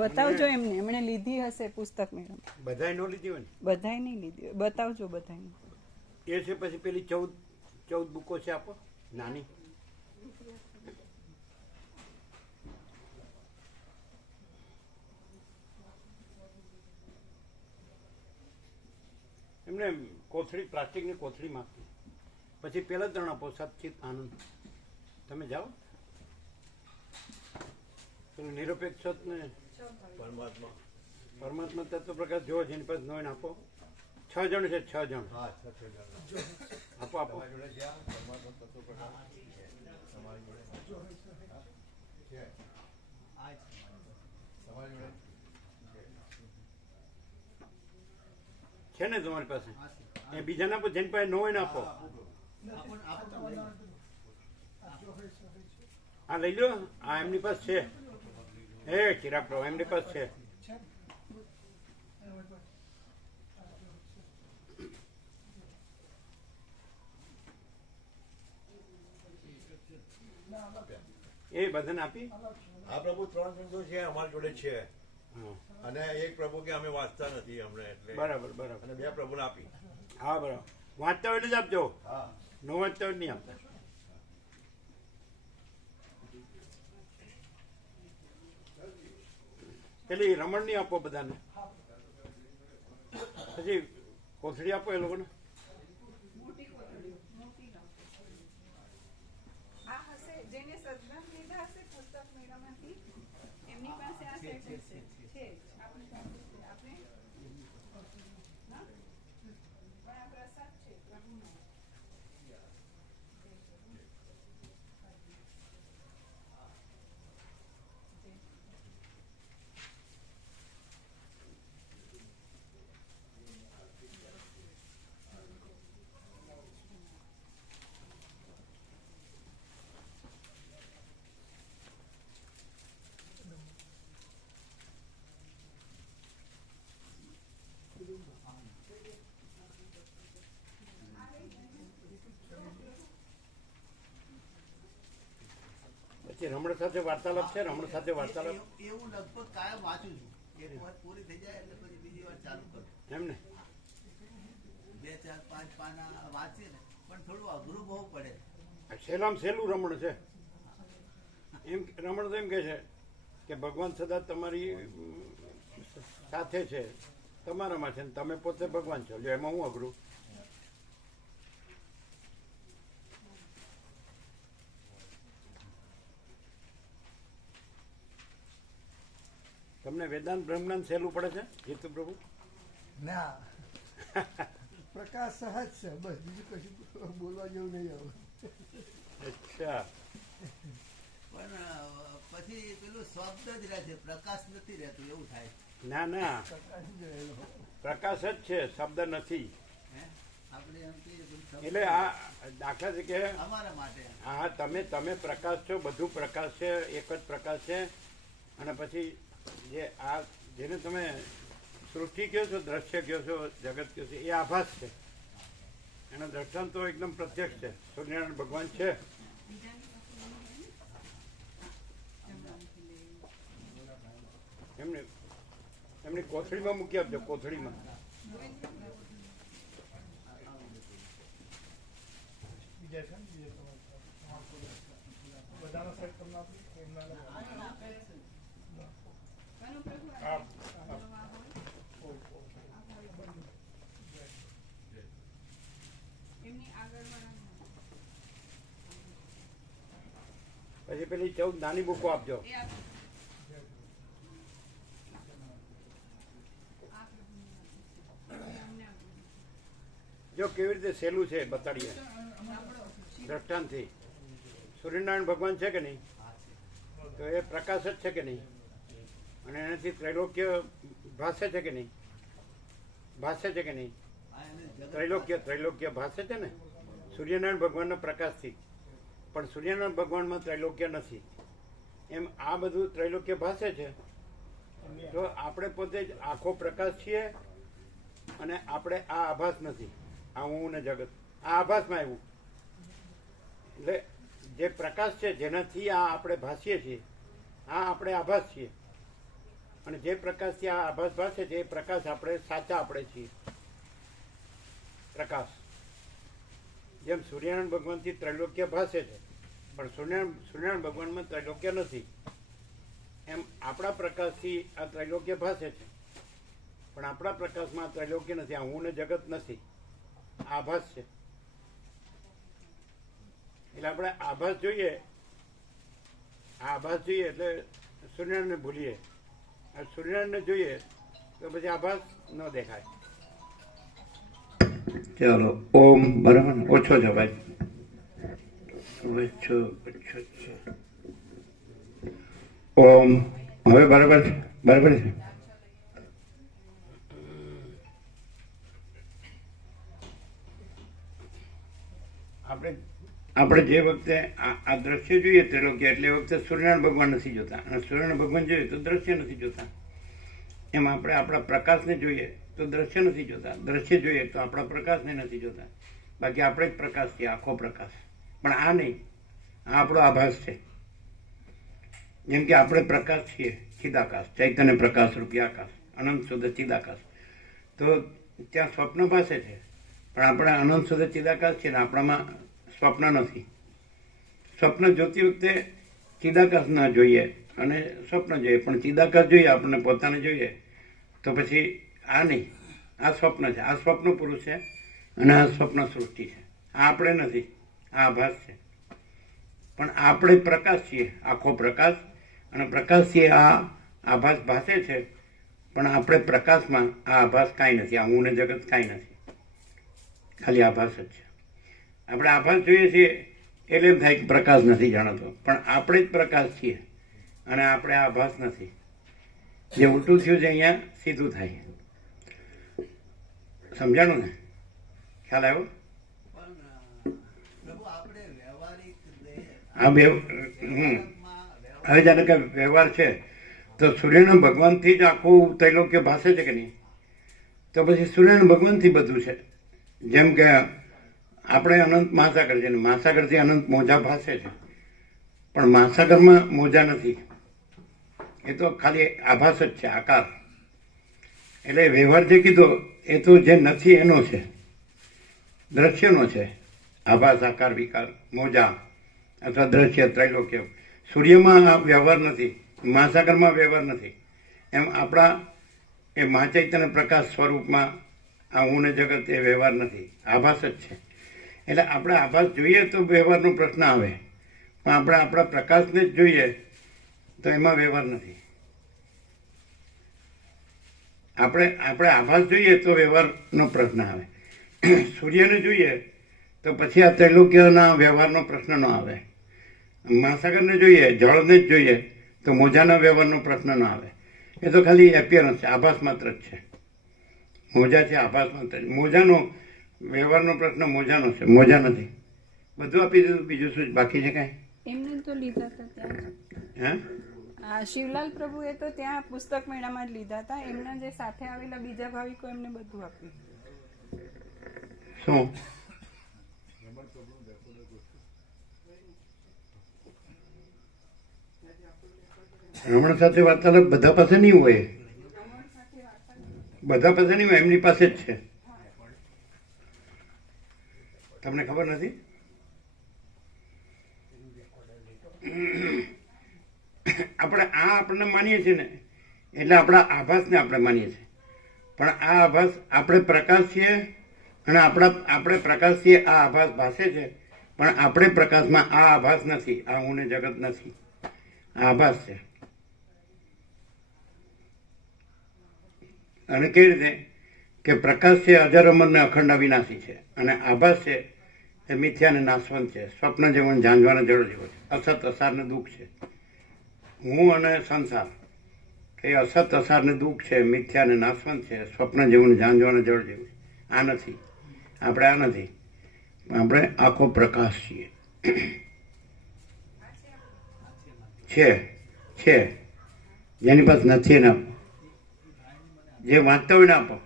બતાવજો એમને, એમણે લીધી હશે પુસ્તક મેડમ. બધાય નો લીધી હોય ને? બધાય નહીં લીધી હોય, બતાવજો બધાને. એ છે પછી પેલી 14 બુકો છે આપો નાની. એમને કોથળી, પ્લાસ્ટિકની કોથળીમાં આપી. પછી પેલા 3 આપો, સચ્ચિત આનંદ. તમે જાઓ. પેલું નિરપેક્ષ ને પરમાત્મા તત્વ પ્રકાશ જો જેની પાસે નો આપો. 6 જણ છે, 6 જણ. આપો આપો. છે ને તમારી પાસે? એ બીજાને આપો, જેની પાસે ન હોય ને આપો. હા લઈ લો. આ એમની પાસે છે. એ ચિરાગ પ્રભુ એમની પાસે છે. એ બધાને આપી. આ પ્રભુ 3 ગ્રંથો છે અમારી જોડે છે, અને એક પ્રભુ કે અમે વાંચતા નથી અમને, એટલે બરાબર બરાબર. અને 2 પ્રભુને આપી. હા બરાબર. વાંચતા હોય એટલે જ આપજો, ન વાંચતા હોય નહીં આપતા. પેલી રમણની આપો બધાને. પછી કોથળી આપો એ લોકોને. જેને સદગ્રંથ લીધા હશે પુસ્તક મેળામાંથી એમની પાસે આ સેટ હશે. છે આપણી પાસે આપણે પણ આ પ્રસાદ છે પ્રભુનો. પછી રમણ સાથે વાર્તાલાપ છે. રમણ સાથે વાર્તાલાપ એવું લગભગ કાયમ વાંચું છું. એક વાર પૂરી થઈ જાય એટલે પછી બીજી વાર ચાલુ કરું. એમ ને? 2, 4, 5 પાના વાંચીએ ને, પણ થોડું અઘરું બહુ પડે. સહેલામ સહેલું રમણ છે. એમ રમણ તો એમ કે છે કે ભગવાન સદા તમારી સાથે છે, તમારામાં છે, ને તમે પોતે ભગવાન છો. જો એમાં હું અઘરું? તમને વેદાંત બ્રહ્મજ્ઞાન સહેલું પડે છે જીતુ પ્રભુ? ના, પ્રકાશ સહજ છે, બસ બીજું કશું બોલવા જેવું નહીં આવે. અચ્છા. પણ પછી પેલું શબ્દ જ રહે છે, પ્રકાશ નથી રહેતું એવું થાય. ના ના, પ્રકાશ જ છે, શબ્દ નથી. આપણે એમ કહીએ તો શબ્દ એટલે આ દાખલા છે કે અમારા માટે હા તમે પ્રકાશ છો, બધું પ્રકાશ છે, એક જ પ્રકાશ છે. અને પછી જે આ જેને તમે સૃષ્ટિ કહો છો, દ્રશ્ય કહો છો, જગત કહો છો, એ આભાસ છે. એનો દ્રષ્ટાંત તો એકદમ પ્રત્યક્ષ છે. સૂર્યનારાયણ ભગવાન છે. એમની કોથળીમાં મૂકી આપજો, કોથળીમાં. બીજા છે ને, બધાનો સેટ તમને આપી એમના પછી પેલી 14 નાની બુકો આપજો. જો કેવી રીતે સહેલું છે બતાડીએ દ્રષ્ટાંતથી. સૂર્યનારાયણ ભગવાન છે કે નહીં? તો એ પ્રકાશ જ છે કે નહીં? અને એનાથી ત્રૈલોક્ય ભાષે છે કે નહીં? ભાષે છે કે નહીં? ત્રૈલોક્ય ભાષે છે ને સૂર્યનારાયણ ભગવાનના પ્રકાશથી. પણ સૂર્યનારાયણ ભગવાનમાં ત્રૈલોક્ય નથી. એમ આ બધું ત્રૈલોક્ય ભાષે છે. તો આપણે પોતે જ આખો પ્રકાશ છીએ, અને આપણે આ આભાસ નથી. આ હું ને જગત આ આભાસમાં આવ્યું. એટલે જે પ્રકાશ છે જેનાથી આ આપણે ભાસીએ છીએ, આ આપણે આભાસ છીએ. અને જે પ્રકાશથી આ આભાસ ભાસે છે એ પ્રકાશ આપણે સાચા આપણે છીએ. પ્રકાશ જેમ સૂર્યનારાયણ ભગવાનથી ત્રૈલોક્ય ભાસે છે, પણ સૂર્યનારાયણ ભગવાનમાં ત્રૈલોક્ય નથી, એમ આપણા પ્રકાશથી આ ત્રૈલોક્ય ભાસે છે, પણ આપણા પ્રકાશમાં આ ત્રૈલોક્ય નથી. આ હું ને જગત નથી, આભાસ છે. એટલે આપણે આભાસ જોઈએ, આ આભાસ જોઈએ એટલે સૂર્યનારાયણને ભૂલીએ, સૂર્યનારાયણને જોઈએ તો પછી આભાસ ન દેખાય. ચાલો ઓમ. બરાબર ને? ઓછો છે ભાઈ, ઓછો છે. ઓમ. હવે બરાબર છે? બરાબર છે. આપણે જે વખતે આ દ્રશ્ય જોઈએ ત્રિલોક્ય, એટલે એ વખતે સૂર્યનારાયણ ભગવાન નથી જોતા, અને સૂર્યનારાયણ ભગવાન જોઈએ તો દ્રશ્ય નથી જોતા. એમ આપણે આપણા પ્રકાશને જોઈએ તો દ્રશ્ય નથી જોતા, દ્રશ્ય જોઈએ તો આપણા પ્રકાશને નથી જોતા. બાકી આપણે જ પ્રકાશ છીએ, આખો પ્રકાશ. પણ આ નહીં, આ આપણો આભાસ છે. જેમ કે આપણે પ્રકાશ છીએ, ચિદાકાશ, ચૈતન્ય પ્રકાશ રૂપી આકાશ, અનંત શુદ્ધ ચિદાકાશ. તો ત્યાં સ્વપ્ન પાસે છે, પણ આપણે અનંત શુદ્ધ ચિદાકાશ છે ને આપણામાં સ્વપ્ન નથી. સ્વપ્ન જોતી વખતે ચિદાકાશ ના જોઈએ અને સ્વપ્ન જોઈએ, પણ ચિદાકાશ જોઈએ, આપણને પોતાને જોઈએ તો પછી આ નહીં, આ સ્વપ્ન છે, આ સ્વપ્ન પુરુષ છે અને આ સ્વપ્ન સૃષ્ટિ છે. આ આપણે નથી, આ આભાસ છે. પણ આપણે પ્રકાશ છીએ, આખો પ્રકાશ, અને પ્રકાશથી આ આભાસ ભાસે છે, પણ આપણે પ્રકાશમાં આ આભાસ કાંઈ નથી, આ હું ને જગત કાંઈ નથી, ખાલી આભાસ જ છે. આપણે આભાસ જોઈએ છીએ એટલે એમ થાય કે પ્રકાશ નથી જાણતો, પણ આપણે જ પ્રકાશ છીએ અને આપણે આભાસ નથી. જે ઉલટું થયું છે અહીંયા સીધું થાય. સમજાણું ને? ખ્યાલ આવ્યો? હા બે. હવે જાણે કે વ્યવહાર છે તો સૂર્યનારાયણ ભગવાનથી જ આખું ત્રૈલોક્ય ભાસે છે કે નહીં? તો પછી સૂર્યનારાયણ ભગવાનથી બધું છે. જેમ કે આપણે અનંત મહાસાગર છે, મહાસાગરથી અનંત મોજા ભાસે છે, પણ મહાસાગરમાં મોજા નથી, એ તો ખાલી આભાસ જ છે, આકાર. એટલે વ્યવહાર જે કીધો એ તો જે નથી એનો છે, દ્રશ્યનો છે. આભાસ, આકાર, વિકાર, મોજા અથવા દ્રશ્ય, ત્રૈલોક્ય. સૂર્યમાં આ વ્યવહાર નથી, મહાસાગરમાં વ્યવહાર નથી. એમ આપણા એ મહાચૈતન્ય પ્રકાશ સ્વરૂપમાં આ હું ને જગત એ વ્યવહાર નથી, આભાસ જ છે. એટલે આપણે આભાસ જોઈએ તો વ્યવહારનો પ્રશ્ન આવે, પણ આપણે આપણા પ્રકાશને જ જોઈએ તો એમાં વ્યવહાર નથી. આપણે આભાસ જોઈએ તો વ્યવહારનો પ્રશ્ન આવે. સૂર્યને જોઈએ તો પછી આ ત્રૈલોક્યના વ્યવહારનો પ્રશ્ન ન આવે. મહાસાગરને જોઈએ, જળને જ જોઈએ તો મોજાના વ્યવહારનો પ્રશ્ન ન આવે. એ તો ખાલી એપિયરન્સ છે, આભાસ માત્ર જ છે. મોજા છે, આભાસ માત્ર. મોજાનો વ્યવહારનો પ્રશ્ન મોજાનો છે, મોજા નથી. બધું આપી દીધું, બીજું શું બાકી છે કાંઈ? એમને તો લીધા હતા ત્યાં. હે? શિવલાલ પ્રભુએ તો ત્યાં પુસ્તક મેળામાં જ લીધા હતા. એમના જે સાથે આવેલા બીજા ભાવિકો એમને બધું આપ્યું. શું? રમણ સાથે વાર્તાલાપ બધા પાસે નહીં હોય, બધા પાસે નહીં હોય, એમની પાસે જ છે. તમને ખબર નથી? આપણને માનીએ છીએ ને એટલે આપણા આભાસને આપણે માનીએ છીએ, પણ આ આભાસ આપણે પ્રકાશ છીએ અને આપણે પ્રકાશ છીએ. આ આભાસ ભાસે છે, પણ આપણે પ્રકાશમાં આ આભાસ નથી, આ હું ને જગત નથી, આ આભાસ છે. અને કેવી રીતે કે પ્રકાશ છે અજર અમર ને અખંડ અવિનાશી છે, અને આભાસ છે એ મિથ્યા ને નાશવંત છે, સ્વપ્ન જેવો ઝાંઝવાના જળ જેવો છે, અસત અસાર ને દુઃખ છે. હું અને સંસાર કે અસત અસાર ને દુઃખ છે, મિથ્યા ને નાશવંત છે, સ્વપ્ન જેવું ઝાંઝવાના જળ જેવું. આ નથી, આપણે આ નથી, આપણે આખો પ્રકાશ છીએ. છે જેની પાસે નથી એને આપો, જે વાંચતા હોય ને આપો.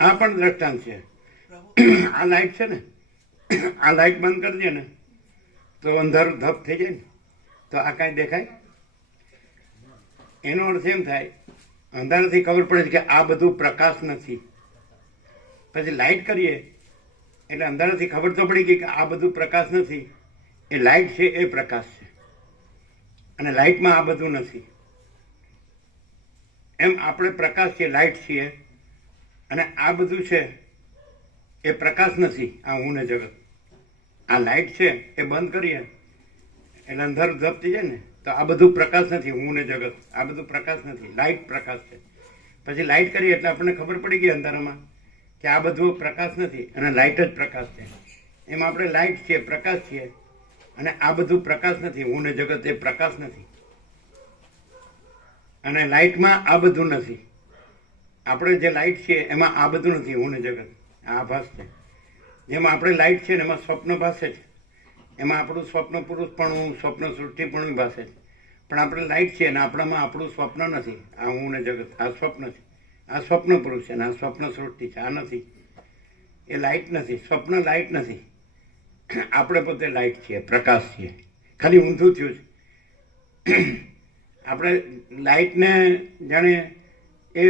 આ પણ દ્રષ્ટાંત છે. આ લાઈટ છે ને, આ લાઈટ બંધ કરી દે ને તો અંધારું ધપ થઈ જાય ને તો આ કાંઈ દેખાય? એનો અર્થ એમ થાય અંધારાથી ખબર પડે છે કે આ બધું પ્રકાશ નથી. પછી લાઈટ કરીએ એટલે અંધારાથી ખબર તો પડી ગઈ કે આ બધું પ્રકાશ નથી. એ લાઈટ છે એ પ્રકાશ છે અને લાઈટમાં આ બધું નથી. એમ આપણે પ્રકાશ છીએ, લાઈટ છીએ, અને આ બધું છે એ પ્રકાશ નથી. આ હું ને જગત, આ લાઈટ છે એ બંધ કરીએ એટલે અંધારું ધપ થઈ જાય ને તો આ બધું પ્રકાશ નથી. હું ને જગત આ બધું પ્રકાશ નથી, લાઈટ પ્રકાશ છે. પછી લાઈટ કરીએ એટલે આપણને ખબર પડી ગઈ અંધારામાં કે આ બધું પ્રકાશ નથી અને લાઈટ જ પ્રકાશ છે. એમ આપણે લાઈટ છીએ, પ્રકાશ છીએ, અને આ બધું પ્રકાશ નથી. હું ને જગત એ પ્રકાશ નથી અને લાઈટમાં આ બધું નથી. આપણે જે લાઈટ છીએ એમાં આ બધું નથી. હું ને જગત આ આભાસ છે. જેમાં આપણે લાઈટ છે ને એમાં સ્વપ્ન ભાસે છે. એમાં આપણું સ્વપ્ન પુરુષપણું, સ્વપ્ન સૃષ્ટિપણું ભાસે છે. પણ આપણે લાઈટ છીએ ને આપણામાં આપણું સ્વપ્ન નથી. આ હું ને જગત આ સ્વપ્ન છે. આ સ્વપ્ન પુરુષ છે ને આ સ્વપ્ન સૃષ્ટિ છે. આ નથી, એ લાઈટ નથી. સ્વપ્ન લાઈટ નથી. આપણે પોતે લાઈટ છીએ, પ્રકાશ છીએ. ખાલી ઊંધું થયું છે. આપણે લાઈટને જાણે એ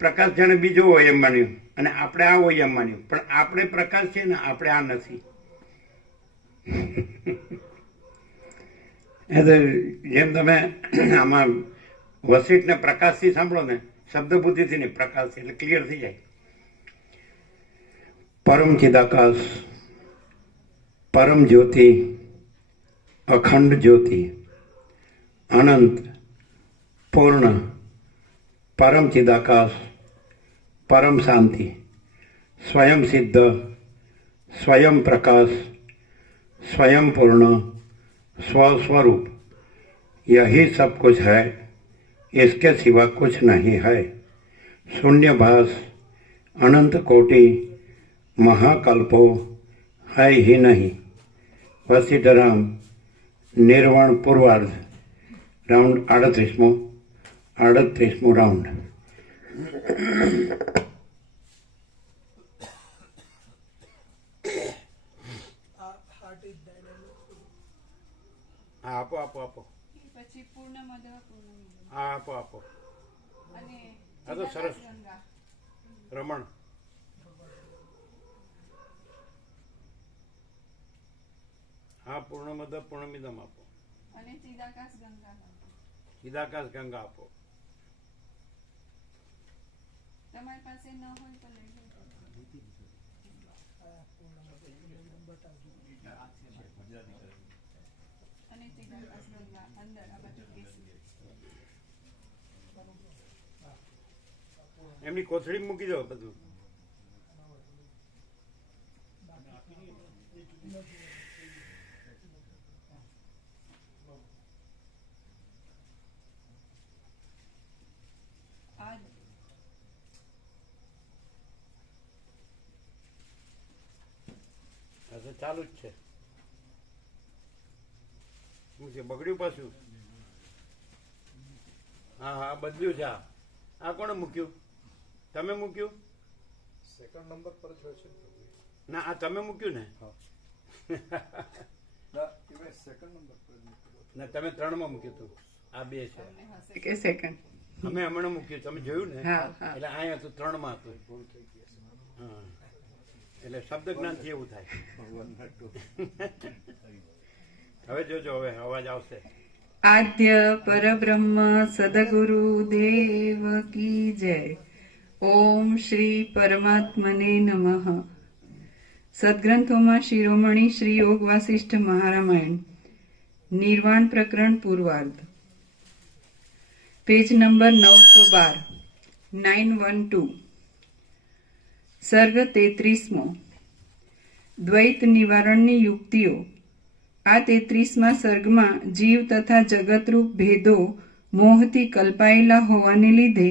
પ્રકાશ જાણે બીજો હોય એમ માન્યું અને આપણે આ હોય એમ માન્યું. પણ આપણે પ્રકાશ છીએ ને આપણે આ નથી. જેમ તમે આમાં વસિષ્ઠને પ્રકાશથી સાંભળો ને, શબ્દ બુદ્ધિથી નહીં, પ્રકાશથી, એટલે ક્લિયર થઈ જાય. પરમ ચિદાકાશ, પરમ જ્યોતિ, અખંડ જ્યોતિ, અનંત, પૂર્ણ, પરમ ચિદાકાશ, પરમ શાંતિ, स्वयं सिद्ध, स्वयं प्रकाश, स्वयं पूर्ण, स्वस्वरूप, यही सब कुछ है, इसके सिवा कुछ नहीं है. शून्यभास, अनंत कोटि, महाकल्पो है ही नहीं. वशिष्ठराम, निर्वाण पूर्वार्ध, राउंड 38मो राउंड. હા, આપો આપો આપો. પછી પૂર્ણમદ પૂર્ણમિદં. હા, આપો આપો. અને આ તો સરસ. ગંગા. રમણ. હા, પૂર્ણમદ પૂર્ણમિદમ આપો. અને ચિદાકાશ ગંગા. ચિદાકાશ ગંગા આપો. તમારી પાસે ન હોય તો લઈ લો. અને ચિદાકાશ ગંગા અંદર આ બાજુ કેસરી. એમની કોથળી મૂકી દો બધું. આ અચ્છા, ચાલુ જ છે. શું છે, બગડ્યું પાછું? હા હા, બદલ્યું છે. આ કોણે મૂક્યું? તમે મૂક્યું? સેકન્ડ નંબર પર જ હોય છે. ના, આ તમે મૂક્યું ને? સેકન્ડ નંબર પર ના, તમે 3માં મૂક્યું હતું. આ 2 છે. તમને હશે. કે સેકન્ડ અમે હમણાં મૂક્યું, તમે જોયું ને? હા, હા. એટલે અહીંયા હતું, 3માં હતું. હા, એટલે શબ્દ જ્ઞાનથી એવું થાય. હવે જોજો, હવે અવાજ આવશે. આદ્ય પરબ્રહ્મ સદગુરુ દેવ કી જય. ઓમ શ્રી પરમાત્મને નમઃ. સદગ્રંથોમાં શિરોમણી શ્રી યોગ વાસિષ્ઠ મહારામાયણ, નિર્વાણ પ્રકરણ પૂર્વાર્ધ, પેજ નંબર 912, 912. સર્ગ 33મો. દ્વૈત નિવારણની યુક્તિઓ. આ 33મા સર્ગમાં જીવ તથા જગતરૂપ ભેદો મોહથી કલ્પાયેલા હોવાને લીધે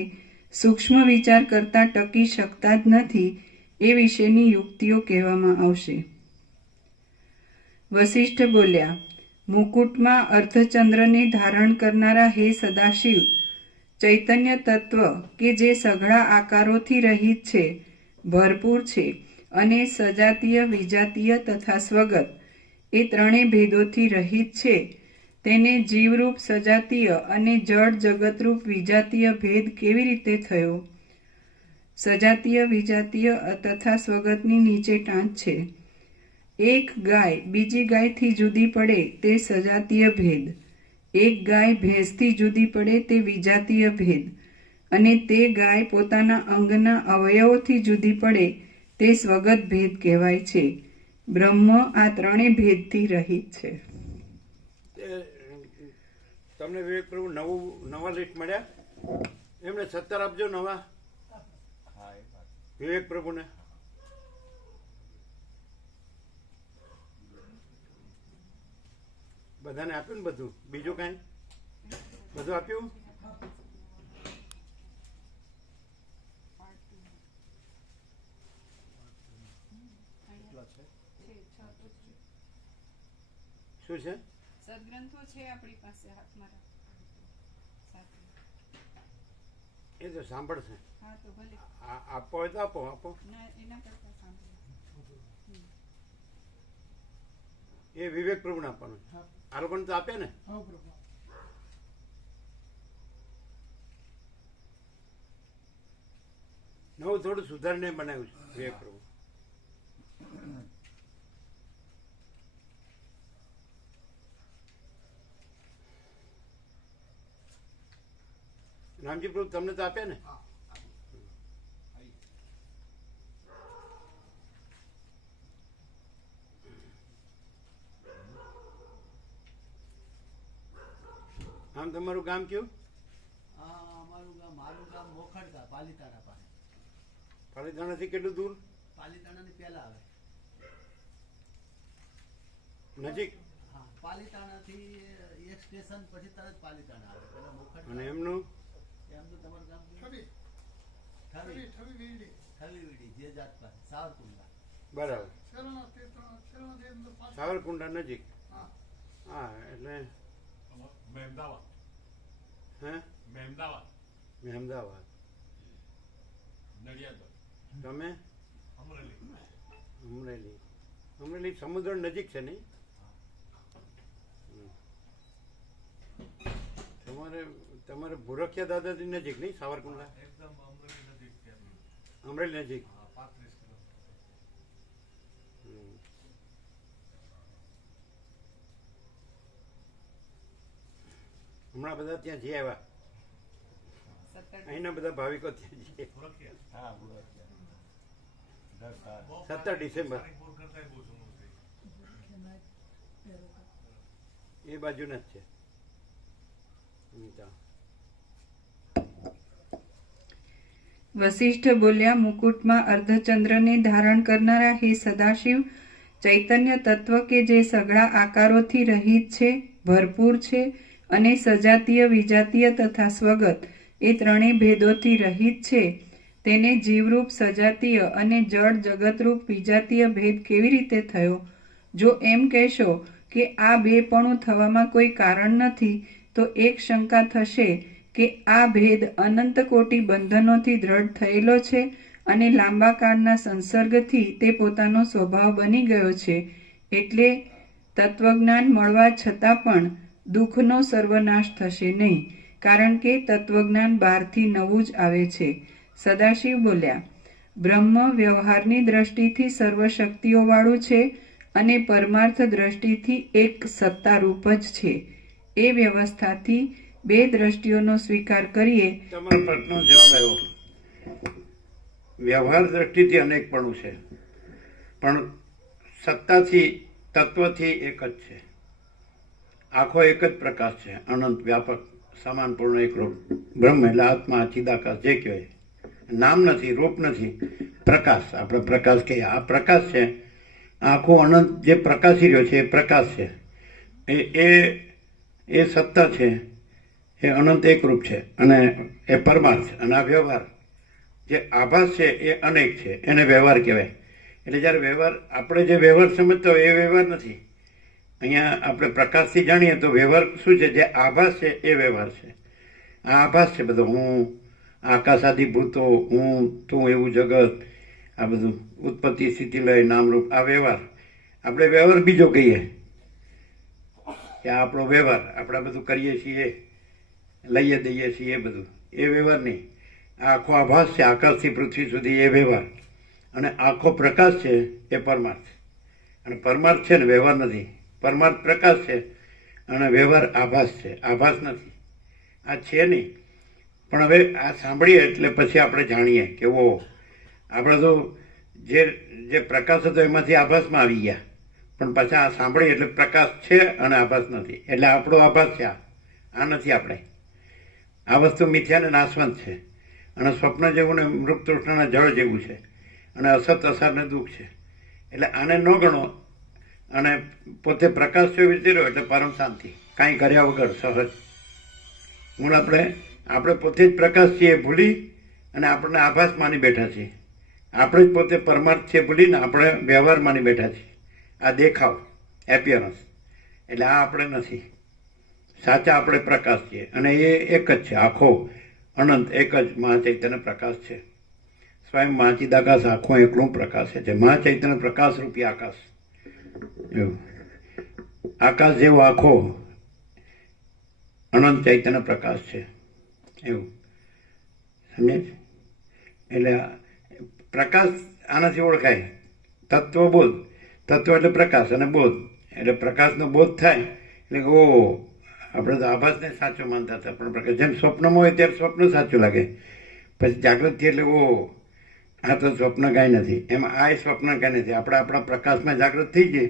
સૂક્ષ્મ વિચાર કરતા ટકી શકતા જ નથી એ વિશેની યુક્તિઓ કહેવામાં આવશે. વસિષ્ઠ બોલ્યા, મુકુટમાં અર્ધચંદ્રને ધારણ કરનારા હે સદાશિવ, ચૈતન્ય તત્વ કે જે સઘળા આકારોથી રહિત છે, ભરપૂર છે અને સજાતીય વિજાતીય તથા સ્વગત એ ત્રણેય ભેદોથી રહિત છે તેને જીવરૂપ સજાતીય અને જળ જગતરૂપ વિજાતીય ભેદ કેવી રીતે થયો? સજાતીય વિજાતીય તથા સ્વગતની નીચે ટાંચ છે. એક ગાય બીજી ગાયથી જુદી પડે તે સજાતીય ભેદ, એક ગાય ભેંસથી જુદી પડે તે વિજાતીય ભેદ, અને તે ગાય પોતાના અંગના અવયવોથી જુદી પડે તે સ્વગત ભેદ કહેવાય છે. બ્રહ્મ આ ત્રણેય ભેદથી રહિત છે. તમને વિવેક પ્રભુ નવા લિસ્ટ મળ્યા? એમને 17 આપજો નવા વિવેક પ્રભુને. બધાને આપ્યું ને બધું? બીજું કાંઈ બધું આપ્યું? શું છે? સદગ્રંથો છે આપણી પાસે હાથમાં સાથે. એ તો સાંભળશે. હા તો ભલે. આપો હોય તો આપો. ના એના કરતા સાંભળો. એ વિવેક પ્રભુને આપવાનું. આ લોકોને તો આપે ને. નવું થોડું સુધારને બનાવ્યું છે વિવેક પ્રભુ. રામજી પ્રભુ તમને તો આપ્યા ને. આમ તમારું ગામ કયું? મારું ગામ મોખડકા, પાલીતાણા પાસે. પાલીતાણાથી કેટલું દૂર? પાલીતાણાની પહેલા આવે. નજીક? હા, પાલીતાણાથી એક સ્ટેશન પછી તરત પાલીતાણા આવે. પેલા મોખડકા. અને એમનું તમારું ગામ થવીવીડી, જે જાત પાસે સાવરકુંડલા. બરાબર. સાવરકુંડલા નજીક. હા એટલે મહેમદાવાદ. તમે? અમરેલી સમુદ્ર નજીક છે નહીં? તમારે ભૂરખિયા દાદાથી નજીક નહીં સાવરકુંડલા? અમરેલી નજીક. હમણાં બધા ત્યાં જઈ આવ્યા. અહીંના બધા ભાવિકો ત્યાં જઈએ. 17 ડિસેમ્બર એ બાજુના જ છે. વશિષ્ઠ બોલ્યા, મુકુટમાં અર્ધચંદ્રને ધારણ કરનારા હે સદાશિવ, ચૈતન્ય તત્વ કે જે સઘળા આકારોથી રહિત છે, ભરપૂર છે અને સજાતીય વિજાતીય તથા સ્વગત એ ત્રણેય ભેદોથી રહિત છે તેને જીવરૂપ સજાતીય અને જળ જગતરૂપ વિજાતીય ભેદ કેવી રીતે થયો? જો એમ કહેશો કે આ બેપણું થવામાં કોઈ કારણ નથી તો એક શંકા થશે કે આ ભેદ અનંત કોટી બંધનોથી દ્રઢ થયેલો છે અને લાંબા કાળના સંસર્ગથી તે પોતાનો સ્વભાવ બની ગયો છે, એટલે તત્વજ્ઞાન મળવા છતાં પણ દુઃખનો સર્વનાશ થશે નહીં, કારણ કે તત્વજ્ઞાન બહારથી નવું જ આવે છે. સદાશિવ બોલ્યા, બ્રહ્મ વ્યવહારની દ્રષ્ટિથી સર્વશક્તિઓવાળું છે અને પરમાર્થ દ્રષ્ટિથી એક સત્તારૂપ જ છે. એ વ્યવસ્થાથી બે દ્રષ્ટિઓનો સ્વીકાર કરીએ. તમારા પ્રશ્નનો જવાબ આવ્યો. વ્યવહાર દ્રષ્ટિથી અનેકપણું છે, પણ સત્તાથી તત્વથી એક જ છે. આખો એક જ પ્રકાશ છે, અનંત વ્યાપક સમાન પૂર્ણ એકરૂપ બ્રહ્મ એટલે આત્મા ચિદાકાશ જે કહેવાય. નામ નથી, રૂપ નથી, પ્રકાશ. આપણે પ્રકાશ કહીએ. આ પ્રકાશ છે, આખો અનંત જે પ્રકાશી રહ્યો છે એ પ્રકાશ છે. એ સત્તા છે, એ અનંત એકરૂપ છે અને એ પરમાર્થ છે. અને આ વ્યવહાર જે આભાસ છે એ અનેક છે, એને વ્યવહાર કહેવાય. એટલે જ્યારે વ્યવહાર આપણે જે વ્યવહાર સમજતા હોય એ વ્યવહાર નથી. અહીંયા આપણે પ્રકાશથી જાણીએ તો વ્યવહાર શું છે? જે આભાસ છે એ વ્યવહાર છે. આ આભાસ છે બધો. હું આકાશાદિ ભૂતો, હું તું, એવું જગત, આ બધું ઉત્પત્તિ સ્થિતિ લય નામરૂપ આ વ્યવહાર, આપણે વ્યવહાર બીજો કહીએ કે આ આપણો વ્યવહાર, આપણે બધું કરીએ છીએ, લઈએ દઈએ છીએ, એ બધું એ વ્યવહાર નહીં. આ આખો આભાસ છે આકાશથી પૃથ્વી સુધી, એ વ્યવહાર. અને આખો પ્રકાશ છે એ પરમાર્થ. અને પરમાર્થ છે ને વ્યવહાર નથી. પરમાર્થ પ્રકાશ છે અને વ્યવહાર આભાસ છે, આભાસ નથી. આ છે નહીં. પણ હવે આ સાંભળીએ એટલે પછી આપણે જાણીએ કે ઓ આપણે તો જે પ્રકાશ હતો એમાંથી આભાસમાં આવી ગયા, પણ પછી આ સાંભળીએ એટલે પ્રકાશ છે અને આભાસ નથી. એટલે આપણો આભાસ છે, આ નથી આપણે. આ વસ્તુ મિથ્યા ને નાશવંત છે અને સ્વપ્ન જેવું ને મૃત તૃષ્ણના જળ જેવું છે અને અસત અસાર ને દુઃખ છે. એટલે આને ન ગણો અને પોતે પ્રકાશ જો વિચાર્યો એટલે પરમ શાંતિ, કાંઈ કર્યા વગર સહજ. મૂળ આપણે પોતે જ પ્રકાશ છીએ ભૂલી અને આપણને આભાસ માની બેઠા છીએ. આપણે જ પોતે પરમાર્થ છીએ ભૂલીને આપણે વ્યવહાર માની બેઠા છીએ. આ દેખાવ, એપિયરન્સ, એટલે આ આપણે નથી. સાચા આપણે પ્રકાશ છીએ અને એ એક જ છે, આખો અનંત એક જ મહાચૈતન્ય પ્રકાશ છે. સ્વયં મહાચિદાકાશ આખો એકલું પ્રકાશ છે. મહાચૈતન્ય પ્રકાશ રૂપી આકાશ, એવું આકાશ જેવો આખો અનંત ચૈતન્ય પ્રકાશ છે, એવું સમજે છે. એટલે પ્રકાશ આનાથી ઓળખાય. તત્વબોધ, તત્વ એટલે પ્રકાશ અને બોધ, એટલે પ્રકાશનો બોધ થાય એટલે ઓ આપણે તો આભાસને સાચો માનતા હતા, પણ પ્રકાશ જેમ સ્વપ્નમાં હોય ત્યારે સ્વપ્ન સાચું લાગે, પછી જાગૃત થઈએ એટલે ઓ આ તો સ્વપ્ન કાંઈ નથી. એમાં આ સ્વપ્ન કાંઈ નથી. આપણે આપણા પ્રકાશમાં જાગૃત થઈ જઈએ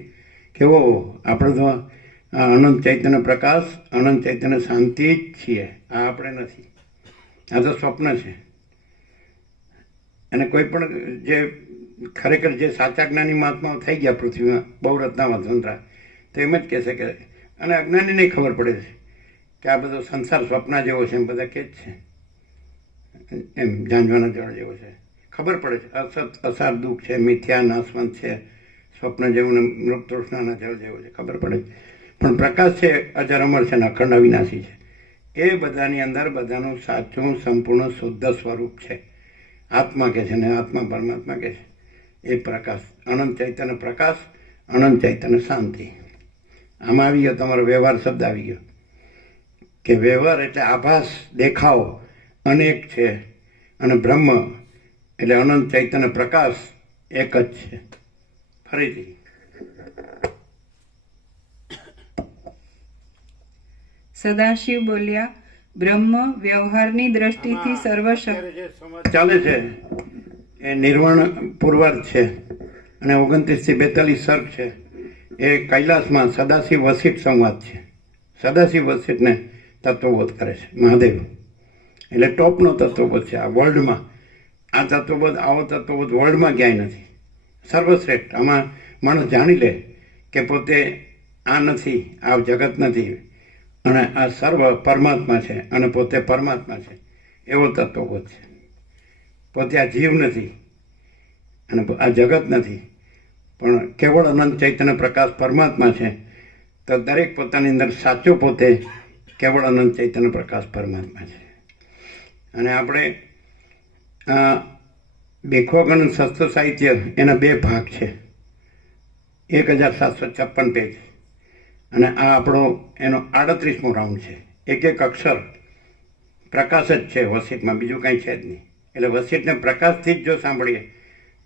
કે ઓ આપણે તો અનંત ચૈતન્ય પ્રકાશ, અનંત ચૈતન્ય શાંતિ જ છીએ, આ આપણે નથી. આ તો સ્વપ્ન છે. અને કોઈ પણ જે ખરેખર જે સાચા જ્ઞાની મહાત્માઓ થઈ ગયા પૃથ્વીમાં, બહુ રત્નામાં ધંધરા, તો એમ જ કહેશે કે, અને અજ્ઞાનીને ખબર પડે છે કે આ બધો સંસાર સ્વપ્ન જેવો છે, એમ બધા કે જ છે, એમ ઝાંઝવાના જળ જેવો છે. ખબર પડે છે અસત અસાર દુઃખ છે, મિથ્યા નાશવંત છે, સ્વપ્ન જેવું ને મૃત તૃષ્ણાના જળ જેવો છે, ખબર પડે છે. પણ પ્રકાશ છે અજર અમર છે ને અખંડ અવિનાશી છે. એ બધાની અંદર બધાનું સાચું સંપૂર્ણ શુદ્ધ સ્વરૂપ છે. આત્મા કે છે ને આત્મા પરમાત્મા કે છે. એ પ્રકાશ, અનંત ચૈતન્ય પ્રકાશ, અનંત ચૈતન્ય શાંતિ. આમાં આવી ગયો તમારો વ્યવહાર શબ્દ આવી ગયો કે વ્યવહાર એટલે આભાસ, દેખાવ અનેક છે અને બ્રહ્મ એટલે અનંત ચૈતન્ય પ્રકાશ એક જ છે. ફરીથી સદાશિવ બોલ્યા, બ્રહ્મ વ્યવહારની દ્રષ્ટિથી સર્વશક્તિ. જે સમાજ ચાલે છે એ નિર્વાણ પૂર્વાર્ધ છે અને 29 થી 42 સર્ગ છે. એ કૈલાસમાં સદાશિવ વસિષ્ઠ સંવાદ છે. સદાશિવ વસિષ્ઠને તત્વબોધ કરે છે મહાદેવ, એટલે ટોપનો તત્વબોધ છે આ વર્લ્ડમાં. આ તત્વબોધ, આવો તત્વબોધ વર્લ્ડમાં ક્યાંય નથી. સર્વશ્રેષ્ઠ. આમાં માણસ જાણી લે કે પોતે આ નથી, આ જગત નથી અને આ સર્વ પરમાત્મા છે અને પોતે પરમાત્મા છે, એવો તત્વબોધ છે. પોતે આ જીવ નથી અને આ જગત નથી, પણ કેવળ અનંત ચૈતન્ય પ્રકાશ પરમાત્મા છે. તો દરેક પોતાની અંદર સાચો પોતે કેવળ અનંત ચૈતન્ય પ્રકાશ પરમાત્મા છે. અને આપણે બેખોગણ શસ્ત્ર સાહિત્ય એના 2 ભાગ છે, 1756 પેજ. અને આ આપણો એનો 38મો રાઉન્ડ છે. એક એક અક્ષર પ્રકાશ જ છે વસિષ્ઠમાં, બીજું કાંઈ છે જ નહીં. એટલે વસિષ્ઠને પ્રકાશથી જ જો સાંભળીએ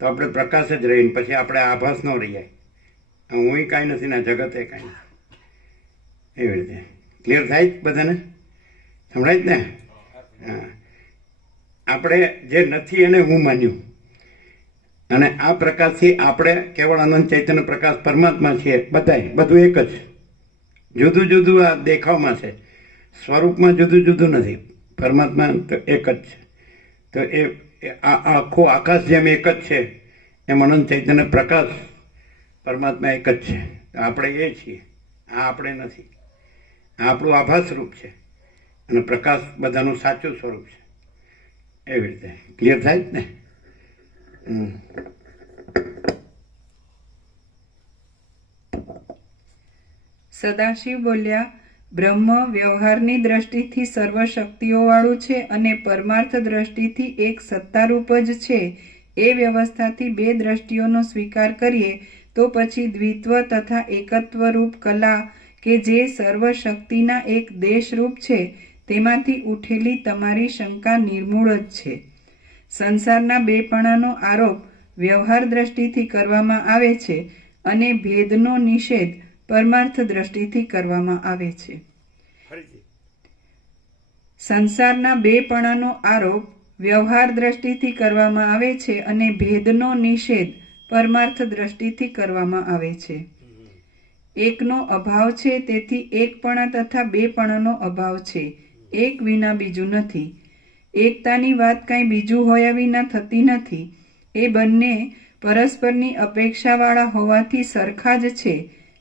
તો આપણે પ્રકાશ જ રહીને પછી આપણે આભાસ ન રહી જાય. હું કાંઈ નથી ને જગતે કાંઈ નથી. એવી રીતે ક્લિયર થાય જ બધાને? સંભળાય જ ને? હા. આપણે જે નથી એને હું માન્યું અને આ પ્રકાશથી આપણે કેવળ અનંત ચૈતન્ય પ્રકાશ પરમાત્મા છીએ. બધાય બધું એક જ, જુદું જુદું આ દેખાવમાં છે, સ્વરૂપમાં જુદું જુદું નથી. પરમાત્મા તો એક જ છે. તો એ આખું આકાશ જેમ એક જ છે એમ અનંત ચૈતન્ય પ્રકાશ પરમાત્મા એક જ છે. આપણે એ છીએ, આ આપણે નથી. આ આપણું આભાસ રૂપ છે અને પ્રકાશ બધાનું સાચું સ્વરૂપ છે. એવી રીતે ક્લિયર થાય જ ને? સદાશિવ બોલ્યા, બ્રહ્મ વ્યવહારની દ્રષ્ટિથી સર્વ શક્તિઓવાળું છે અને પરમાર્થ દ્રષ્ટિથી એક સત્તારૂપ જ છે, એ વ્યવસ્થાથી બે દ્રષ્ટિઓનો સ્વીકાર કરીએ તો પછી દ્વિત્વ તથા એકત્વરૂપ કલા કે જે સર્વશક્તિના એક દેશરૂપ છે તેમાંથી ઉઠેલી તમારી શંકા નિર્મૂળ જ છે. સંસારના બેપણાનો આરોપ વ્યવહાર દ્રષ્ટિથી કરવામાં આવે છે અને ભેદનો નિષેધ પરમાર્થ દ્રષ્ટિથી કરવામાં આવે છે. સંસારના બેપણાનો આરોપ વ્યવહાર દ્રષ્ટિથી કરવામાં આવે છે અને ભેદનો નિષેધ પરમાર્થ દ્રષ્ટિથી કરવામાં આવે છે. એકનો અભાવ છે, તેથી એકપણા તથા બેપણાનો અભાવ છે. એક વિના બીજું નથી. એકતાની વાત કાંઈ બીજું હોયા વિના થતી નથી. એ બંને પરસ્પરની અપેક્ષાવાળા હોવાથી સરખા જ છે.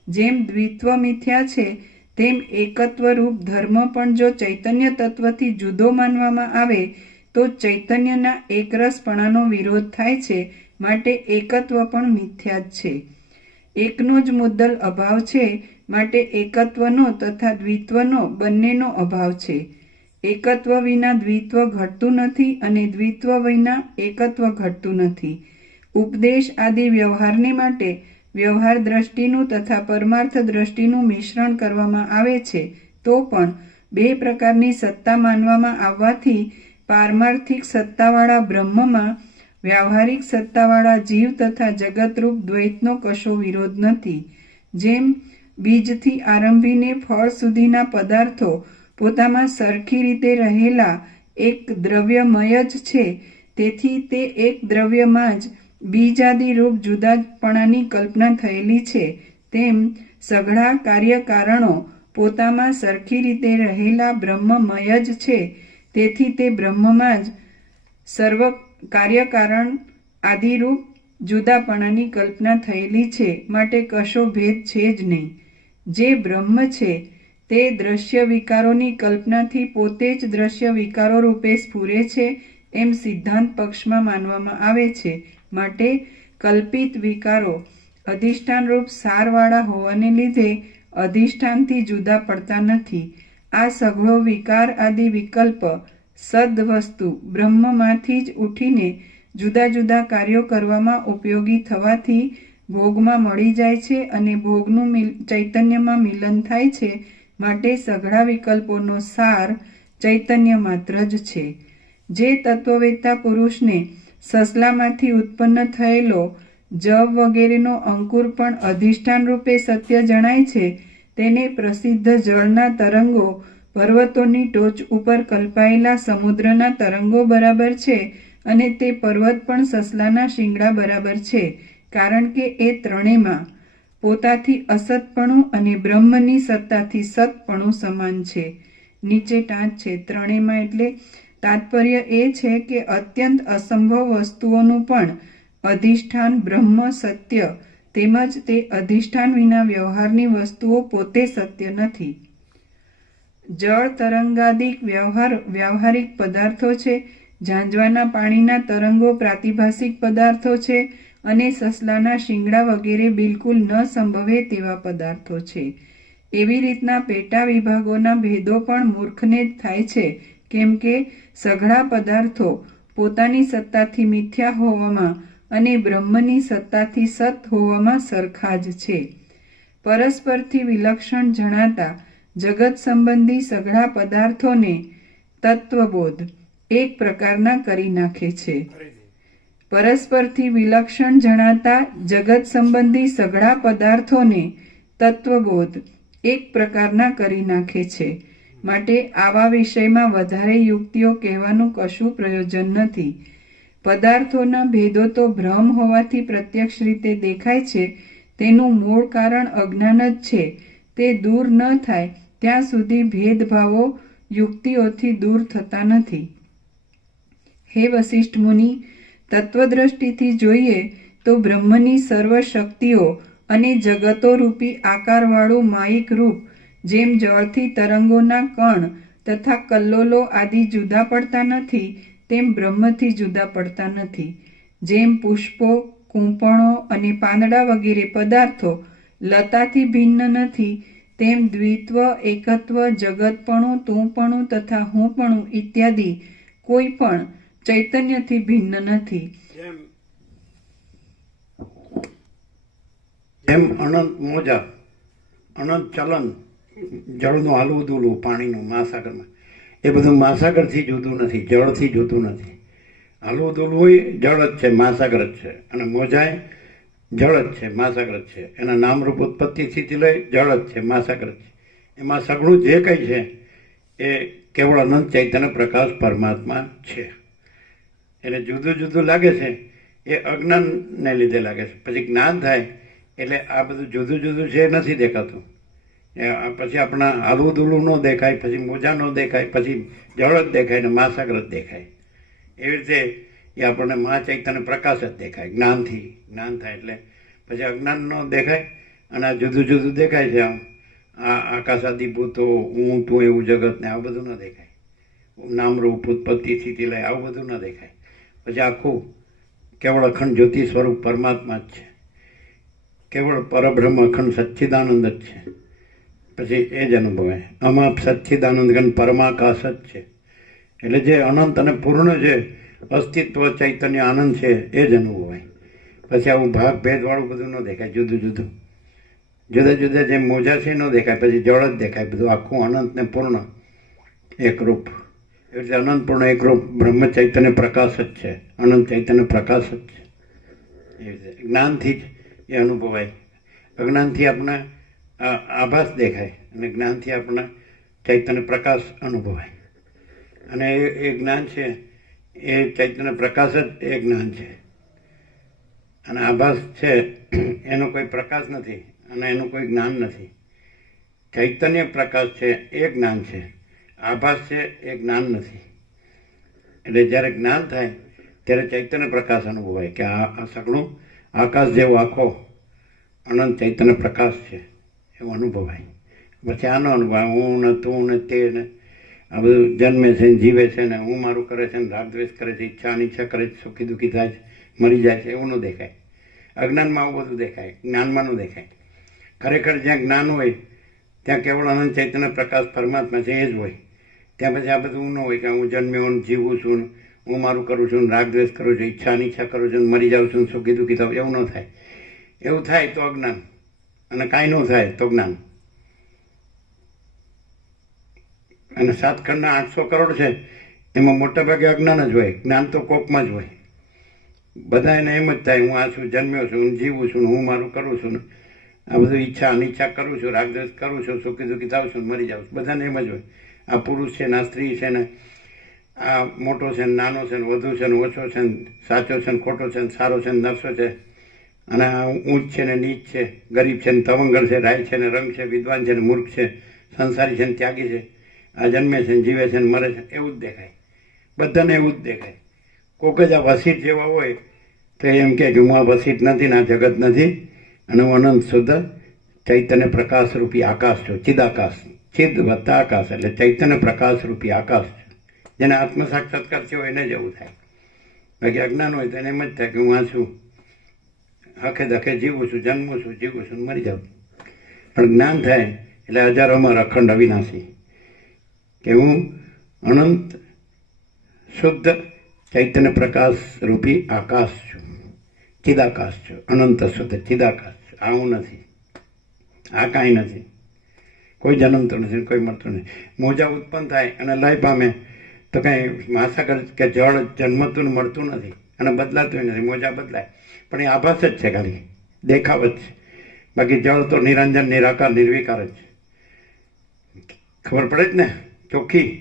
જેમ દ્વિત્વ મિથ્યા છે તેમ એકત્વરૂપ ધર્મ પણ જો ચૈતન્ય તત્વથી જુદો માનવામાં આવે તો ચૈતન્યના એકરસપણાનો વિરોધ થાય છે, માટે એકત્વ પણ મિથ્યા જ છે. એકનો જ મુદ્દલ અભાવ છે, માટે એકત્વનો તથા દ્વિત્વનો બંનેનો અભાવ છે. એકત્વ વિના દ્વિત્વ ઘટતું નથી અને દ્વિત્વ વિના એકત્વ ઘટતું નથી. ઉપદેશ આદિ વ્યવહારને માટે વ્યવહાર દ્રષ્ટિનું તથા પરમાર્થ દ્રષ્ટિનું મિશ્રણ કરવામાં આવે છે તો પણ બે પ્રકારની સત્તા માનવામાં આવવાથી પારમાર્થિક સત્તાવાળા બ્રહ્મમાં વ્યાવહારિક સત્તાવાળા જીવ તથા જગતરૂપ દ્વૈતનો કશો વિરોધ નથી. જેમ બીજથી આરંભીને ફળ સુધીના પદાર્થો પોતામાં સરખી રીતે રહેલા એક દ્રવ્યમય જ છે, તેથી તે એક દ્રવ્યમાં જ બીજાદિરૂપ જુદાપણાની કલ્પના થયેલી છે, તેમ સઘળા કાર્યકારણો પોતામાં સરખી રીતે રહેલા બ્રહ્મમય જ છે, તેથી તે બ્રહ્મમાં જ સર્વ કાર્યકારણ આદિરૂપ જુદાપણાની કલ્પના થયેલી છે, માટે કશો ભેદ છે જ નહીં. જે બ્રહ્મ છે તે દ્રશ્ય વિકારોની કલ્પનાથી પોતે જ દ્રશ્ય વિકારો રૂપે સ્ફુરે છે એમ સિદ્ધાંત પક્ષમાં માનવામાં આવે છે, માટે કલ્પિત વિકારો અધિષ્ઠાનરૂપ સારવાળા હોવાને લીધે અધિષ્ઠાનથી જુદા પડતા નથી. આ સઘળો વિકાર આદિ વિકલ્પ સદ્વસ્તુ બ્રહ્મમાંથી જ ઉઠીને જુદા જુદા કાર્યો કરવામાં ઉપયોગી થવાથી ભોગમાં મળી જાય છે અને ભોગનું ચૈતન્યમાં મિલન થાય છે, માટે સઘળા વિકલ્પોનો સાર ચૈતન્ય માત્ર જ છે. જે તત્વવેત્તા પુરુષને સસલામાંથી ઉત્પન્ન થયેલો જવ વગેરેનો અંકુર પણ અધિષ્ઠાન રૂપે સત્ય જણાય છે, તેને પ્રસિદ્ધ જળના તરંગો પર્વતોની ટોચ ઉપર કલ્પાયેલા સમુદ્રના તરંગો બરાબર છે અને તે પર્વત પણ સસલાના શિંગડા બરાબર છે, કારણ કે એ ત્રણેયમાં પોતાથી અસતપણું અને બ્રહ્મની સત્તાથી સતપણું સમાન છે. નીચે ટાંચ છે. ત્રણેયમાં એટલે તાત્પર્ય એ છે કે અત્યંત અસંભવ વસ્તુઓનું પણ અધિષ્ઠાન બ્રહ્મ સત્ય, તેમજ તે અધિષ્ઠાન વિના વ્યવહારની વસ્તુઓ પોતે સત્ય નથી. જળ તરંગાદિક વ્યવહારિક પદાર્થો છે. ઝાંઝવાના પાણીના તરંગો પ્રાતિભાસિક પદાર્થો છે અને સસલાના શિંગડા વગેરે બિલકુલ ન સંભવે તેવા પદાર્થો છે. એવી રીતના પેટા વિભાગોના ભેદો પણ મૂર્ખને જ થાય છે, કેમ કે સઘળા પદાર્થો પોતાની સત્તાથી મિથ્યા હોવામાં અને બ્રહ્મની સત્તાથી સત હોવામાં સરખા જ છે. પરસ્પરથી વિલક્ષણ જણાતા જગત સંબંધી સઘળા પદાર્થોને તત્વબોધ એક પ્રકારના કરી નાખે છે. પરસ્પરથી વિલક્ષણ જણાતા જગત સંબંધી સઘળા પદાર્થોને તત્વબોધ એક પ્રકારના કરી નાખે છે, માટે આવા વિષયમાં વધારે યુક્તિઓ કહેવાનું કશું પ્રયોજન નથી. પદાર્થોના ભેદો તો ભ્રમ હોવાથી પ્રત્યક્ષ રીતે દેખાય છે, તેનું મૂળ કારણ અજ્ઞાન જ છે. તે દૂર ન થાય ત્યાં સુધી ભેદભાવો યુક્તિઓથી દૂર થતા નથી. હે વસિષ્ઠ મુનિ, તત્વદ્રષ્ટિથી જોઈએ તો બ્રહ્મની સર્વ શક્તિઓ અને જગતો રૂપી આકારવાળું માયિક રૂપ જેમ જળથી તરંગોના કણ તથા કલ્લોલો આદિ જુદા પડતા નથી, તેમ બ્રહ્મથી જુદા પડતા નથી. જેમ પુષ્પો, કૂંપણો અને પાંદડા વગેરે પદાર્થો લતાથી ભિન્ન નથી, તેમ દ્વિત્વ, એકત્વ, જગતપણું, તુંપણું તથા હુંપણું ઇત્યાદિ કોઈ પણ ચૈતન્યથી ભિન્ન નથી. જેમ અનંત મોજા, અનંત ચલન, જળનું હાલવું દૂલવું, પાણીનું મહાસાગરમાં, એ બધું મહાસાગરથી જુદું નથી, જળથી જુદું નથી. હાલવું દૂલવું જળ જ છે, મહાસાગર જ છે, અને મોજાએ જળ જ છે, મહાસાગર જ છે. એના નામરૂપ ઉત્પત્તિથી લઈ જળ જ છે, મહાસાગર જ છે. એમાં સઘળું જે કંઈ છે એ કેવળ અનંત ચૈતન્ય પ્રકાશ પરમાત્મા છે. એટલે જુદું જુદું લાગે છે એ અજ્ઞાનને લીધે લાગે છે. પછી જ્ઞાન થાય એટલે આ બધું જુદું જુદું છે એ નથી દેખાતું. પછી આપણા હાલવું દૂલવું ન દેખાય, પછી મોજા ન દેખાય, પછી જળ જ દેખાય ને મહાસાગર જ દેખાય. એવી રીતે એ આપણને મહાચૈતન્ય પ્રકાશ જ દેખાય જ્ઞાનથી. જ્ઞાન થાય એટલે પછી અજ્ઞાન ન દેખાય અને આ જુદું જુદું દેખાય છે. આમ આ આકાશાદિભૂતો, હું તું એવું જગત ને આવું બધું ન દેખાય. નામરૂપ ઉત્પત્તિથી લઈ આવું બધું ન દેખાય. પછી આખું કેવળ અખંડ જ્યોતિ સ્વરૂપ પરમાત્મા જ છે, કેવળ પરબ્રહ્મ અખંડ સચ્ચિદાનંદ જ છે. પછી એ જ અનુભવાય. અમાપ સચ્ચિદાનંદ ઘન પરમાકાશ જ છે. એટલે જે અનંત અને પૂર્ણ જે અસ્તિત્વ ચૈતન્ય આનંદ છે એ જ અનુભવાય. પછી આવું ભાગ ભેદવાળું બધું ન દેખાય. જુદું જુદું જુદા જુદા જે મોજા છે ન દેખાય, પછી જળ જ દેખાય. બધું આખું અનંત ને પૂર્ણ એકરૂપ. એવી રીતે અનંત પૂર્ણ એકરૂપ બ્રહ્મ ચૈતન્ય પ્રકાશ જ છે, અનંત ચૈતન્ય પ્રકાશ જ છે. એવી રીતે જ્ઞાનથી જ એ અનુભવાય. અજ્ઞાનથી આપણે આભાસ દેખાય અને જ્ઞાનથી આપણને ચૈતન્ય પ્રકાશ અનુભવાય. અને એ જ્ઞાન છે એ ચૈતન્ય પ્રકાશ જ એ જ્ઞાન છે. અને આભાસ છે એનો કોઈ પ્રકાશ નથી અને એનું કોઈ જ્ઞાન નથી. ચૈતન્ય પ્રકાશ છે એ જ્ઞાન છે, આભાસ છે એ જ્ઞાન નથી. એટલે જ્યારે જ્ઞાન થાય ત્યારે ચૈતન્ય પ્રકાશ અનુભવાય કે આ સગળું આકાશ જેવો આખો અનંત ચૈતન્ય પ્રકાશ છે એવું અનુભવાય. પછી આનો અનુભવ હું ને તું ને તે ને આ બધું જન્મે છે ને જીવે છે ને હું મારું કરે છે ને રાગદ્વેષ કરે છે, ઈચ્છા અનિચ્છા કરે છે, સુખી દુઃખી થાય છે, મરી જાય છે, એવું ન દેખાય. અજ્ઞાનમાં આવું બધું દેખાય, જ્ઞાનમાં ન દેખાય. ખરેખર જ્યાં જ્ઞાન હોય ત્યાં કેવળ અનંત ચૈતન્ય પ્રકાશ પરમાત્મા છે એ જ હોય. ત્યાં પછી આ બધું ન હોય કે હું જન્મ્યો ને જીવું છું ને હું મારું કરું છું ને રાગદ્વેષ કરું છું, ઈચ્છા અનિચ્છા કરું છું ને મરી જાઉં છું ને સુખી દુઃખી થાવ, એવું ન થાય. એવું થાય તો અજ્ઞાન, અને કાંઈ ન થાય તો જ્ઞાન. અને 7 ખંડના 800 કરોડ છે એમાં મોટાભાગે અજ્ઞાન જ હોય, જ્ઞાન તો કોકમાં જ હોય. બધા એને એમ જ થાય હું આ છું, જન્મ્યો છું, હું જીવું છું, હું મારું કરું છું ને આ બધું ઈચ્છા અનિચ્છા કરું છું, રાગદ્વેષ કરું છું, સુખી દુઃખી થાવ છું, મરી જાઉં છું. બધાને એમ જ હોય. આ પુરુષ છે ને આ સ્ત્રી છે ને આ મોટો છે ને નાનો છે ને વધુ છે ને ઓછો છે ને સાચો છે ને ખોટો છે ને સારો છે ને નરસો છે, અને આ ઊંચ છે ને નીચ છે, ગરીબ છે ને તવંગર છે, રાય છે ને રંગ છે, વિદ્વાન છે ને મૂર્ખ છે, સંસારી છે ને ત્યાગી છે, આ જન્મે છે ને જીવે છે ને મરે છે, એવું જ દેખાય. બધાને એવું જ દેખાય. કોક જ આ વસીટ જેવા હોય તો એમ કે હું આ વસીટ નથી ને આ જગત નથી અને હું અનંત શુદ્ધ ચૈતન્ય પ્રકાશ રૂપી આકાશ છું, ચિદાકાશ. ચિદ વત્તા આકાશ એટલે ચૈતન્ય પ્રકાશ રૂપી આકાશ છે. જેને આત્મ સાક્ષાત્કાર થયો એને જ એવું થાય. બાકી અજ્ઞાન હોય તો એને એમ જ થાય કે હું આ છું, હખે દખે જીવું છું, જન્મું છું, જીવું છું, મરી જાઉં. પણ જ્ઞાન થાય એટલે હજારોમાં અખંડ અવિનાશી કે હું અનંત શુદ્ધ ચૈતન્ય પ્રકાશ રૂપી આકાશ છું, ચિદાકાશ છું, અનંત શુદ્ધ ચિદાકાશ છું. આ હું નથી, આ કાંઈ નથી, કોઈ જન્મતો નથી, કોઈ મળતું નથી. મોજા ઉત્પન્ન થાય અને લય પામે તો કાંઈ મહાસાગર કે જળ જન્મતું ને મળતું નથી અને બદલાતું નથી. મોજા બદલાય પણ એ આભાસ જ છે, ખાલી દેખાવ જ છે. બાકી જળ તો નિરંજન નિરાકાર નિર્વિકાર જ છે. ખબર પડે જ ને ચોખ્ખી.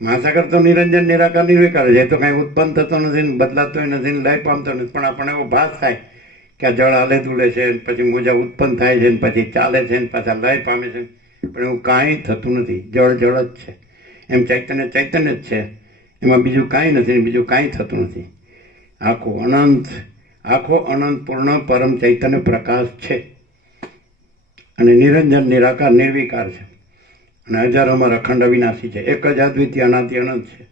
મહાસાગર તો નિરંજન નિરાકાર નિર્વિકાર છે, એ તો કાંઈ ઉત્પન્ન થતો નથી ને બદલાતો નથી ને લય પામતો નથી. પણ આપણને એવો ભાસ થાય કે આ જળ હાલે દુલે છે, પછી મોજા ઉત્પન્ન થાય છે ને પછી ચાલે છે ને પાછા લય પામે છે, પણ એવું કાંઈ થતું નથી. જળ જળ જ છે. એમ ચૈતન્ય ચૈતન્ય જ છે, એમાં બીજું કાંઈ નથી, બીજું કાંઈ થતું નથી. આખો અનંત પૂર્ણ પરમ ચૈતન્ય પ્રકાશ છે અને નિરંજન નિરાકાર નિર્વિકાર છે અને હજારોમાં અખંડ અવિનાશી છે. એક જ અદ્વિતીય અનાદિ અનંત છે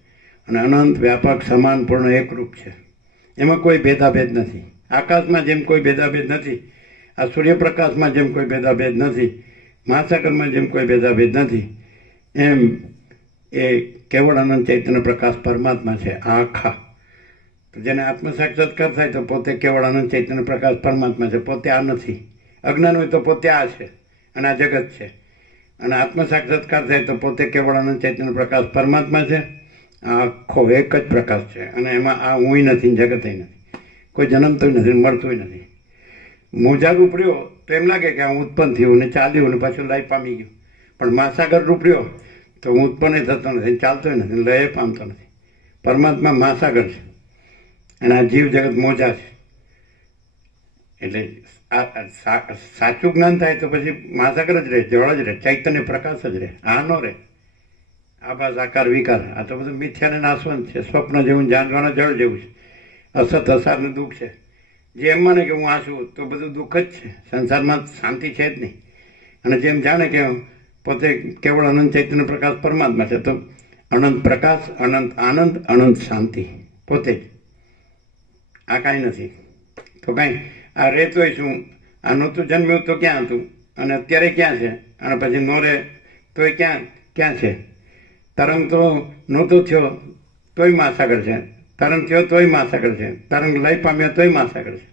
અને અનંત વ્યાપક સમાન પૂર્ણ એકરૂપ છે. એમાં કોઈ ભેદાભેદ નથી. આકાશમાં જેમ કોઈ ભેદાભેદ નથી, આ સૂર્યપ્રકાશમાં જેમ કોઈ ભેદાભેદ નથી, મહાસાગરમાં જેમ કોઈ ભેદાભેદ નથી, એમ એ કેવળ અનંત ચૈતન્ય પ્રકાશ પરમાત્મા છે આખા. જેને આત્મ સાક્ષાત્કાર થાય તો પોતે કેવળ અનંત ચૈતન્ય પ્રકાશ પરમાત્મા છે, પોતે આ નથી. અજ્ઞાન હોય તો પોતે આ છે અને આ જગત છે, અને આત્મ સાક્ષાત્કાર થાય તો પોતે કેવળ અનંત ચૈતન્ય પ્રકાશ પરમાત્મા છે. આ આખો એક જ પ્રકાશ છે, અને એમાં આ હુંય નથી, જગત નથી, કોઈ જન્મતોય નથી, મળતોય નથી. મોજા રૂપ રહ્યો તો એમ લાગે કે હું ઉત્પન્ન થયું ને ચાલ્યું ને પાછું લય પામી ગયું, પણ મહાસાગર રૂપ રહ્યો તો હું ઉત્પન્ન થતો નથી, ચાલતોય નથી, લય પામતો નથી. પરમાત્મા મહાસાગર છે અને આ જીવ જગત મોજા છે. એટલે આ સાચું જ્ઞાન થાય તો પછી મહાસાગર જ રહે, જળ જ રહે, ચૈતન્ય પ્રકાશ જ રહે, આ ન રહે. આભાસ આકાર વિકાર આ તો બધું મિથ્યાને નાશવંત છે, સ્વપ્ન જેવું, જાણવાના જળ જેવું છે, અસત અસારનું દુઃખ છે. જે એમ માને કે હું આ છું તો બધું દુઃખ જ છે, સંસારમાં શાંતિ છે જ નહીં. અને જેમ જાણે કે પોતે કેવળ અનંત ચૈતન્ય પ્રકાશ પરમાત્મા છે, તો અનંત પ્રકાશ, અનંત આનંદ, અનંત શાંતિ પોતે જ. આ કાંઈ નથી તો કાંઈ આ રહેતોય શું, આ નહોતું જન્મ્યું તો ક્યાં હતું, અને અત્યારે ક્યાં છે, અને પછી નો રહે તોય ક્યાં છે. તરંગ તો નહોતો થયો તોય મહાસાગર છે, તરંગ થયો તોય મહાસાગર છે, તરંગ લઈ પામ્યો તોય મહાસાગર છે.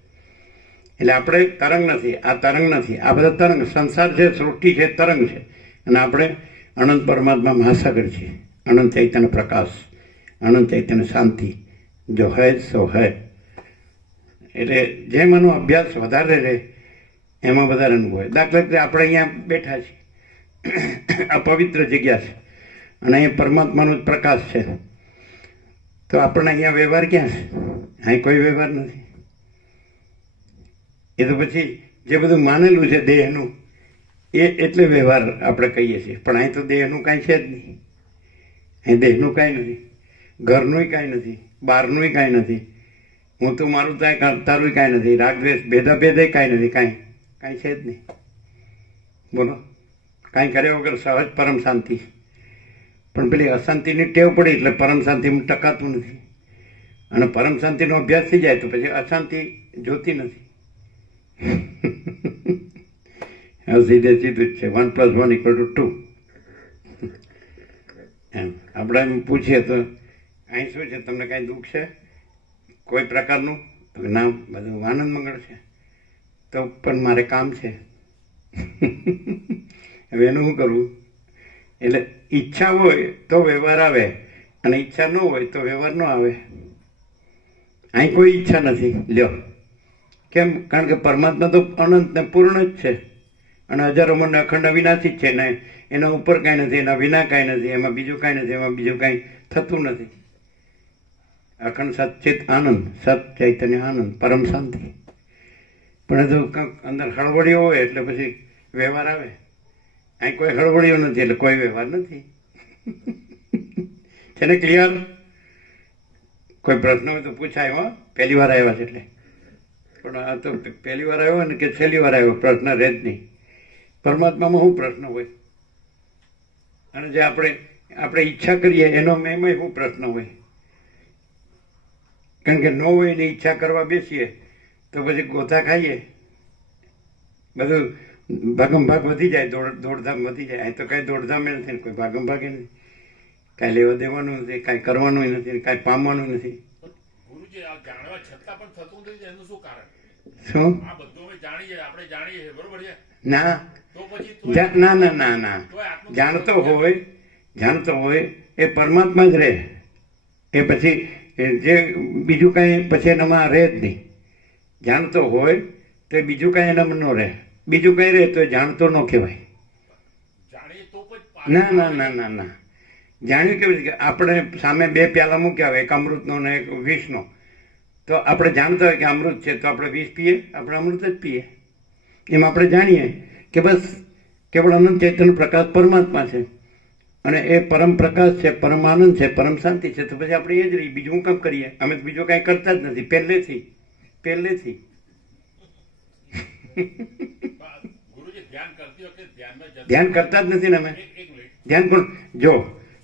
એટલે આપણે તરંગ નથી, આ તરંગ નથી, આ બધા તરંગ, સંસાર છે, સૃષ્ટિ છે, તરંગ છે, અને આપણે અનંત પરમાત્મા મહાસાગર છીએ. અનંત ચૈતન્ય પ્રકાશ, અનંત ચૈતન્ય શાંતિ, જો હૈ સો હૈ. એટલે જેમ આનો અભ્યાસ વધારે રહે એમાં વધારે અનુભવ હોય. દાખલા તરીકે આપણે અહીંયા બેઠા છીએ, આ પવિત્ર જગ્યા છે અને અહીંયા પરમાત્માનો જ પ્રકાશ છે, તો આપણને અહીંયા વ્યવહાર ક્યાં છે? અહીં કોઈ વ્યવહાર નથી. એ તો પછી જે બધું માનેલું છે દેહનું એટલે વ્યવહાર આપણે કહીએ છીએ, પણ અહીં તો દેહનું કાંઈ છે જ નહીં. અહીં દેહનું કાંઈ નથી, ઘરનું કાંઈ નથી, બહારનું કાંઈ નથી, હું તો મારું તારું કાંઈ નથી, રાગદ્વેષ ભેદાભેદે કાંઈ નથી, કાંઈ છે જ નહીં. બોલો, કાંઈ કર્યા વગર સહજ પરમ શાંતિ. પણ પેલી અશાંતિની ટેવ પડી એટલે પરમ શાંતિમાં ટકાતું નથી, અને પરમ શાંતિનો અભ્યાસ થઈ જાય તો પછી અશાંતિ જોતી નથી. સીધે સીધું જ છે, 1 + 1 = 2. એમ આપણે એમ પૂછીએ તો અહીં શું છે, તમને કાંઈ દુઃખ છે કોઈ પ્રકારનું? તો ના, બધું આનંદ મંગળ છે. તો પણ મારે કામ છે. હવે એનું શું કરવું? એટલે ઈચ્છા હોય તો વ્યવહાર આવે, અને ઈચ્છા ન હોય તો વ્યવહાર ન આવે. અહીં કોઈ ઈચ્છા નથી. લ્યો, કેમ? કારણ કે પરમાત્મા તો અનંત ને પૂર્ણ જ છે, અને હજારો મને અખંડ અવિનાશી જ છે ને, એના ઉપર કાંઈ નથી, એના વિના કાંઈ નથી, એમાં બીજું કાંઈ નથી, એમાં બીજું કાંઈ થતું નથી. અખંડ સચિત આનંદ, સત ચૈતન્ય આનંદ, પરમ શાંતિ. પણ જો કંઈક અંદર હળવળીઓ હોય એટલે પછી વ્યવહાર આવે. અહીં કોઈ હળવળીઓ નથી એટલે કોઈ વ્યવહાર નથી. છે ને? ક્લિયર? કોઈ પ્રશ્ન હોય તો પૂછાય. હો, પહેલી વાર આવ્યા છે એટલે. પણ આ તો પહેલી વાર આવ્યો ને કે છેલ્લી વાર આવ્યો, પ્રશ્ન રહે જ નહીં. પરમાત્મામાં શું પ્રશ્ન હોય? અને જે આપણે ઈચ્છા કરીએ એનો એમાં શું પ્રશ્ન હોય? કારણ કે ન હોય એની ઈચ્છા કરવા બેસીએ તો પછી ગોથા ખાઈએ, બધું ભાગમ ભાગ વધી જાય, દોડધામ વધી જાય. અહીં તો કાંઈ દોડધામ નથી, કોઈ ભાગમ ભાગે નથી, કાંઈ લેવા દેવાનું નથી, કાંઈ કરવાનું નથી, કાંઈ પામવાનું નથી. ગુરુજી, આ જાણવા છતાં પણ થતું નથી, એનું શું કારણ? શું? આ બધું અમે જાણીએ, આપણે જાણીએ, બરોબર છે? ના, તો પછી ના ના ના ના, જાણતો હોય એ પરમાત્મા જ રહે. એ પછી જે બીજું કાંઈ પછી એનામાં રહે જ નહીં. જાણતો હોય તો બીજું કાંઈ એનામાં ન રહે. બીજું કાંઈ રહે તો જાણતો ન કહેવાય. ના ના ના ના ના, જાણ્યું કેવું છે કે આપણે સામે 2 પ્યાલા મૂક્યા હોય, એક અમૃતનો ને એક વિષનો, તો આપણે જાણતા હોય કે અમૃત છે તો આપણે વિષ પીએ? આપણે અમૃત જ પીએ. એમ આપણે જાણીએ કે બસ કેવળ અનંત ચૈતન્ય પ્રકાશ પરમાત્મા છે, અને એ પરમ પ્રકાશ છે, પરમ આનંદ છે, પરમ શાંતિ છે, તો પછી આપણે એ જ રહી. બીજું હું કામ કરીએ? અમે તો બીજું કાંઈ કરતા જ નથી પહેલેથી. ધ્યાન કરતા જ નથી ને અમે. ધ્યાન પણ જો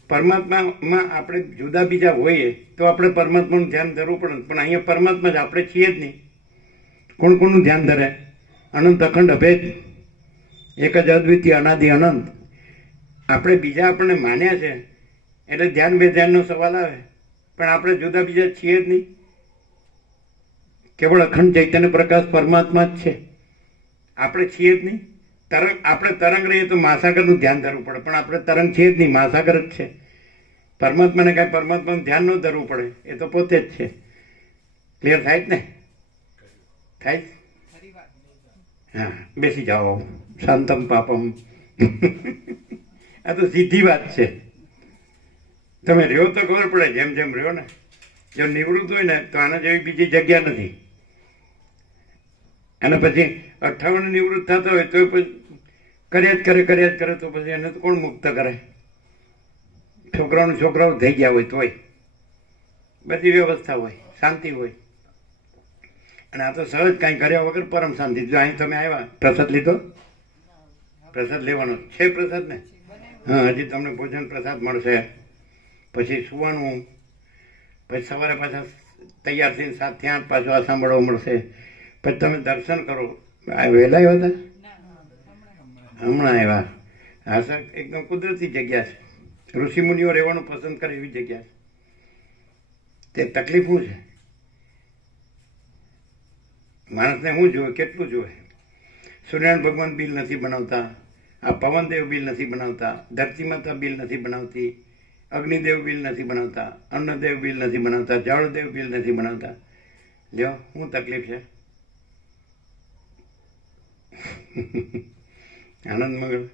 પરમાત્મામાં આપણે જુદા બીજા હોઈએ તો આપણે પરમાત્માનું ધ્યાન ધરવું પડે, પણ અહીંયા પરમાત્મા જ આપણે છીએ જ નહીં. કોણ કોનું ધ્યાન ધરે? અનંત અખંડ અભેદ, એક જ અદ્વિતીય અનાદિ અનંત. આપણે બીજા આપણને માન્યા છે એટલે ધ્યાન બેધ્યાનનો સવાલ આવે, પણ આપણે જુદા બીજા છીએ જ નહીં. કેવળ અખંડ ચૈતન્ય પ્રકાશ પરમાત્મા જ છે, આપણે છીએ જ નહીં. તરંગ આપણે તરંગ રહીએ તો મહાસાગરનું ધ્યાન ધરવું પડે, પણ આપણે તરંગ છીએ જ નહીં, મહાસાગર જ છે. પરમાત્માને કાંઈ પરમાત્માનું ધ્યાન ન ધરવું પડે, એ તો પોતે જ છે. ક્લિયર થાય જ ને? થાય જ? ખરી વાત. હા, બેસી જાઓ. શાંતમ પાપમ. આ તો સીધી વાત છે. તમે રહ્યો તો ખબર પડે, જેમ જેમ રહ્યો ને. જો નિવૃત્ત હોય ને તો આના જેવી બીજી જગ્યા નથી. અને પછી 58 નિવૃત્ત થતો હોય તો પછી કર્યા જ કરે તો પછી એને તો કોણ મુક્ત કરે? છોકરાઓ થઈ ગયા હોય તોય બધી વ્યવસ્થા હોય, શાંતિ હોય. અને આ તો સહજ કાંઈ કર્યા વગર પરમ શાંતિ. જો અહીં તમે આવ્યા, પ્રસાદ લીધો? પ્રસાદ લેવાનો છે. પ્રસાદ ને? હા, હજી તમને ભોજન પ્રસાદ મળશે. પછી સુવાનું, પછી સવારે પાછા તૈયાર થઈને 7 થી 8 પાછું આ સાંભળવા મળશે. પછી તમે દર્શન કરો. આ વહેલા આવ્યા હતા? હમણાં આવ્યા. હા સર, એકદમ કુદરતી જગ્યા છે. ઋષિમુનિઓ રહેવાનું પસંદ કરે એવી જગ્યા છે. તે તકલીફ શું છે? માણસને શું જોવે, કેટલું જોવે? સૂર્યનારાયણ ભગવાન બિલ નથી બનાવતા, આ પવનદેવ બિલ નથી બનાવતા, ધરતી માતા બિલ નથી બનાવતી, અગ્નિદેવ બિલ નથી બનાવતા, અન્નદેવ બિલ નથી બનાવતા, જળદેવ બિલ નથી બનાવતા. લ્યો, શું તકલીફ છે? આનંદ મગળ.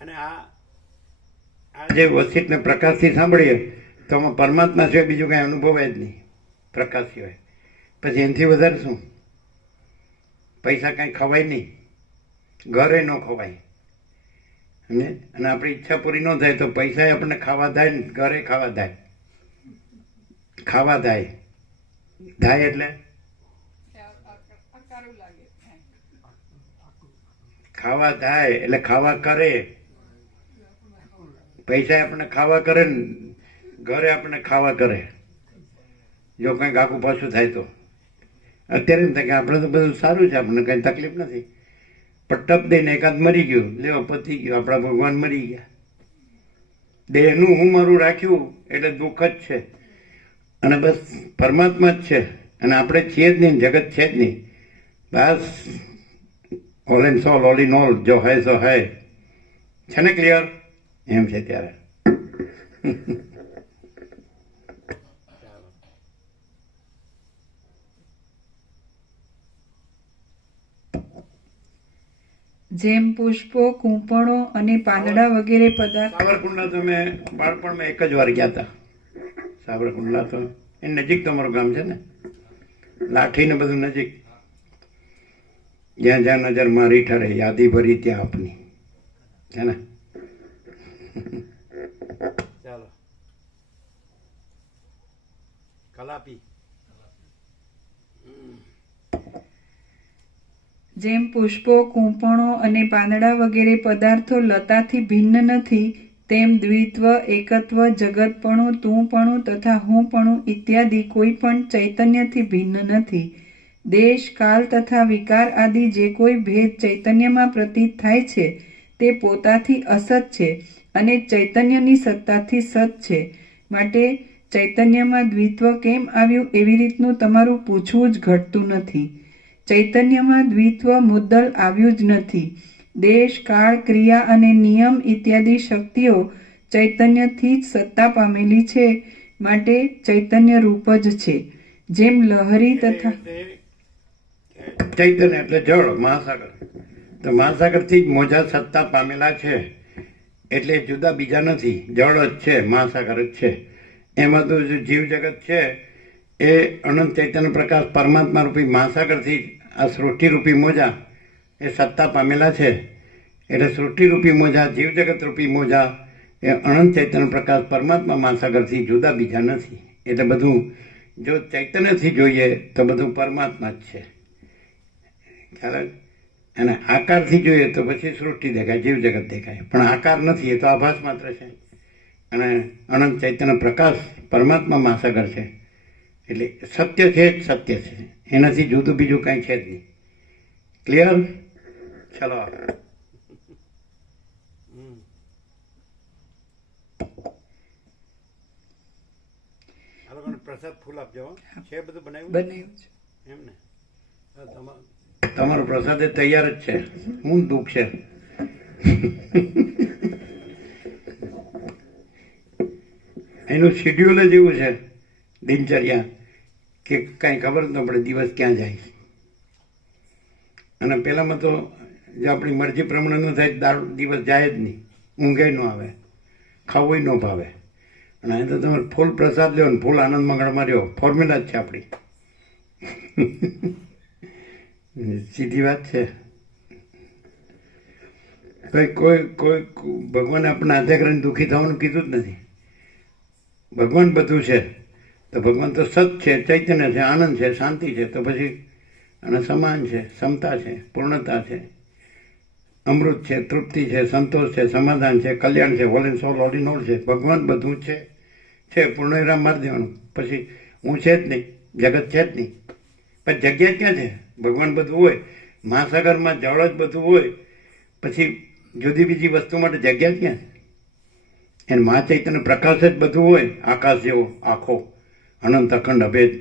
અને આ જે વસિષ્ઠને પ્રકાશથી સાંભળીએ તો આમાં પરમાત્મા સિવાય બીજું કાંઈ અનુભવાય જ નહીં, પ્રકાશ સિવાય. પછી એનાથી વધારે શું? પૈસા કાંઈ ખવાય નહીં, ઘરે ન ખવાય. અને આપણી ઈચ્છા પૂરી ન થાય તો પૈસા આપણને ખાવા થાય ને ઘરે ખાવા થાય. ખાવા થાય થાય એટલે અકારું લાગે. ખાવા થાય એટલે ખાવા કરે. પૈસા આપણને ખાવા કરે ને ઘરે આપણને ખાવા કરે. જો કંઈક આખું પાછું થાય તો અત્યારે એમ થાય કે આપણે તો બધું સારું છે, આપણને કંઈ તકલીફ નથી. પણ ટપ દઈને એકાદ મરી ગયું, લેવો પતી ગયું, આપણા ભગવાન મરી ગયા. દેહનું હું મારું રાખ્યું એટલે દુઃખ જ છે. અને બસ પરમાત્મા જ છે, અને આપણે છીએ જ નહીં, જગત છે જ નહીં. બસ all and solve, all in all, જો હૈ સો હૈ. છે ને? ક્લિયર? એમ છે ત્યારે. જેમ પુષ્પો, કૂંપણો અને પાંદડા વગેરે પદાર્થ. સાવરકુંડલા તો મેં બાળપણમાં એક જ વાર ગયા હતા. સાવરકુંડલા તો એ નજીક તમારું ગામ છે ને, લાઠી ને બધું નજીક. જ્યાં જ્યાં નજર મારી ઠરે, યાદી ભરી ત્યાં આપની. છે ને? ચાલો, કલાપી. જેમ પુષ્પો, કૂંપણો અને પાંદડા વગેરે પદાર્થો લતાથી ભિન્ન નથી, તેમ દ્વિત્વ, એકત્વ, જગતપણું, તુંપણું તથા હુંપણું ઇત્યાદિ કોઈ પણ ચૈતન્યથી ભિન્ન નથી. દેશ, કાલ તથા વિકાર આદિ જે કોઈ ભેદ ચૈતન્યમાં પ્રતીત થાય છે તે પોતાથી અસત છે અને ચૈતન્યની સત્તાથી સત છે. માટે ચૈતન્યમાં દ્વિત્વ કેમ આવ્યું એવી રીતનું તમારું પૂછવું જ ઘટતું નથી. ચૈતન્યમાં દ્વિત્વ મુદ્દલ આવ્યું જ નથી. દેશ, કાળ, ક્રિયા અને નિયમ ઇત્યાદિ શક્તિઓ ચૈતન્યથી જ સત્તા પામેલી છે, માટે ચૈતન્ય રૂપ જ છે. જેમ લહરી તથા ચૈતન્ય એટલે જળ, મહાસાગર. તો મહાસાગરથી જ મોજા સત્તા પામેલા છે, એટલે જુદા બીજા નથી. જળ જ છે, મહાસાગર જ છે. એમાં તો જીવ જગત છે એ અનંત ચૈતન્ય પ્રકાશ પરમાત્મા રૂપી મહાસાગરથી આ સૃષ્ટિરૂપી મોજા એ સત્તા પામેલા છે. એટલે સૃષ્ટિરૂપી મોજા, જીવજગત રૂપી મોજા એ અનંત ચૈતન્ય પ્રકાશ પરમાત્મા મહાસાગરથી જુદા બીજા નથી. એટલે બધું જો ચૈતન્યથી જોઈએ તો બધું પરમાત્મા જ છે. ખ્યાલ? અને આકારથી જોઈએ તો પછી સૃષ્ટિ દેખાય, જીવજગત દેખાય, પણ આકાર નથી, એ તો આભાસ માત્ર છે. અને અનંત ચૈતન્ય પ્રકાશ પરમાત્મા મહાસાગર છે. એટલે સત્ય છે જ સત્ય છે, એનાથી જુદું બીજું કાંઈ છે જ નહીં. ક્લિયર? ચલો. હમ. આ લોકોને પ્રસાદ ફૂલ આપજો હો. છે બધું બનાવ્યું બનાવ્યું છે. એમ ને તમારો પ્રસાદ એ તૈયાર જ છે. હું દુઃખ છે એનું શેડ્યુલ જ એવું છે દિનચર્યા કે કાંઈ ખબર જ ન પડે દિવસ ક્યાં જાય. અને પહેલાંમાં તો જો આપણી મરજી પ્રમાણે ન થાય દિવસ જાય જ નહીં, ઊંઘે ન આવે, ખાવું ન ભાવે. અને અહીં તો તમે ફૂલ પ્રસાદ લ્યો ને ફૂલ આનંદ મંગળમાં રહ્યો, ફોર્મ્યુલા જ છે આપણી. સીધી વાત છે. કોઈ ભગવાને આપણને હાથે કરીને દુઃખી થવાનું કીધું જ નથી. ભગવાન બધું છે તો ભગવાન તો સત છે, ચૈતન્ય છે, આનંદ છે, શાંતિ છે, તો પછી અને સમાન છે, સમતા છે, પૂર્ણતા છે, અમૃત છે, તૃપ્તિ છે, સંતોષ છે, સમાધાન છે, કલ્યાણ છે, whole and solve all in all છે. ભગવાન બધું છે પૂર્ણ વિરામ મારી દેવાનું. પછી હું છે જ નહીં, જગત છે જ નહીં, પણ જગ્યા ક્યાં છે? ભગવાન બધું હોય, મહાસાગરમાં જળ જ બધું હોય, પછી જુદી બીજી વસ્તુ માટે જગ્યા ક્યાં છે? એને મહાચૈતન્ય પ્રકાશ જ બધું હોય, આકાશ જેવો આખો અનંત અખંડ અભેદ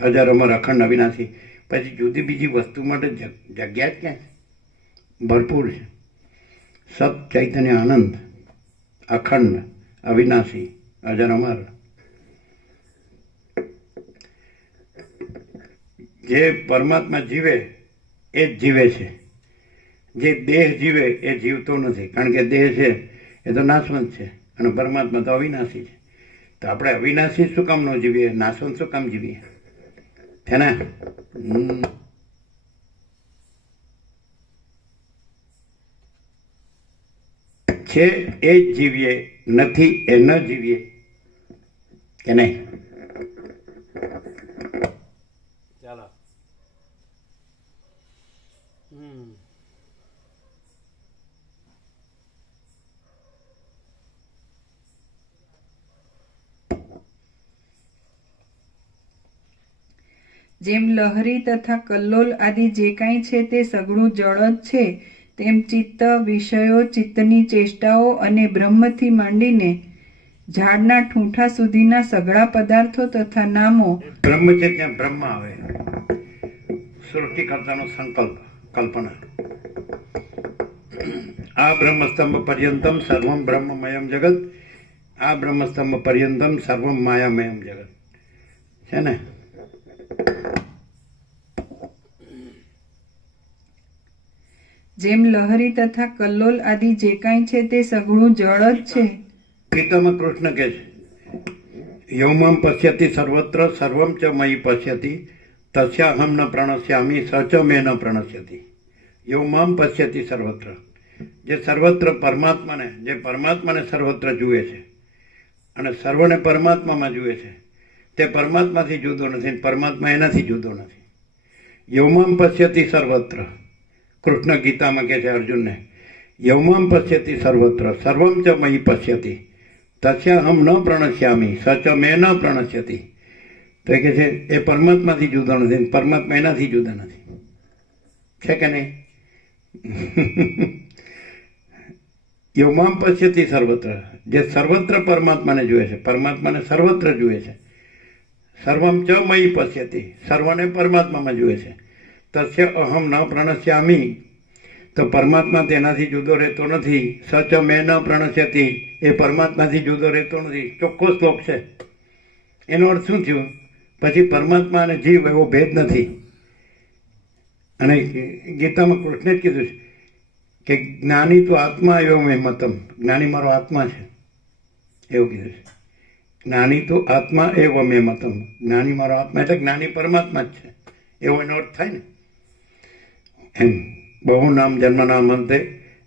હજાર અમર અખંડ અવિનાશી. પછી જુદી બીજી વસ્તુ માટે જગ્યા જ ક્યાં છે? ભરપૂર છે. સત ચૈતન્ય આનંદ અખંડ અવિનાશી અજર અમર. જે પરમાત્મા જીવે એ જ જીવે છે. જે દેહ જીવે એ જીવતો નથી, કારણ કે દેહ છે એ તો નાશવંત છે અને પરમાત્મા તો અવિનાશી છે. તો આપણે અવિનાશી શું કામ ન જીવીએ, નાશવંત શું કામ જીવીએ? છે ને? છે એ જ જીવીએ, નથી એ ન જીવીએ, કે નહીં? ચાલો. જેમ લહરી તથા કલ્લોલ આદિ જે કાંઈ છે તે સઘળું જળ જ છે, તેમ ચિત્ત, વિષયો, ચિત્તની ચેષ્ટાઓ અને બ્રહ્મથી માંડીને ઝાડના ઠૂંઠા સુધીના સઘળા પદાર્થો તથા નામો. બ્રહ્મ છે ત્યાં બ્રહ્મ આવે, સૃષ્ટિકર્તાનો સંકલ્પ, કલ્પના. આ બ્રહ્મસ્તંભ પર્યંતમ સર્વમ બ્રહ્મમયમ જગત, આ બ્રહ્મસ્તંભ પર્યંતમ સર્વમ માયામયમ જગત. છે ને? જેમ લહરી તથા કલ્લોલ આદિ જે કાંઈ છે તે સઘળું જળ જ છે. ગીતામાં કૃષ્ણ કહે છે, યૌમમ પશ્યતિ સર્વત્ર સર્વમ ચ મયી પશ્યતિ તસ્યાહમ ન પ્રણશ્યામિ સ ચ મે ન પ્રણશ્યતિ. યૌમમ પશ્યતિ સર્વત્ર, જે સર્વત્ર પરમાત્માને, જે પરમાત્માને સર્વત્ર જુએ છે અને સર્વને પરમાત્મામાં જુએ છે, તે પરમાત્માથી જુદો નથી, પરમાત્મા એનાથી જુદો નથી. યૌમમ પશ્યતિ સર્વત્ર, કૃષ્ણ ગીતામાં કહે છે અર્જુનને, યૌમમ પશ્યતિ સર્વત્ર સર્વમ ચ મયી પશ્યતિ તસ્યાહમ ન પ્રણશ્યામિ સ ચ મે ન પ્રણશ્યતિ. તો એ કહે છે એ પરમાત્માથી જુદો નથી, પરમાત્મા એનાથી જુદા નથી. છે કે નહીં? યૌમમ પશ્યતિ સર્વત્ર, જે સર્વત્ર પરમાત્માને જુએ છે, પરમાત્માને સર્વત્ર જુએ છે. સર્વમ ચ મયી પશ્યતિ, સર્વને પરમાત્મામાં જુએ છે. તસ્ય અહમ ન પ્રણશ્યામિ, તો પરમાત્મા તેનાથી જુદો રહેતો નથી. સ ચ મે ન પ્રણશ્યતિ, એ પરમાત્માથી જુદો રહેતો નથી. ચોખ્ખો શ્લોક છે. એનો અર્થ શું થયું? પછી પરમાત્મા અને જીવ એવો ભેદ નથી. અને ગીતામાં કૃષ્ણે જ કીધું છે કે જ્ઞાની તો આત્મા એવો મેં મતમ, જ્ઞાની મારો આત્મા છે એવું કીધું છે. જ્ઞાની તો આત્મા એવો મેં મતમ, જ્ઞાની મારો આત્મા એટલે જ્ઞાની પરમાત્મા જ છે, એવો એનો અર્થ થાય ને. એમ બહુ નામ જન્મ નામ અંતે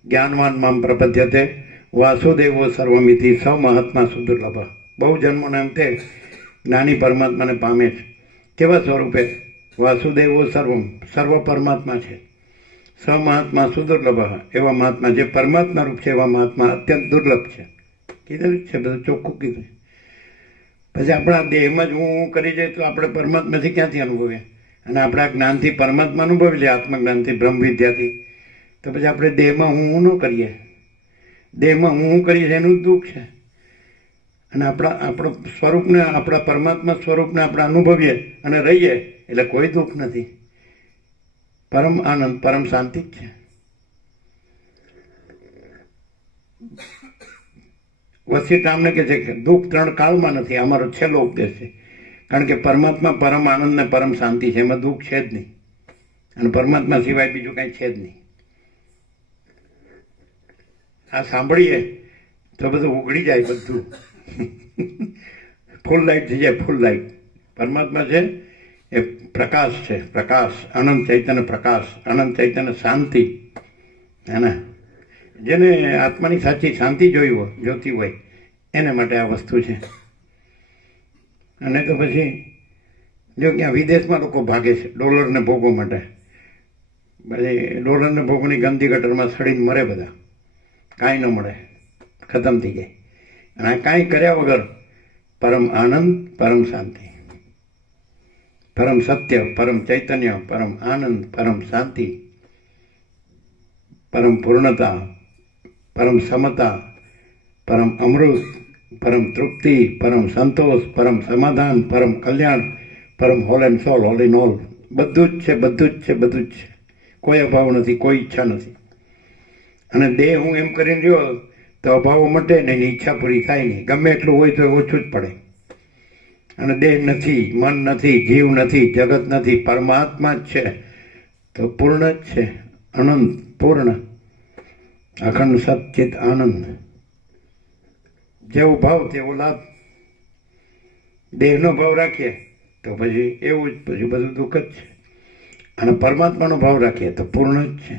જ્ઞાનવાન મામ પ્રપદ્યતે વાસુદેવો સર્વમિતિ સૌ મહાત્મા સુદુર્લભ. બહુ જન્મોના અંતે જ્ઞાની પરમાત્માને પામે છે. કેવા સ્વરૂપે? વાસુદેવો સર્વમ, સર્વ પરમાત્મા છે. સ મહાત્મા સુદુર્લભ, એવા મહાત્મા જે પરમાત્મા રૂપ છે એવા મહાત્મા અત્યંત દુર્લભ છે. કીધું છે, બધું ચોખ્ખું કીધું. પછી આપણા દેહમાં જ હું કરી જાય તો આપણે પરમાત્માથી ક્યાંથી અનુભવીએ? અને આપણા જ્ઞાનથી પરમાત્મા અનુભવી લે, આત્મજ્ઞાનથી, બ્રહ્મ વિદ્યાથી, તો પછી આપણે દેહમાં હું ન કરીએ. દેહમાં હું કરીશ એનું જ દુઃખ છે. અને આપણો સ્વરૂપને, આપણા પરમાત્મા સ્વરૂપને આપણે અનુભવીએ અને રહીએ એટલે કોઈ દુઃખ નથી. પરમ આનંદ, પરમ શાંતિ જ છે. વસિષ્ઠ અમને કહે છે કે દુઃખ 3 કાળમાં નથી. અમારો છેલ્લો ઉપદેશ છે. કારણ કે પરમાત્મા પરમ આનંદ ને પરમ શાંતિ છે, એમાં દુઃખ છે જ નહીં. અને પરમાત્મા સિવાય બીજું કાંઈ છે જ નહીં. આ સાંભળીએ તો બધું ઉઘડી જાય, બધું ફૂલ લાઈટ થઈ જાય, ફૂલ લાઈટ. પરમાત્મા છે એ પ્રકાશ છે, પ્રકાશ, અનંત ચૈતન્ય પ્રકાશ, અનંત ચૈતન્ય શાંતિ. હે ને? જેને આત્માની સાચી શાંતિ જોતી હોય એને માટે આ વસ્તુ છે. અને તો પછી જો ક્યાં વિદેશમાં લોકો ભાગે છે ડોલરને ભોગવા માટે, પછી ડોલરને ભોગવાની ગંદી ગટરમાં સડીને મરે બધા, કાંઈ ન મળે, ખતમ થઈ જાય. અને આ કાંઈ કર્યા વગર પરમ આનંદ, પરમ શાંતિ, પરમ સત્ય, પરમ ચૈતન્ય, પરમ આનંદ, પરમ શાંતિ, પરમ પૂર્ણતા, પરમ સમતા, પરમ અમૃત, પરમ તૃપ્તિ, પરમ સંતોષ, પરમ સમાધાન, પરમ કલ્યાણ, પરમ whole and soul, whole in all. બધું જ છે, બધું જ છે, બધું જ છે. કોઈ અભાવ નથી, કોઈ ઈચ્છા નથી. અને દેહ હું એમ કરીને રહ્યો તો અભાવો મટે ને એની ઈચ્છા પૂરી થાય નહીં. ગમે એટલું હોય તો ઓછું જ પડે. અને દેહ નથી, મન નથી, જીવ નથી, જગત નથી, પરમાત્મા જ છે. તો પૂર્ણ જ છે, અનંત, પૂર્ણ, અખંડ સચ્ચિત આનંદ. જેવો ભાવ તેવો લાભ. દેહનો ભાવ રાખીએ તો પછી એવું જ, પછી બધું દુઃખ જ છે. અને પરમાત્માનો ભાવ રાખીએ તો પૂર્ણ જ છે.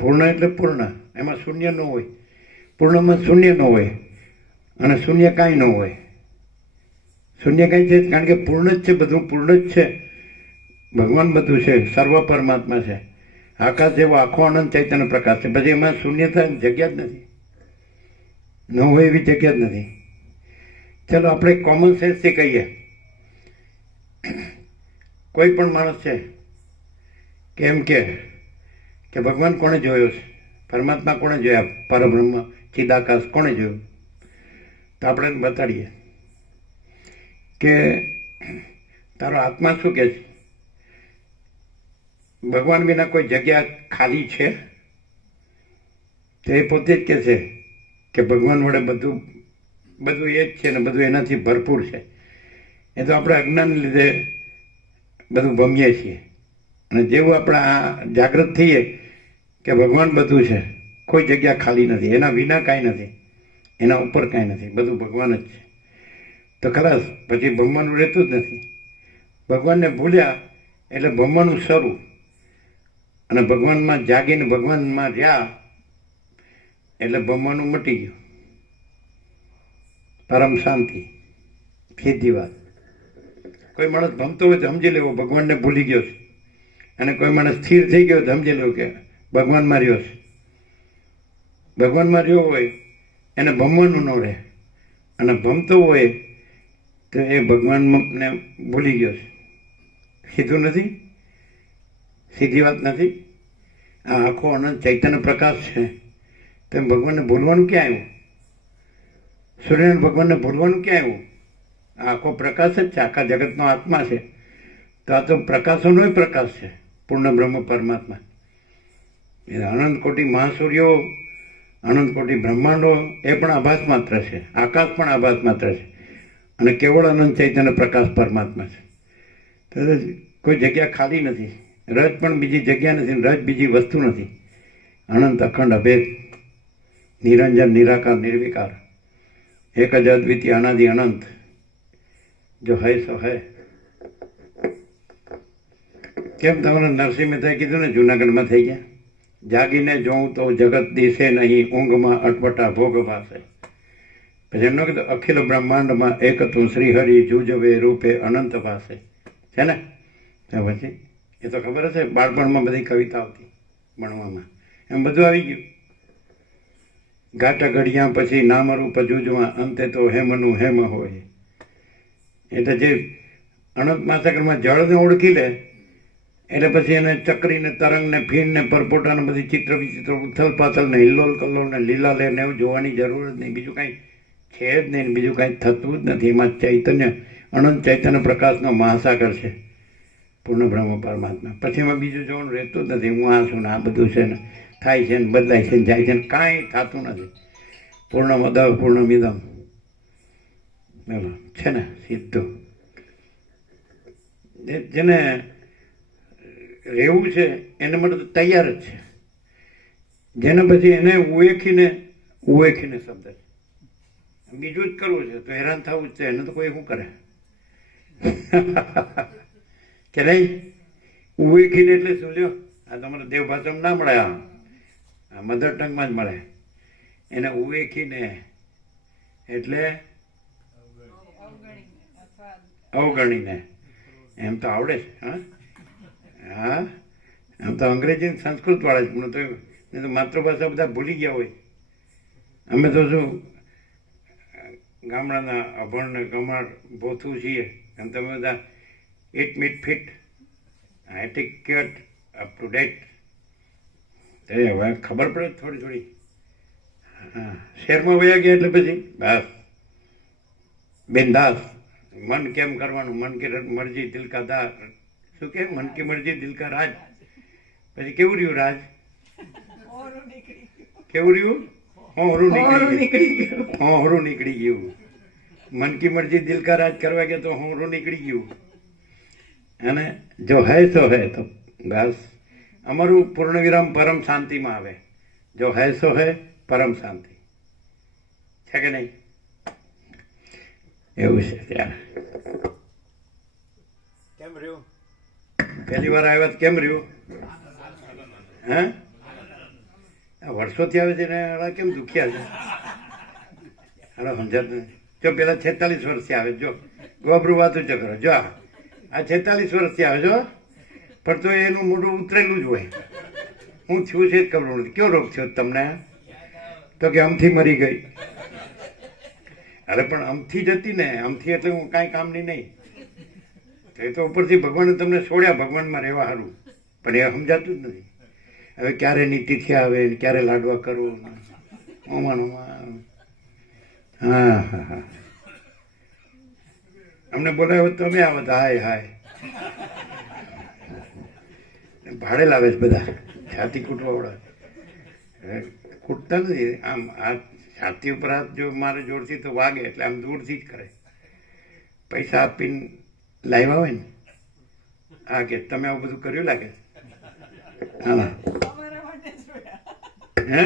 પૂર્ણ એટલે પૂર્ણ, એમાં શૂન્ય ન હોય. પૂર્ણમાં શૂન્ય ન હોય અને શૂન્ય કાંઈ ન હોય. શૂન્ય કાંઈ છે કારણ કે પૂર્ણ જ છે, બધું પૂર્ણ જ છે. ભગવાન બધું છે, સર્વ પરમાત્મા છે. આકાશ જેવો આખો આનંદ ચૈતન્ય પ્રકાશ છે. પછી એમાં શૂન્યતા જગ્યા જ નથી, ન હોય એવી જગ્યા જ નથી. ચલો આપણે કોમન સેન્સથી કહીએ, કોઈ પણ માણસ છે કે એમ કે ભગવાન કોણે જોયો છે, પરમાત્મા કોણે જોયા, પરબ્રહ્મ ચિદાકાશ કોણે જોયું, તો આપણે બતાડીએ કે તારો આત્મા શું કહે છે, ભગવાન વિના કોઈ જગ્યા ખાલી છે? તો એ પોતે જ કહે છે કે ભગવાન વડે બધું એ જ છે ને બધું એનાથી ભરપૂર છે. એ તો આપણે અજ્ઞાનને લીધે બધું ભમીએ છીએ. અને જેવું આપણે આ જાગૃત થઈએ કે ભગવાન બધું છે, કોઈ જગ્યા ખાલી નથી, એના વિના કાંઈ નથી, એના ઉપર કાંઈ નથી, બધું ભગવાન જ છે. તો ખલાસ, પછી ભમવાનું રહેતું જ નથી. ભગવાનને ભૂલ્યા એટલે ભમવાનું શરૂ. અને ભગવાનમાં જાગીને ભગવાનમાં રહ્યા એટલે ભમવાનું મટી ગયું. પરમ શાંતિ, સીધી વાત. કોઈ માણસ ભમતો હોય તો સમજી લેવો ભગવાનને ભૂલી ગયો છે. અને કોઈ માણસ સ્થિર થઈ ગયો તો સમજી લેવો કે ભગવાનમાં રહ્યો છે. ભગવાનમાં રહ્યો હોય એને ભમવાનું ન રહે, અને ભમતો હોય તો એ ભગવાનને ભૂલી ગયો છે. સીધું નથી? સીધી વાત નથી? આ આખો અનંત ચૈતન્ય પ્રકાશ છે, તો ભગવાનને ભૂલવાનું ક્યાં આવ્યું? સૂર્યનારાયણ ભગવાનને ભૂલવાનું ક્યાં આવ્યું? આ આખો પ્રકાશ જ છે, આખા જગતનો આત્મા છે. તો આ તો પ્રકાશોનો પ્રકાશ છે, પૂર્ણ બ્રહ્મ પરમાત્મા. અનંત કોટી મહાસૂર્યો, અનંત કોટી બ્રહ્માંડો એ પણ આભાસ માત્ર છે, આકાશ પણ આભાસ માત્ર છે, અને કેવળ અનંત ચૈતન્ય પ્રકાશ પરમાત્મા છે. તો કોઈ જગ્યા ખાલી નથી, રજ પણ બીજી જગ્યા નથી, રજ બીજી વસ્તુ નથી. અનંત અખંડ અભેદ, નિરંજન નિરાકાર નિર્વિકાર, એક જ અદ્વિતીય અનાદિ અનંત, જો હૈ સો હૈ. કેમ તમારે નરસિંહ મહેતાએ કીધું ને જુનાગઢમાં થઈ ગયા, જાગીને જોઉં તો જગત દિશે નહીં, ઊંઘમાં અટપટા ભોગ ભાસે. પછી એમનો કીધું અખિલ બ્રહ્માંડમાં એક તું શ્રી હરિ જુજવે રૂપે અનંત ભાસે. છે ને? પછી એ તો ખબર હશે, બાળપણમાં બધી કવિતા આવતી ભણવામાં, એમ બધું આવી ગયું. ઘાટા ઘડિયા પછી નામ રૂપ જુજવા, અંતે તો હેમનું હેમ હોય. એટલે જે અનંત માસાકરમાં જળને ઓળખી લે એટલે પછી એને ચક્રી ને તરંગ ને ફીણ ને પરપોટા ને બધી ચિત્ર વિચિત્ર ઉથલ પાથલ ને હિલ્લોલ કલ્લોલ ને લીલા લેર ને એવું જોવાની જરૂર જ નહીં. બીજું કાંઈ છે જ નહીં, બીજું કાંઈ થતું જ નથી. એમાં ચૈતન્ય, અનંત ચૈતન્ય પ્રકાશનો મહાસાગર છે પૂર્ણ બ્રહ્મ પરમાત્મા. પછી એમાં બીજું જોવાનું રહેતું જ નથી. હું આ છું ને આ બધું છે ને થાય છે ને બદલાય છે ને જાય છે ને કાંઈ થતું નથી. પૂર્ણમદ પૂર્ણમિદમ છે ને સીધું. જેને રહેવું છે એના માટે તો તૈયાર જ છે. જેને પછી એને ઉએખીને શબ્દ છે, બીજું જ કરવું છે તો હેરાન થવું જ છે. એને તો કોઈ શું કરે કે નહીં? ઉએખીને એટલે શું લ્યો, આ તમારે દેવ ભાષામાં ના મળે, આ મધર ટંગમાં જ મળે. એને ઉએખીને એટલે અવગણીને, એમ તો આવડે છે. હા, આમ તો અંગ્રેજી સંસ્કૃત વાળા જ, મને તો માતૃભાષા બધા ભૂલી ગયા હોય. અમે તો શું ગામડાના અભણ ને ગમાડ ભોથું છીએ, એમ તમે બધા it meet fit etiquette up to date. હવે ખબર પડે થોડી થોડી. હા, શહેરમાં વયા ગયા એટલે પછી બસ બિંદાસ. મન કેમ કરવાનું? મન કી મરજી દિલ કા દાર. શું કે મન કી મરજી દિલ કા રાજ. પછી કેવું રહ્યું રાજ? કેવું રહ્યું? હોરું નીકળી ગયું. મન કી મરજી દિલ કા રાજ કરવા ગયા તો હોરું નીકળી ગયું. અને જો હૈ તો હૈ તો બસ અમારું પૂર્ણ વિરામ પરમ શાંતિમાં આવે. જો હૈ સો હૈ પરમ શાંતિ છે કે નહીં? એવું છે. ત્યારે કેમ રહ્યું? પહેલી વાર આવ્યા કેમ રહ્યું? હા, વર્ષોથી આવે છે ને કેમ દુખ્યા છે? હાલો સમજાતું નથી. જો પેલા 46 વર્ષથી આવે, જો ગોબરું વાતું ચક્ર, જો આ 46 વર્ષથી આવે છો, પણ તો એનું મોઢું ઉતરેલું જ હોય. હું થયું છે જ ખબર નથી. કયો રોગ થયો તમને? તો કે અમથી મરી ગઈ. અરે પણ અમથી જતી ને, અમથી એટલે હું કાંઈ કામની નહીં. એ તો ઉપરથી ભગવાને તમને છોડ્યા ભગવાનમાં રહેવા સારું, પણ એ સમજાતું જ નથી. હવે ક્યારે નીતિથી આવે ને ક્યારે લાડવા કરવું. હા હા હા, અમને બોલાવે તમે આવો તો હાય હાય. ભાડે લાવે છે બધા છાતી કૂટવા વાળા. કૂટતા નથી આમ. આ છાતી ઉપર હાથ જો મારે જોરથી તો વાગે એટલે આમ દૂરથી જ કરે. પૈસા આપીને લાવ્યા હોય ને આ કે તમે આવું બધું કર્યું લાગે. હા હે,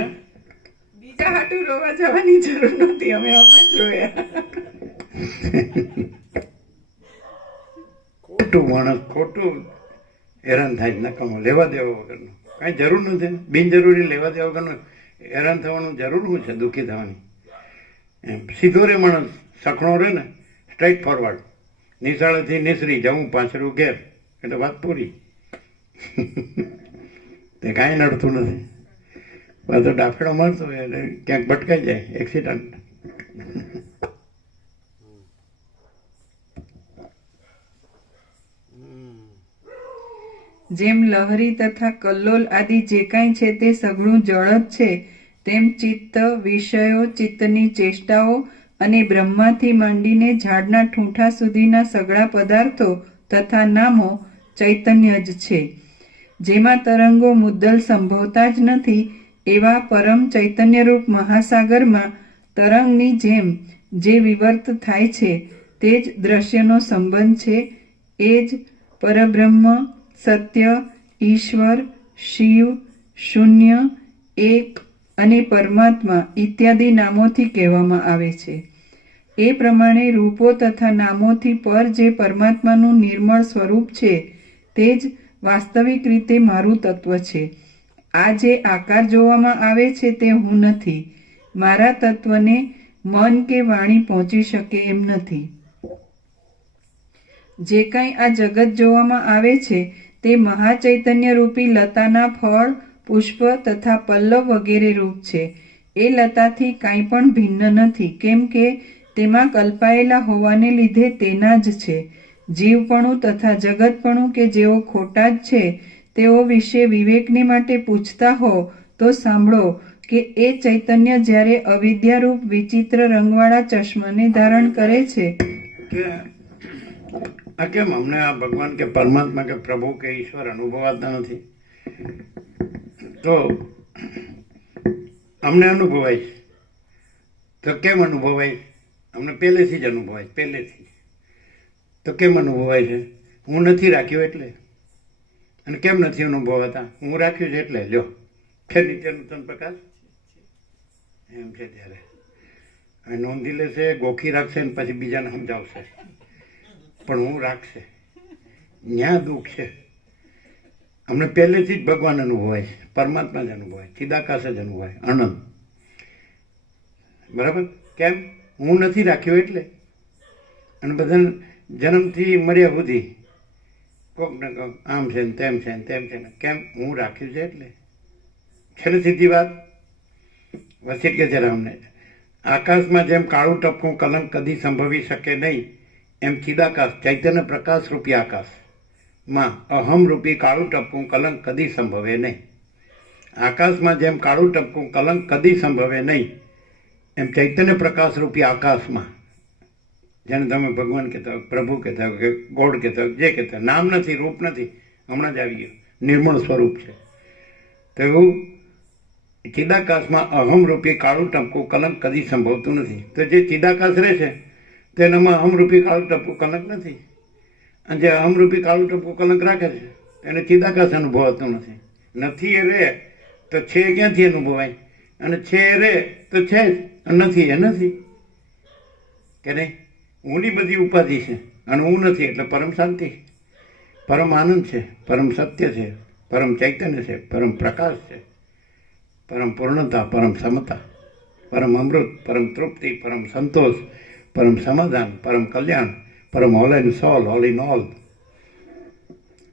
બીજા હાટું રોવા જવાની જરૂર નથી, અમે જોયા. ખોટું માણસ ખોટું હેરાન થાય, નકામો લેવા દેવા વગરનું. કાંઈ જરૂર નથી. બિનજરૂરી લેવા દેવા વગરનું હેરાન થવાનું જરૂર શું છે? દુઃખી થવાની. એમ સીધો રે માણસ, સખણો રહે ને, સ્ટ્રેટ ફોરવર્ડ. નિશાળેથી નિસરી જવું પાછળ ઘેર એટલે વાત પૂરી. તે કાંઈ નડતું નથી. પાછો ડાફેડો મારતો હોય એટલે ક્યાંક ભટકાઈ જાય, એક્સિડન્ટ. જેમ લહરી તથા કલ્લોલ આદિ જે કાંઈ છે તે સઘળું જળ જ છે, તેમ ચિત્ત, વિષયો, ચિત્તની ચેષ્ટાઓ અને બ્રહ્માથી માંડીને ઝાડના ઠૂંઠા સુધીના સઘળા પદાર્થો તથા નામો ચૈતન્ય જ છે. જેમાં તરંગો મુદ્દલ સંભવતા જ નથી એવા પરમ ચૈતન્યરૂપ મહાસાગરમાં તરંગની જેમ જે વિવર્ત થાય છે તે જ દ્રશ્યનો સંબંધ છે. એ જ પરબ્રહ્મ, સત્ય, ઈશ્વર, શિવ, શૂન્ય, એક અને પરમાત્મા ઇત્યાદિ નામોથી કહેવામાં આવે છે. એ પ્રમાણે રૂપો તથા નામોથી પર જે પરમાત્માનું નિર્મળ સ્વરૂપ છે તે જ વાસ્તવિક રીતે મારું તત્વ છે. આ જે આકાર જોવામાં આવે છે તે હું નથી. મારા તત્વને મન કે વાણી પહોંચી શકે એમ નથી. જે કાંઈ આ જગત જોવામાં આવે છે તે મહાચૈતન્ય રૂપી લતાના ફળ, પુષ્પ તથા પલ્લવ વગેરે રૂપ છે. એ લતાથી કાંઈ પણ ભિન્ન નથી, કેમ કે તેમાં કલ્પાયેલા હોવાને લીધે તેના જ છે. જીવપણું તથા જગતપણું કે જેઓ ખોટા જ છે તેઓ વિશે વિવેકને માટે પૂછતા હો તો સાંભળો કે એ ચૈતન્ય જ્યારે અવિદ્યારૂપ વિચિત્ર રંગવાળા ચશ્માને ધારણ કરે છે કે આ કેમ અમને આ ભગવાન કે પરમાત્મા કે પ્રભુ કે ઈશ્વર અનુભવાતા નથી? તો અમને અનુભવાય છે. તો કેમ અનુભવાય? અમને પહેલેથી જ અનુભવાય, પહેલેથી. તો કેમ અનુભવાય છે? હું નથી રાખ્યો એટલે. અને કેમ નથી અનુભવાતા? હું રાખ્યું છે એટલે. લ્યો, છે નિત્યનૂતન પ્રકાશ એમ છે ત્યારે હવે નોંધી લેશે, ગોખી રાખશે ને પછી બીજાને સમજાવશે, પણ હું રાખશે. ન્યા દુઃખ છે. અમને પહેલેથી જ ભગવાન અનુભવાય છે, પરમાત્મા જ અનુભવાય, ચિદાકાશ જ અનુભવાય, આનંદ. બરાબર? કેમ? હું નથી રાખ્યો એટલે. અને બધા જન્મથી મર્યા સુધી કોક ને કોક આમ છે ને તેમ છે ને તેમ છે ને. કેમ? હું રાખ્યું છે એટલે. છે ને સીધી વાત? વસીટ કે છે રામને, આકાશમાં જેમ કાળું ટપકું કલંક કદી સંભવી શકે નહીં, એમ ચિદાકાશ ચૈતન્ય પ્રકાશ રૂપી આકાશમાં અહમ રૂપી કાળું ટપકું કલંક કદી સંભવે નહીં. આકાશમાં જેમ કાળું ટપકું કલંક કદી સંભવે નહીં, એમ ચૈતન્ય પ્રકાશ રૂપી આકાશમાં, જેને તમે ભગવાન કહેતા હોય, પ્રભુ કહેતા હોય, કે ગોડ કહેતા હોય, જે કહેતા હોય, નામ નથી, રૂપ નથી, હમણાં જ આવી ગયું, નિર્મળ સ્વરૂપ છે. તો એવું ચિદાકાશમાં અહમ રૂપી કાળું ટપકું કલંક કદી સંભવતું નથી. તો જે ચિદાકાશ રહે છે તેનામાં અહમરૂપી કાળું ટપકું કલંક નથી. અને જે અહમરૂપી કાળું ટપકું કલંક રાખે છે એને ચિદાકાશ અનુભવાતું નથી. નથી એ રહે તો છે ક્યાંથી અનુભવાય? અને છે એ રહે તો છે જ, અને નથી એ નથી. કે નહીં? ઊંડી બધી ઉપાધિ છે અને હું નથી, એટલે પરમ શાંતિ, પરમ આનંદ છે, પરમ સત્ય છે, પરમ ચૈતન્ય છે, પરમ પ્રકાશ છે, પરમ પૂર્ણતા, પરમ સમતા, પરમ અમૃત, પરમ તૃપ્તિ, પરમ સંતોષ, પરમ સમાધાન, પરમ કલ્યાણ, પરમ all and solve, all in all.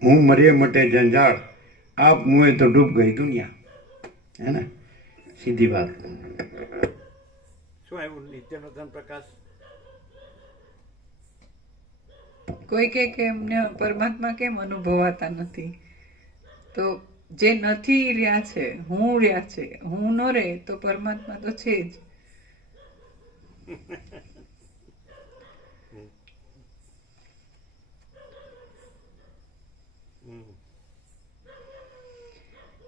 હું મરે મટે જંજાળ, આપ મુએ તો ડૂબ ગઈ દુનિયા. હે ને? સીધી વાત. શું આવ્યું નિત્યનૂતન પ્રકાશ? કોઈ કે એમને પરમાત્મા કેમ અનુભવાતા નથી? તો જે નથી રહ્યા છે, હું રહ્યા છે, હું ન રહે તો પરમાત્મા તો છે જ.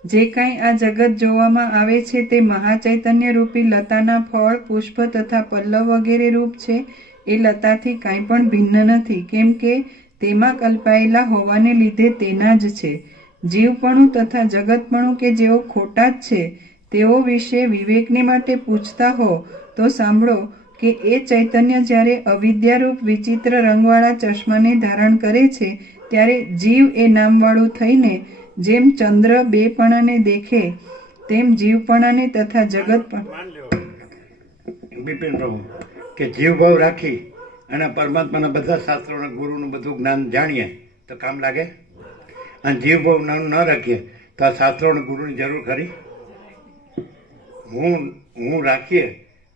જે કાંઈ આ જગત જોવામાં આવે છે તે મહાચૈતન્ય રૂપી લતાના ફળ, પુષ્પ તથા પલ્લવ વગેરે રૂપ છે. એ લતાથી કાંઈ પણ ભિન્ન નથી, કેમ કે તેમાં કલ્પાયેલા હોવાને લીધે તેના જ છે. જીવપણું તથા જગતપણું કે જેઓ ખોટા જ છે તેઓ વિશે વિવેકને માટે પૂછતા હો તો સાંભળો કે એ ચૈતન્ય જ્યારે અવિદ્યારૂપ વિચિત્ર રંગવાળા ચશ્માને ધારણ કરે છે ત્યારે જીવ એ નામવાળું થઈને જેમ ચંદ્ર બેપણાને દેખે તેમ જીવપણાને તથા જગતપણ. માન લ્યો બિપિન પ્રભુ કે જીવભાવ રાખી અને પરમાત્માના બધા શાસ્ત્રોના ગુરુનું બધું જ્ઞાન જાણીએ તો કામ લાગે? અને જીવભાવ ન રાખીએ તો આ શાસ્ત્રોના ગુરુની જરૂર ખરી? હું રાખીએ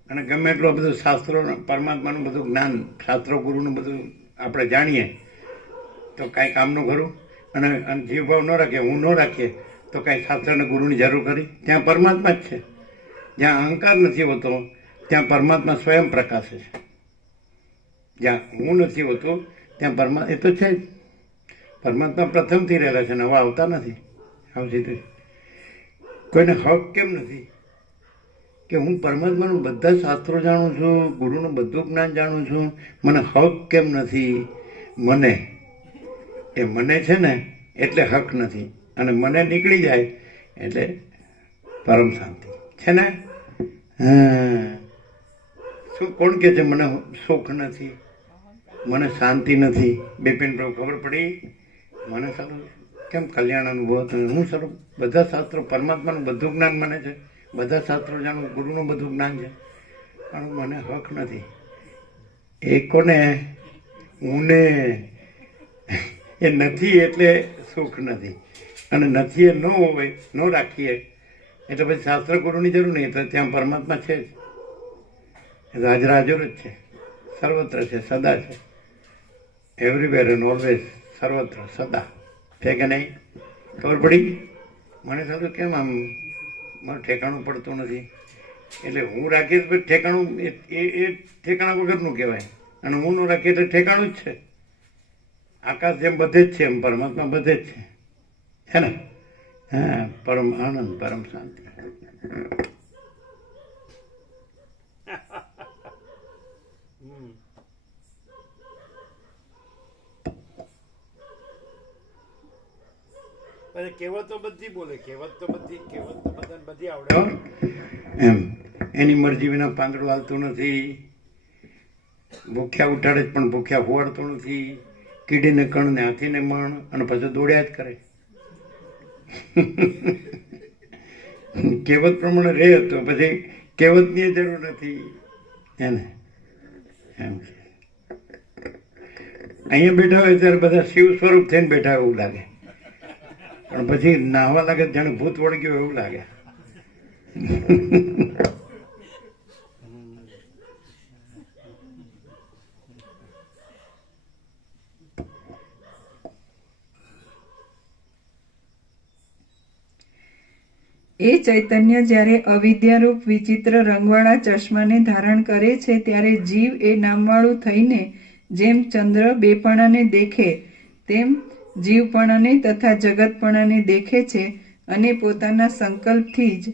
અને ગમે એટલું બધું શાસ્ત્રો પરમાત્માનું બધું જ્ઞાન શાસ્ત્રો ગુરુનું બધું આપણે જાણીએ તો કાંઈ કામનું ખરું? અને જીવભાવ ન રાખીએ, હું ન રાખીએ તો કાંઈ શાસ્ત્રના ગુરુની જરૂર ખરી? ત્યાં પરમાત્મા જ છે. જ્યાં અહંકાર નથી હોતો ત્યાં પરમાત્મા સ્વયં પ્રકાશે છે. જ્યાં હું નથી હોતો ત્યાં પરમાત્મા, એ તો છે જ. પરમાત્મા પ્રથમથી રહેલા છે, નવા આવતા નથી. આવશે તો કોઈને હક કેમ નથી કે હું પરમાત્માનું બધા શાસ્ત્રો જાણું છું, ગુરુનું બધું જ્ઞાન જાણું છું, મને હક કેમ નથી? મને એ મને છે ને એટલે હક નથી, અને મને નીકળી જાય એટલે પરમ શાંતિ છે ને. શું કોણ કે છે મને સુખ નથી, મને શાંતિ નથી? બિપિન પ્રભુ ખબર પડી મને સારું કેમ કલ્યાણ અનુભવ થયું? હું સારું બધા શાસ્ત્રો પરમાત્માનું બધું જ્ઞાન મને છે, બધા શાસ્ત્રો જાણું, ગુરુનું બધું જ્ઞાન છે, પણ મને હક નથી. એ કોને? હુંને. એ નથી એટલે સુખ નથી, અને નથી એ ન હોય, ન રાખીએ એટલે પછી શાસ્ત્ર ગુરુની જરૂર નહીં. તો ત્યાં પરમાત્મા છે જ, એ તો હાજર હાજર જ છે, સર્વત્ર છે, સદા છે. એવરીવેર એન્ડ ઓલવેઝ, સર્વત્ર, સદા, છે કે નહીં? ખબર પડી? મને થતું કેમ આમ મારું ઠેકાણું પડતું નથી, એટલે હું રાખીએ તો ઠેકાણું એ ઠેકાણા વગરનું કહેવાય, અને હું ન રાખીએ તો ઠેકાણું જ છે. આકાશ જેમ બધે જ છે એમ પરમાત્મા બધે જ છે ને? હા, પરમ આનંદ, પરમ શાંતિ. કહેવતો બધી બોલે, કહેવત તો બધાને બધી આવડે એમ. એની મરજી વિના પાંદડું હાલતું નથી, ભૂખ્યા ઉઠાડે પણ ભૂખ્યા હોવાડતું નથી, કીડીને કણ ને હાથીને મણ, અને પછી દોડ્યા જ કરે. કહેવત પ્રમાણે રહે તો પછી કહેવતની જરૂર નથી એને. એમ છે. અહીંયા બેઠા હોય ત્યારે બધા શિવ સ્વરૂપ થઈને બેઠા એવું લાગે, પણ પછી નાહવા લાગે જાણે ભૂત વળી ગયું એવું લાગે. એ ચૈતન્ય જ્યારે અવિદ્યારૂપ વિચિત્ર રંગવાળા ચશ્માને ધારણ કરે છે ત્યારે જીવ એ નામવાળું થઈને જેમ ચંદ્ર બેપણાને દેખે તેમ જીવપણાને તથા જગતપણાને દેખે છે, અને પોતાના સંકલ્પથી જ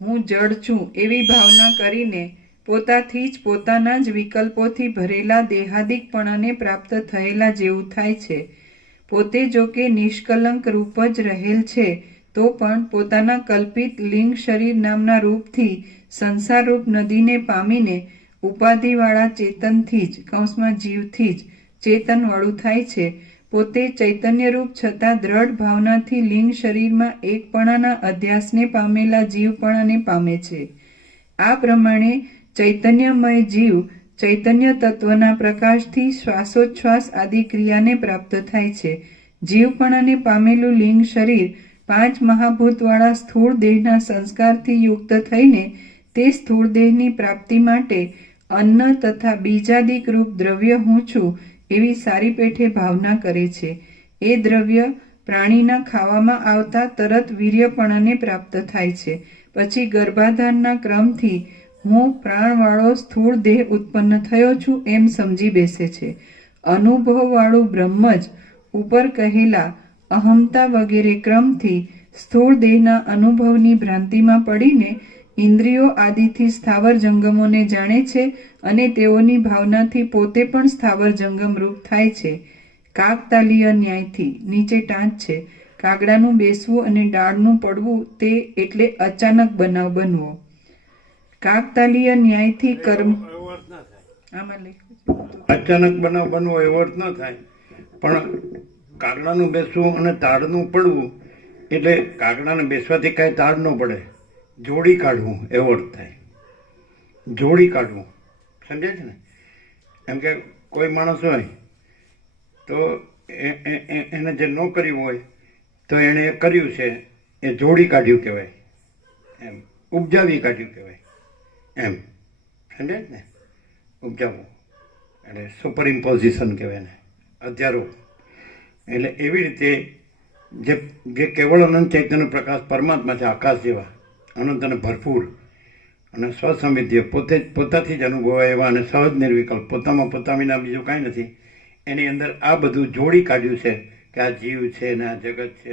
હું જડ છું એવી ભાવના કરીને પોતાથી જ પોતાના જ વિકલ્પોથી ભરેલા દેહાદિકપણાને પ્રાપ્ત થયેલા જેવું થાય છે. પોતે જો કે નિષ્કલંક રૂપ જ રહેલ છે તો પણ પોતાના કલ્પિત લિંગ શરીર નામના રૂપથી સંસારરૂપ નદીને પામીને ઉપાધિવાળા ચેતનથી જ જીવથી જ ચેતનવાળું થાય છે. પોતે ચૈતન્યરૂપ છતાં દ્રઢ ભાવનાથી લિંગ શરીરમાં એકપણાના અધ્યાસને પામેલા જીવપણાને પામે છે. આ પ્રમાણે ચૈતન્યમય જીવ ચૈતન્ય તત્વના પ્રકાશથી શ્વાસોચ્છ્વાસ આદિ ક્રિયાને પ્રાપ્ત થાય છે. જીવપણાને પામેલું લિંગ શરીર 5 મહાભૂતવાળા સ્થૂળ દેહના સંસ્કારથી યુક્ત થઈને તે સ્થૂળ દેહની પ્રાપ્તિ માટે અન્ન તથા બીજાદિક રૂપ દ્રવ્ય હું છું એવી સારી પેઠે ભાવના કરે છે. એ દ્રવ્ય પ્રાણીના ખાવામાં આવતા તરત વીર્યપણાને પ્રાપ્ત થાય છે. પછી ગર્ભાધાનના ક્રમથી હું પ્રાણવાળો સ્થૂળ દેહ ઉત્પન્ન થયો છું એમ સમજી બેસે છે. અનુભવવાળું બ્રહ્મ જ ઉપર કહેલા અહમતા વગેરે ક્રમથી સ્થૂળ દેહના અનુભવની ભ્રાંતિમાં પડીને ઇન્દ્રિયો આદિથી સ્થાવર જંગમોને જાણે છે, અને તેઓની ભાવનાથી પોતે પણ સ્થાવર જંગમ રૂપ થાય છે. કાકતાલીય ન્યાયથી નીચે ટાંચ છે. કાગડાનું બેસવું અને ડાળનું પડવું તે એટલે અચાનક બનાવ બનવો. કાકતાલીય ન્યાયથી કર્મ અચાનક બનાવ બનવો એવો અર્થ ન થાય, પણ કાગડાનું બેસવું અને તાડનું પડવું એટલે કાગડાને બેસવાથી કાંઈ તાડ ન પડે, જોડી કાઢવું એવો અર્થ થાય. જોડી કાઢવું, સમજાય છે ને? એમ કે કોઈ માણસ હોય તો એને જે ન કર્યું હોય તો એણે કર્યું છે એ જોડી કાઢ્યું કહેવાય, એમ ઉપજાવી કાઢ્યું કહેવાય, એમ સમજાય ને? ઉપજાવવું એટલે સુપર ઇમ્પોઝિશન કહેવાય ને, અધ્યારોપ. એટલે એવી રીતે જે કેવળ અનંત ચૈતન્ય પ્રકાશ પરમાત્મા છે, આકાશ જેવા અનંત અને ભરપૂર અને સ્વસંવિધ્ય, પોતાથી જ અનુભવાય એવા અને સહજ નિર્વિકલ્પ, પોતામાં પોતા વિના બીજું કાંઈ નથી. એની અંદર આ બધું જોડી કાઢ્યું છે કે આ જીવ છે ને આ જગત છે,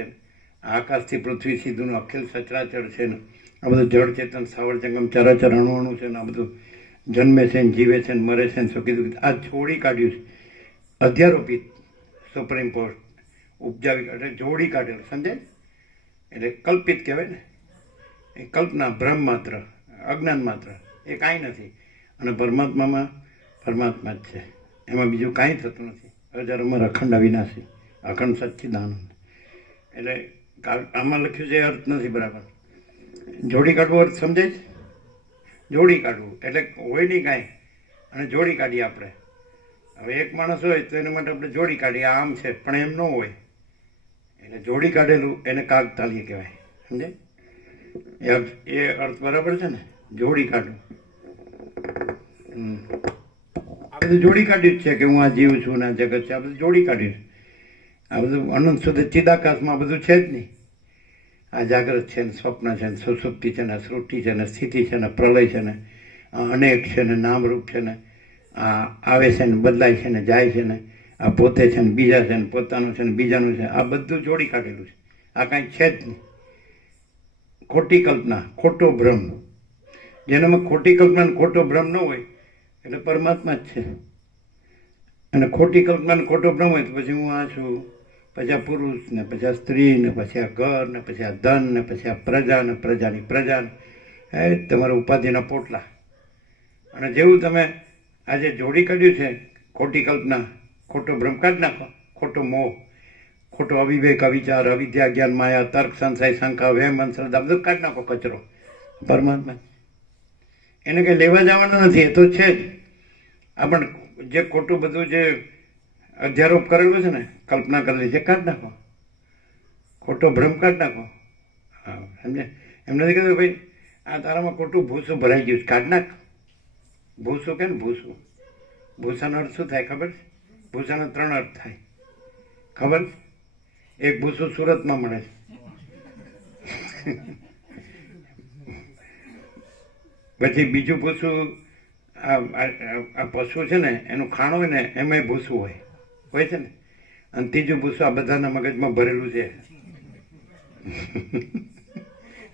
આ આકાશથી પૃથ્વી સીધું અખિલ સચરાચર છે ને આ બધું જળ ચેતન સ્થાવર જંગમ ચરાચર અણુ છે ને આ બધું જન્મે છે ને જીવે છે ને મરે છે ને સુખી દુઃખી, આ જોડી કાઢ્યું છે. અધ્યારોપિત, સુપરિમ્પોઝ, ઉપજાવી એટલે જોડી કાઢેલું, સમજાય? એટલે કલ્પિત કહેવાય ને, એ કલ્પના, ભ્રમ માત્ર, અજ્ઞાન માત્ર, એ કાંઈ નથી. અને પરમાત્મામાં પરમાત્મા જ છે, એમાં બીજું કાંઈ થતું નથી. હજારોમાં અખંડ અવિનાશી, અખંડ સચ્ચિદાનંદ. એટલે આમાં લખ્યું છે એ અર્થ નથી બરાબર. જોડી કાઢવું અર્થ સમજાય છે? જોડી કાઢવું એટલે હોય નહીં કાંઈ અને જોડી કાઢીએ આપણે. હવે એક માણસ હોય તો એના માટે આપણે જોડી કાઢીએ, આમ છે પણ એમ ન હોય, એટલે જોડી કાઢેલું એને કાગતાલીય કહેવાય, સમજાય? એ અર્થ બરાબર છે ને, જોડી કાઢવું. આ બધું જોડી કાઢ્યું જ છે કે હું આ જીવ છું ને આ જગત છે, આ બધું જોડી કાઢ્યું છે. આ બધું અનંત સુધી ચિદાકાશમાં બધું છે જ નહીં. આ જાગ્રત છે ને સ્વપ્ન છે ને સુસુપ્તિ છે ને સૃષ્ટિ છે ને સ્થિતિ છે ને પ્રલય છે ને અનેક છે ને નામરૂપ છે ને આ આવે છે ને બદલાય છે ને જાય છે ને આ પોતે છે ને બીજા છે ને પોતાનું છે ને બીજાનું છે, આ બધું જોડી કાઢેલું છે. આ કાંઈ છે જ નહીં. ખોટી કલ્પના, ખોટો ભ્રમ. જેનામાં ખોટી કલ્પના ને ખોટો ભ્રમ ન હોય એટલે પરમાત્મા જ છે. અને ખોટી કલ્પના ને ખોટો ભ્રમ હોય તો પછી હું આ છું, પછી આ પુરુષ ને પછી આ સ્ત્રી ને પછી આ ઘર ને પછી આ ધન ને પછી આ પ્રજા ને પ્રજાની પ્રજા ને એ તમારા ઉપાધિના પોટલા. અને જેવું તમે આજે જોડી કાઢ્યું છે ખોટી કલ્પના, ખોટો ભ્રમ કાઢી નાખો, ખોટો મોહ, ખોટો અવિવેક, અવિચાર, અવિદ્યા, જ્ઞાન, માયા, તર્ક, સંશય, શંકા, વહેમ, અંધશ્રદ્ધા બધું કાઢી નાખો કચરો. પરમાત્મા એને કંઈ લેવા જવાના નથી, એ તો છે જ. આ પણ જે ખોટું બધું જે અધ્યારોપ કરેલું છે ને, કલ્પના કરેલી છે, કાઢી નાખો. ખોટો ભ્રમ કાઢી નાખો. હા, સમજે? એમ નથી કહેતું ભાઈ આ તારામાં ખોટું ભૂસું ભરાઈ ગયું છે, કાઢી નાખ. ભૂસું કે ને ભૂસું, ભૂસાનો અર્થ શું થાય ખબર છે? ભૂસાનો 3 અર્થ થાય ખબર છે? એક ભૂસું સુરતમાં મળે છે, પછી બીજું ભૂસું આ પશુ છે ને એનું ખાણું હોય ને એમાંય ભૂસું હોય છે ને, અને ત્રીજું ભૂસું આ બધાના મગજમાં ભરેલું છે.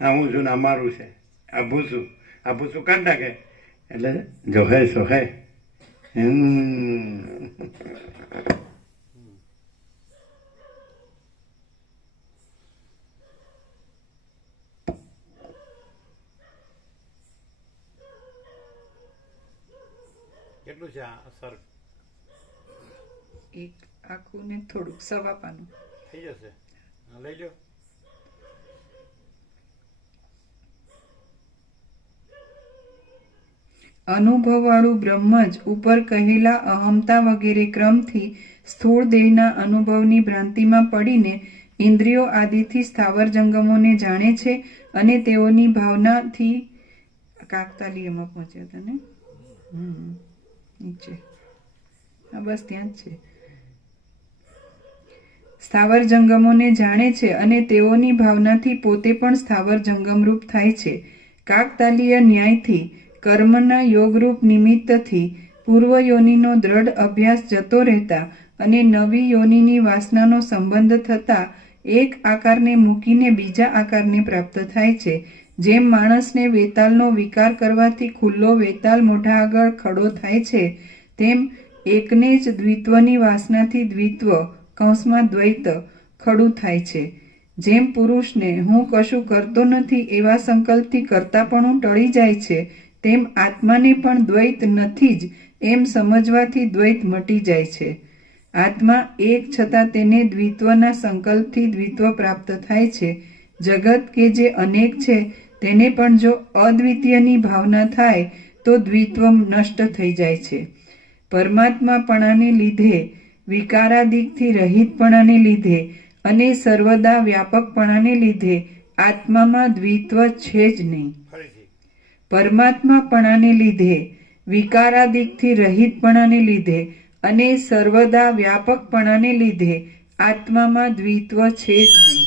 આ હું છું ને આ મારું છે. આ ભૂસું કાઢી નાખે એટલે જો હે સો હે. કેટલું છે આ અસર? એક આખું ને થોડુંક સવા પાનું થઈ જશે. લઈ લો. અનુભવવાળું બ્રહ્મ જ ઉપર કહેલા અહમતા વગેરે ક્રમથી સ્થૂળ દેહના અનુભવની ભ્રાંતિમાં પડીને ઇન્દ્રિયો આદિથી સ્થાવર જંગમોને જાણે છે અને તેઓની ભાવનાથી કાકતાલીયમાં પહોંચ્યા હતા ને નીચે. હા બસ ત્યાં જ છે. સ્થાવર જંગમોને જાણે છે અને તેઓની ભાવનાથી પોતે પણ સ્થાવર જંગમરૂપ થાય છે. કાકતાલીય ન્યાયથી કર્મના યોગરૂપ નિમિત્તથી પૂર્વ યોનિનો દ્રઢ અભ્યાસ જતો રહેતા અને નવી યોનિની વાસનાનો સંબંધ થતા એક આકારને મૂકીને બીજા આકારને પ્રાપ્ત થાય છે. જેમ માણસને વેતાલનો વિકાર કરવાથી ખુલ્લો વેતાલ મોઢા આગળ ખડો થાય છે, તેમ એકને જ દ્વિત્વની વાસનાથી દ્વિત્વ કૌંસમાં દ્વૈત ખડું થાય છે. જેમ પુરુષને હું કશું કરતો નથી એવા સંકલ્પથી કરતાપણું ટળી જાય છે, તેમ આત્માને પણ દ્વૈત નથી જ એમ સમજવાથી દ્વૈત મટી જાય છે. આત્મા એક છતાં તેને દ્વિત્વના સંકલ્પથી દ્વિત્વ પ્રાપ્ત થાય છે. જગત કે જે અનેક છે તેને પણ જો અદ્વિતીયની ભાવના થાય તો દ્વિત્વ નષ્ટ થઈ જાય છે. પરમાત્માપણાને લીધે, વિકારાદિકથી રહિતપણાને લીધે અને સર્વદા વ્યાપકપણાને લીધે આત્મામાં દ્વિત્વ છે જ નહીં. પરમાત્માપણાને લીધે, વિકારાદિકથી રહિતપણાને લીધે અને સર્વદા વ્યાપકપણાને લીધે આત્મામાં દ્વિત્વ છે જ નહીં.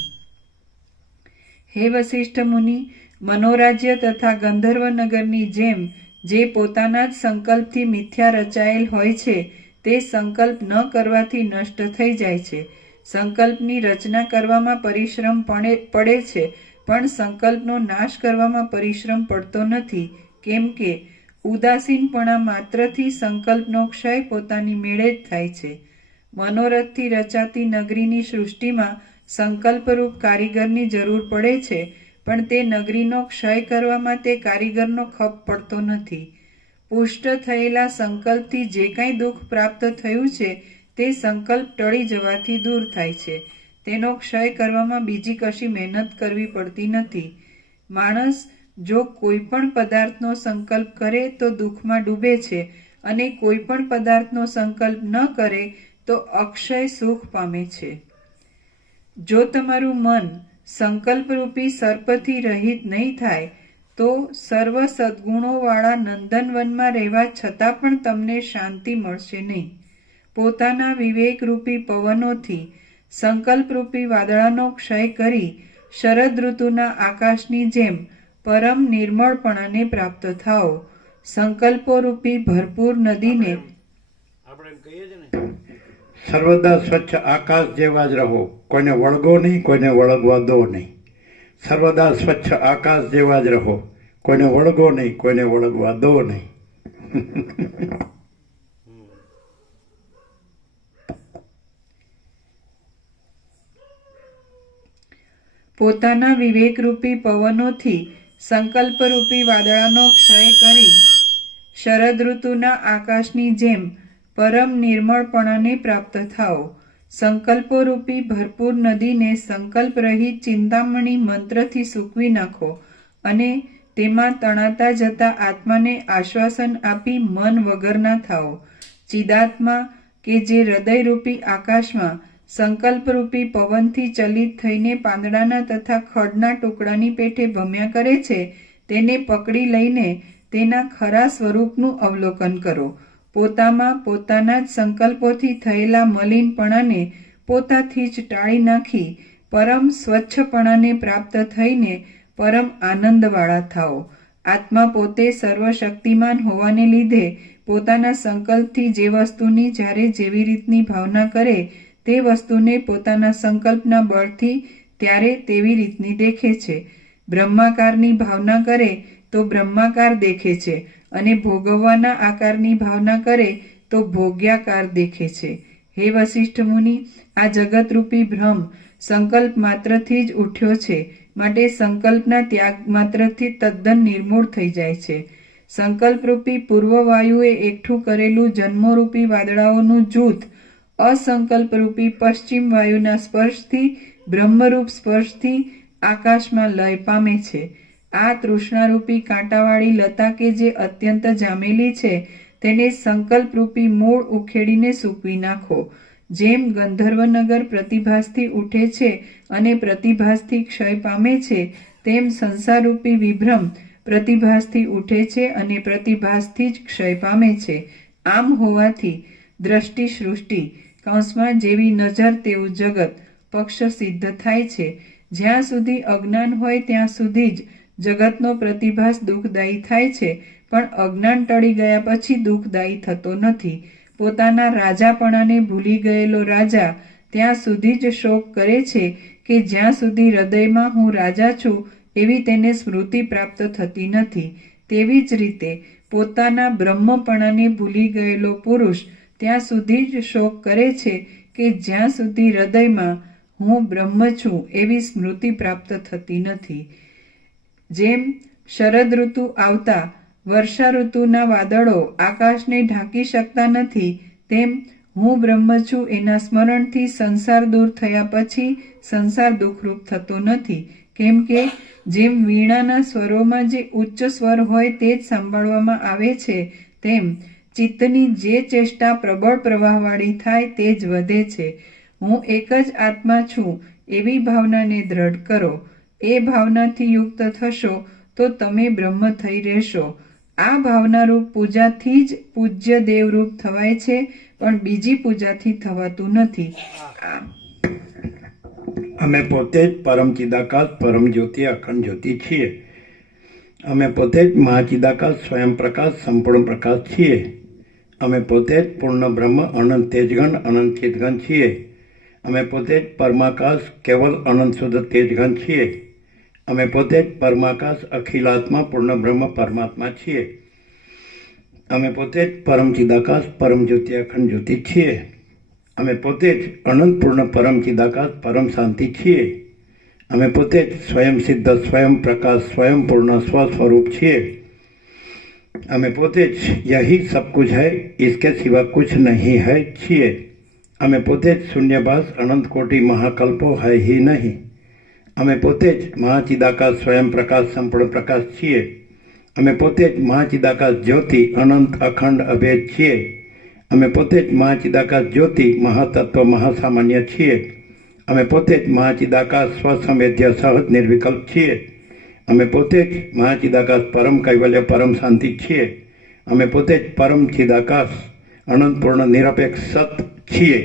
હે વસિષ્ઠ મુનિ, મનોરાજ્ય તથા ગંધર્વનગરની જેમ જે પોતાના જ સંકલ્પથી મિથ્યા રચાયેલ હોય છે તે સંકલ્પ ન કરવાથી નષ્ટ થઈ જાય છે. સંકલ્પની રચના કરવામાં પરિશ્રમ પડે છે, પણ સંકલ્પનો નાશ કરવામાં પરિશ્રમ પડતો નથી. કેમ કે ઉદાસીનપણા માત્રથી સંકલ્પનો ક્ષય પોતાની મેળે જ થાય છે. મનોરથથી રચાતી નગરીની સૃષ્ટિમાં સંકલ્પરૂપ કારીગરની જરૂર પડે છે, પણ તે નગરીનો ક્ષય કરવામાં તે કારીગરનો ખપ પડતો નથી. પુષ્ટ થયેલા સંકલ્પથી જે કાંઈ દુઃખ પ્રાપ્ત થયું છે તે સંકલ્પ ટળી જવાથી દૂર થાય છે. તેનો ક્ષય કરવામાં બીજી કશી મહેનત કરવી પડતી નથી. માણસ જો કોઈ પણ પદાર્થનો સંકલ્પ કરે તો દુઃખમાં ડૂબે છે, અને કોઈ પણ પદાર્થનો સંકલ્પ ન કરે તો અક્ષય સુખ પામે છે. જો તમારું મન સંકલ્પરૂપી સર્પથી રહિત નહીં થાય તો સર્વ સદ્ગુણોવાળા નંદનવનમાં રહેવા છતાં પણ તમને શાંતિ મળશે નહીં. પોતાના વિવેકરૂપી પવનોથી સંકલ્પરૂપી વાદળાનો ક્ષય કરી શરદ ઋતુના આકાશની જેમ પરમ નિર્મળપણાને પ્રાપ્ત થાઓ. સંકલ્પોરૂપી ભરપૂર નદીને આપણે એમ કહીએ છીએ ને, સર્વદા સ્વચ્છ આકાશ જેવા જ રહો, કોઈને વળગો નહીં, કોઈને વળગવા દો નહીં. સર્વદા સ્વચ્છ આકાશ જેવા જ રહો, કોઈને વળગો નહીં, કોઈને વળગવા દો નહીં. પોતાના વિવેકરૂપી પવનોથી સંકલ્પરૂપી વાદળાનો ક્ષય કરી શરદ ઋતુના આકાશની જેમ પરમ નિર્મળપણાને પ્રાપ્ત થાઓ. સંકલ્પોરૂપી ભરપૂર નદીને સંકલ્પ રહિત ચિંતામણી મંત્રથી સૂકવી નાખો અને તેમાં તણાતા જતા આત્માને આશ્વાસન આપી મન વગરના થાઓ. ચિદાત્મા કે જે હૃદયરૂપી આકાશમાં સંકલ્પરૂપી પવનથી ચલિત થઈને પાંદડાના તથા ખડના ટુકડાની પેઠે ભમ્યા કરે છે, તેને પકડી લઈને તેના ખરા સ્વરૂપનું અવલોકન કરો. પોતામાં પોતાના જ સંકલ્પોથી થયેલા મલિનપણાને પોતાથી જ ટાળી નાખી પરમ સ્વચ્છપણાને પ્રાપ્ત થઈને પરમ આનંદવાળા થાઓ. આત્મા પોતે સર્વશક્તિમાન હોવાને લીધે પોતાના સંકલ્પથી જે વસ્તુની જ્યારે જેવી રીતની ભાવના કરે તે વસ્તુને પોતાના સંકલ્પના બળથી ત્યારે તેવી રીતની દેખે છે. બ્રહ્માકારની ભાવના કરે તો બ્રહ્માકાર દેખે છે અને ભોગવવાના આકારની ભાવના કરે તો ભોગ્યાકાર દેખે છે. હે વશિષ્ઠ મુનિ, આ જગતરૂપી ભ્રમ સંકલ્પ માત્રથી જ ઉઠ્યો છે, માટે સંકલ્પના ત્યાગ માત્રથી તદ્દન નિર્મૂળ થઈ જાય છે. સંકલ્પરૂપી પૂર્વવાયુએ એકઠું કરેલું જન્મોરૂપી વાદળાઓનું જૂથ અસંકલ્પરૂપી પશ્ચિમ વાયુના સ્પર્શથી બ્રહ્મરૂપ સ્પર્શથી આકાશમાં લય પામે છે. આ તૃષ્ણારૂપી કાંટાવાળી લતા કે જે અત્યંત જામેલી છે તેને સંકલ્પરૂપી મૂળ ઉખેડીને સૂકવી નાખો. જેમ ગંધર્વનગર પ્રતિભાસથી ઉઠે છે અને પ્રતિભાસથી ક્ષય પામે છે, તેમ સંસારરૂપી વિભ્રમ પ્રતિભાસથી ઉઠે છે અને પ્રતિભાસથી જ ક્ષય પામે છે. આમ હોવાથી દ્રષ્ટિ સૃષ્ટિ કૌંસમાં જેવી નજર તેવું જગત પક્ષ સિદ્ધ થાય છે. જ્યાં સુધી અજ્ઞાન હોય ત્યાં સુધી જ જગતનો પ્રતિભાસ દુઃખદાયી થાય છે, પણ અજ્ઞાન ટળી ગયા પછી દુઃખદાયી થતો નથી. પોતાના રાજાપણાને ભૂલી ગયેલો રાજા ત્યાં સુધી જ શોક કરે છે કે જ્યાં સુધી હૃદયમાં હું રાજા છું એવી તેને સ્મૃતિ પ્રાપ્ત થતી નથી. તેવી જ રીતે પોતાના બ્રહ્મપણાને ભૂલી ગયેલો પુરુષ ત્યાં સુધી જ શોક કરે છે કે જ્યાં સુધી હૃદયમાં હું બ્રહ્મ છું એવી સ્મૃતિ પ્રાપ્ત થતી નથી. જેમ શરદ ઋતુ આવતા વર્ષા ઋતુના વાદળો આકાશને ઢાંકી શકતા નથી, તેમ હું બ્રહ્મ છું એના સ્મરણથી સંસાર દૂર થયા પછી સંસાર દુઃખરૂપ થતો નથી. કેમ કે જેમ વીણાના સ્વરોમાં જે ઉચ્ચ સ્વર હોય તે જ સાંભળવામાં આવે છે, તેમ ચિત્તની જે ચેષ્ટા પ્રબળ પ્રવાહવાળી થાય તે જ વધે છે. હું એક જ આત્મા છું એવી ભાવનાને દ્રઢ કરો. એ ભાવનાથી યુક્ત થશો તો તમે બ્રહ્મ થઈ રહેશો. આ ભાવનારૂપ પૂજાથી જ પૂજ્ય દેવરૂપ થવાય છે, પણ બીજી પૂજાથી થવાતું નથી. અમે પોતે જ પરમ ચિદાકાશ પરમ જ્યોતિ અખંડ જ્યોતિ છીએ. અમે પોતે જ મહાચિદાકાશ સ્વયં પ્રકાશ સંપૂર્ણ પ્રકાશ છીએ. અમે પોતે જ પૂર્ણ બ્રહ્મ અનંત તેજગન અનંત ચિદગન છીએ. અમે પોતે જ પરમાકાશ કેવલ અનંત શુદ્ધ તેજગન છીએ. અમે પોતે જ પરમાકાશ અખિલાત્મા પૂર્ણ બ્રહ્મ પરમાત્મા છીએ. અમે પોતે જ પરમ ચિદાકાશ પરમ જ્યોતિ અખંડ જ્યોતિ છીએ. અમે પોતે જ અનંત પૂર્ણ પરમ ચિદાકાશ પરમ શાંતિ છીએ. અમે પોતે જ સ્વયં સિદ્ધ સ્વયં પ્રકાશ સ્વયં પૂર્ણ સ્વસ્વરૂપ છીએ. અમે પોતે જ યહી સબ કુછ है, इसके सिवा कुछ नहीं है છીએ. અમે પોતે જ શૂન્યભાસ અનંત કોટી મહાકલ્પો है ही नहीं. અમે પોતે જ મહાચિદાકાશ સ્વયં પ્રકાશ સંપૂર્ણ પ્રકાશ છીએ. અમે પોતે જ મહાચિદાકાશ જ્યોતિ અનંત અખંડ અભેદ છીએ. અમે પોતે જ મહાચિદાકાશ જ્યોતિ મહાતત્વ મહાસામાન્ય છીએ. અમે પોતે જ મહાચિદાકાશ સ્વસંવેદ્ય સહજ નિર્વિકલ્પ છીએ. અમે પોતે જ મહાચિદાકાશ પરમ કૈવલ્ય પરમ શાંતિ છીએ. અમે પોતે જ પરમ ચિદાકાશ અનંતપૂર્ણ નિરપેક્ષ સત છીએ.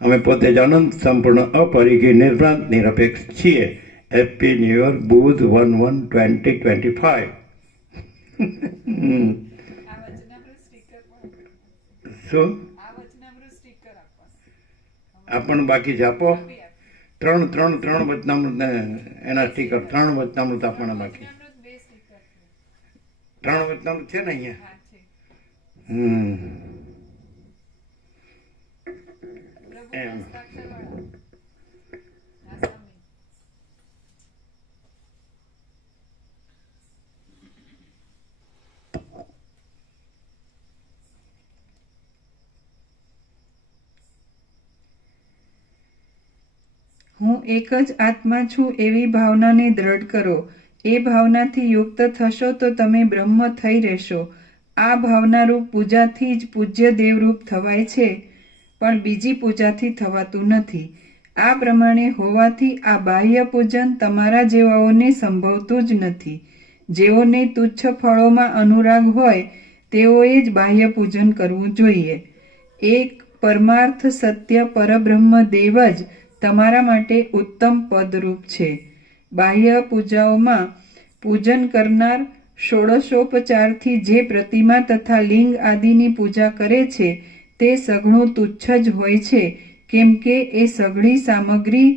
અમે પોતે જ અનંત સંપૂર્ણ અપરિઘી નિર્ભ્રાંત નિરપેક્ષ છીએ. હેપી ન્યૂ યર બુધ 1/1/2025. આ વચનામૃત સ્ટીકર પણ શું આ વચનામૃત સ્ટીકર આપવાનું આ પણ બાકી છે? આપો. આપી આપ. ત્રણ વચનામૃત એના સ્ટીકર 3 વચનામૃત આપવાના બાકી. વચનામૃત 2 સ્ટીકર છે. 3 વચનામૃત છે ને અહીંયા? હા છે. પ્રભુ એમ. હસ્તાક્ષરવાળા. આ સામે. હું એક જ આત્મા છું એવી ભાવનાને દ્રઢ કરો. એ ભાવનાથી યુક્ત થશો તો તમે બ્રહ્મ થઈ રહેશો. આ ભાવનારૂપ પૂજાથી જ પૂજ્ય દેવરૂપ થવાય છે, પણ બીજી પૂજાથી થવાતું નથી. આ પ્રમાણે હોવાથી આ બાહ્ય પૂજન તમારા જેવાઓને સંભવતું જ નથી. જેઓને તુચ્છ ફળોમાં અનુરાગ હોય તેઓએ જ બાહ્ય પૂજન કરવું જોઈએ. એક પરમાર્થ સત્ય પરબ્રહ્મ દેવ જ તમારા માટે ઉત્તમ પદરૂપ છે. બાહ્ય પૂજાઓમાં પૂજન કરનાર ષોડશોપચારથી જે પ્રતિમા તથા લિંગ આદિની પૂજા કરે છે તે સઘળું તુચ્છ જ હોય છે, કેમ કે એ સઘળી સામગ્રી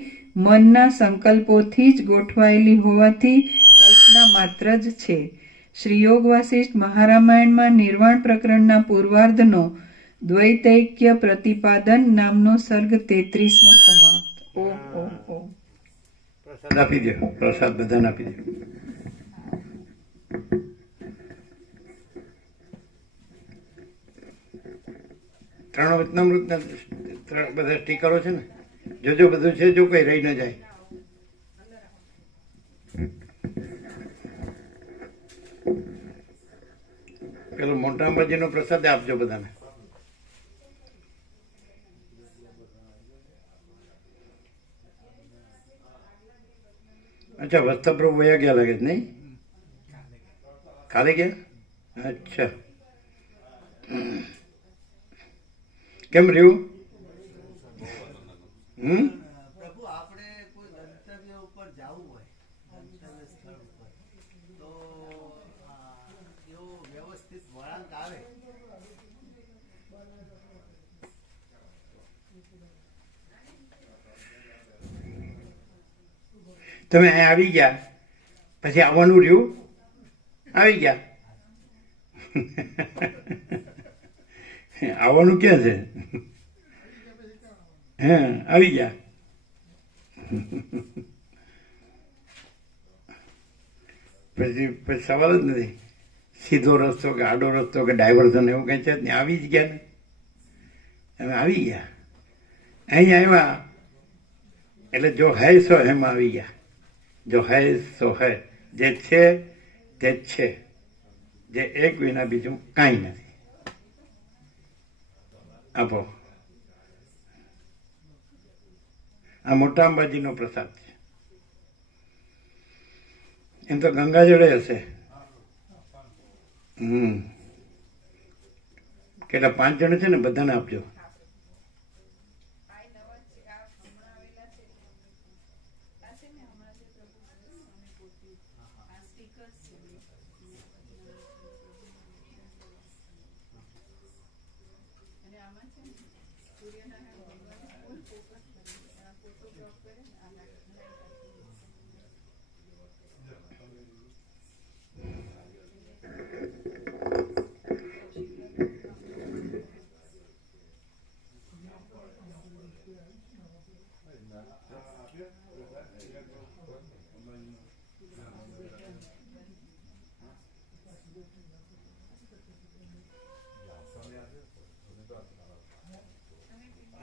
મનના સંકલ્પોથી જ ગોઠવાયેલી હોવાથી કલ્પના માત્ર જ છે. શ્રી યોગ વાસિષ્ઠ મહારામાયણમાં નિર્વાણ પ્રકરણના પૂર્વાર્ધનો દ્વૈતૈક્ય પ્રતિપાદન નામનો સર્ગ 33મો સમાપ્ત. ઓમ ઓમ ઓમ. પ્રસાદ આપી દો. પ્રસાદ બધાને આપી દો. ત્રણ વચનામૃતના બધા સ્ટીકરો છે ને? જોજો બધું છે, જો કઈ રહી ન જાય. પેલો મોટા અંબાજીનો પ્રસાદ આપજો બધાને. અચ્છા, વસ્તા પ્રભુ વયા ગયા લાગે છે નહીં? કાલે ગયા? અચ્છા, કેમ રહ્યું? પ્રભુ આપણે કોઈ ગંતવ્ય ઉપર જવું હોય, ગંતવ્ય સ્થળ ઉપર, તો એવો વ્યવસ્થિત વળાંક આવે. તમે અહીંયા આવી ગયા પછી આવવાનું રહ્યું? આવી ગયા. આવવાનું ક્યાં છે? હે, આવી ગયા. પછી સવાલ જ નથી. સીધો રસ્તો કે આડો રસ્તો કે ડાયવર્ઝન એવું કંઈ છે જ નહીં. આવી જ ગયા ને. અમે આવી ગયા. અહીંયા આવ્યા એટલે જો હૈ સો એમ આવી ગયા. જો હૈ સો હૈ, જે છે તે જ છે. જે એક વિના બીજું કાંઈ નથી. આપો. આ મોટા અંબાજીનો પ્રસાદ છે. એમ તો ગંગાજળે હશે. કેટલા 5 જણ છે ને? બધાને આપજો. આ નવા છે, આ હમણાં આવેલા છે. આ છે ને હમણાં જે પ્રભુ કર્યું અને પોતે આ સ્ટીકર્સ છે. અને આમાં છે ને સૂર્યનારાયણ ભગવાન ફૂલ ફોકસ કરે. આ ફોટોગ્રાફ કરે ને આ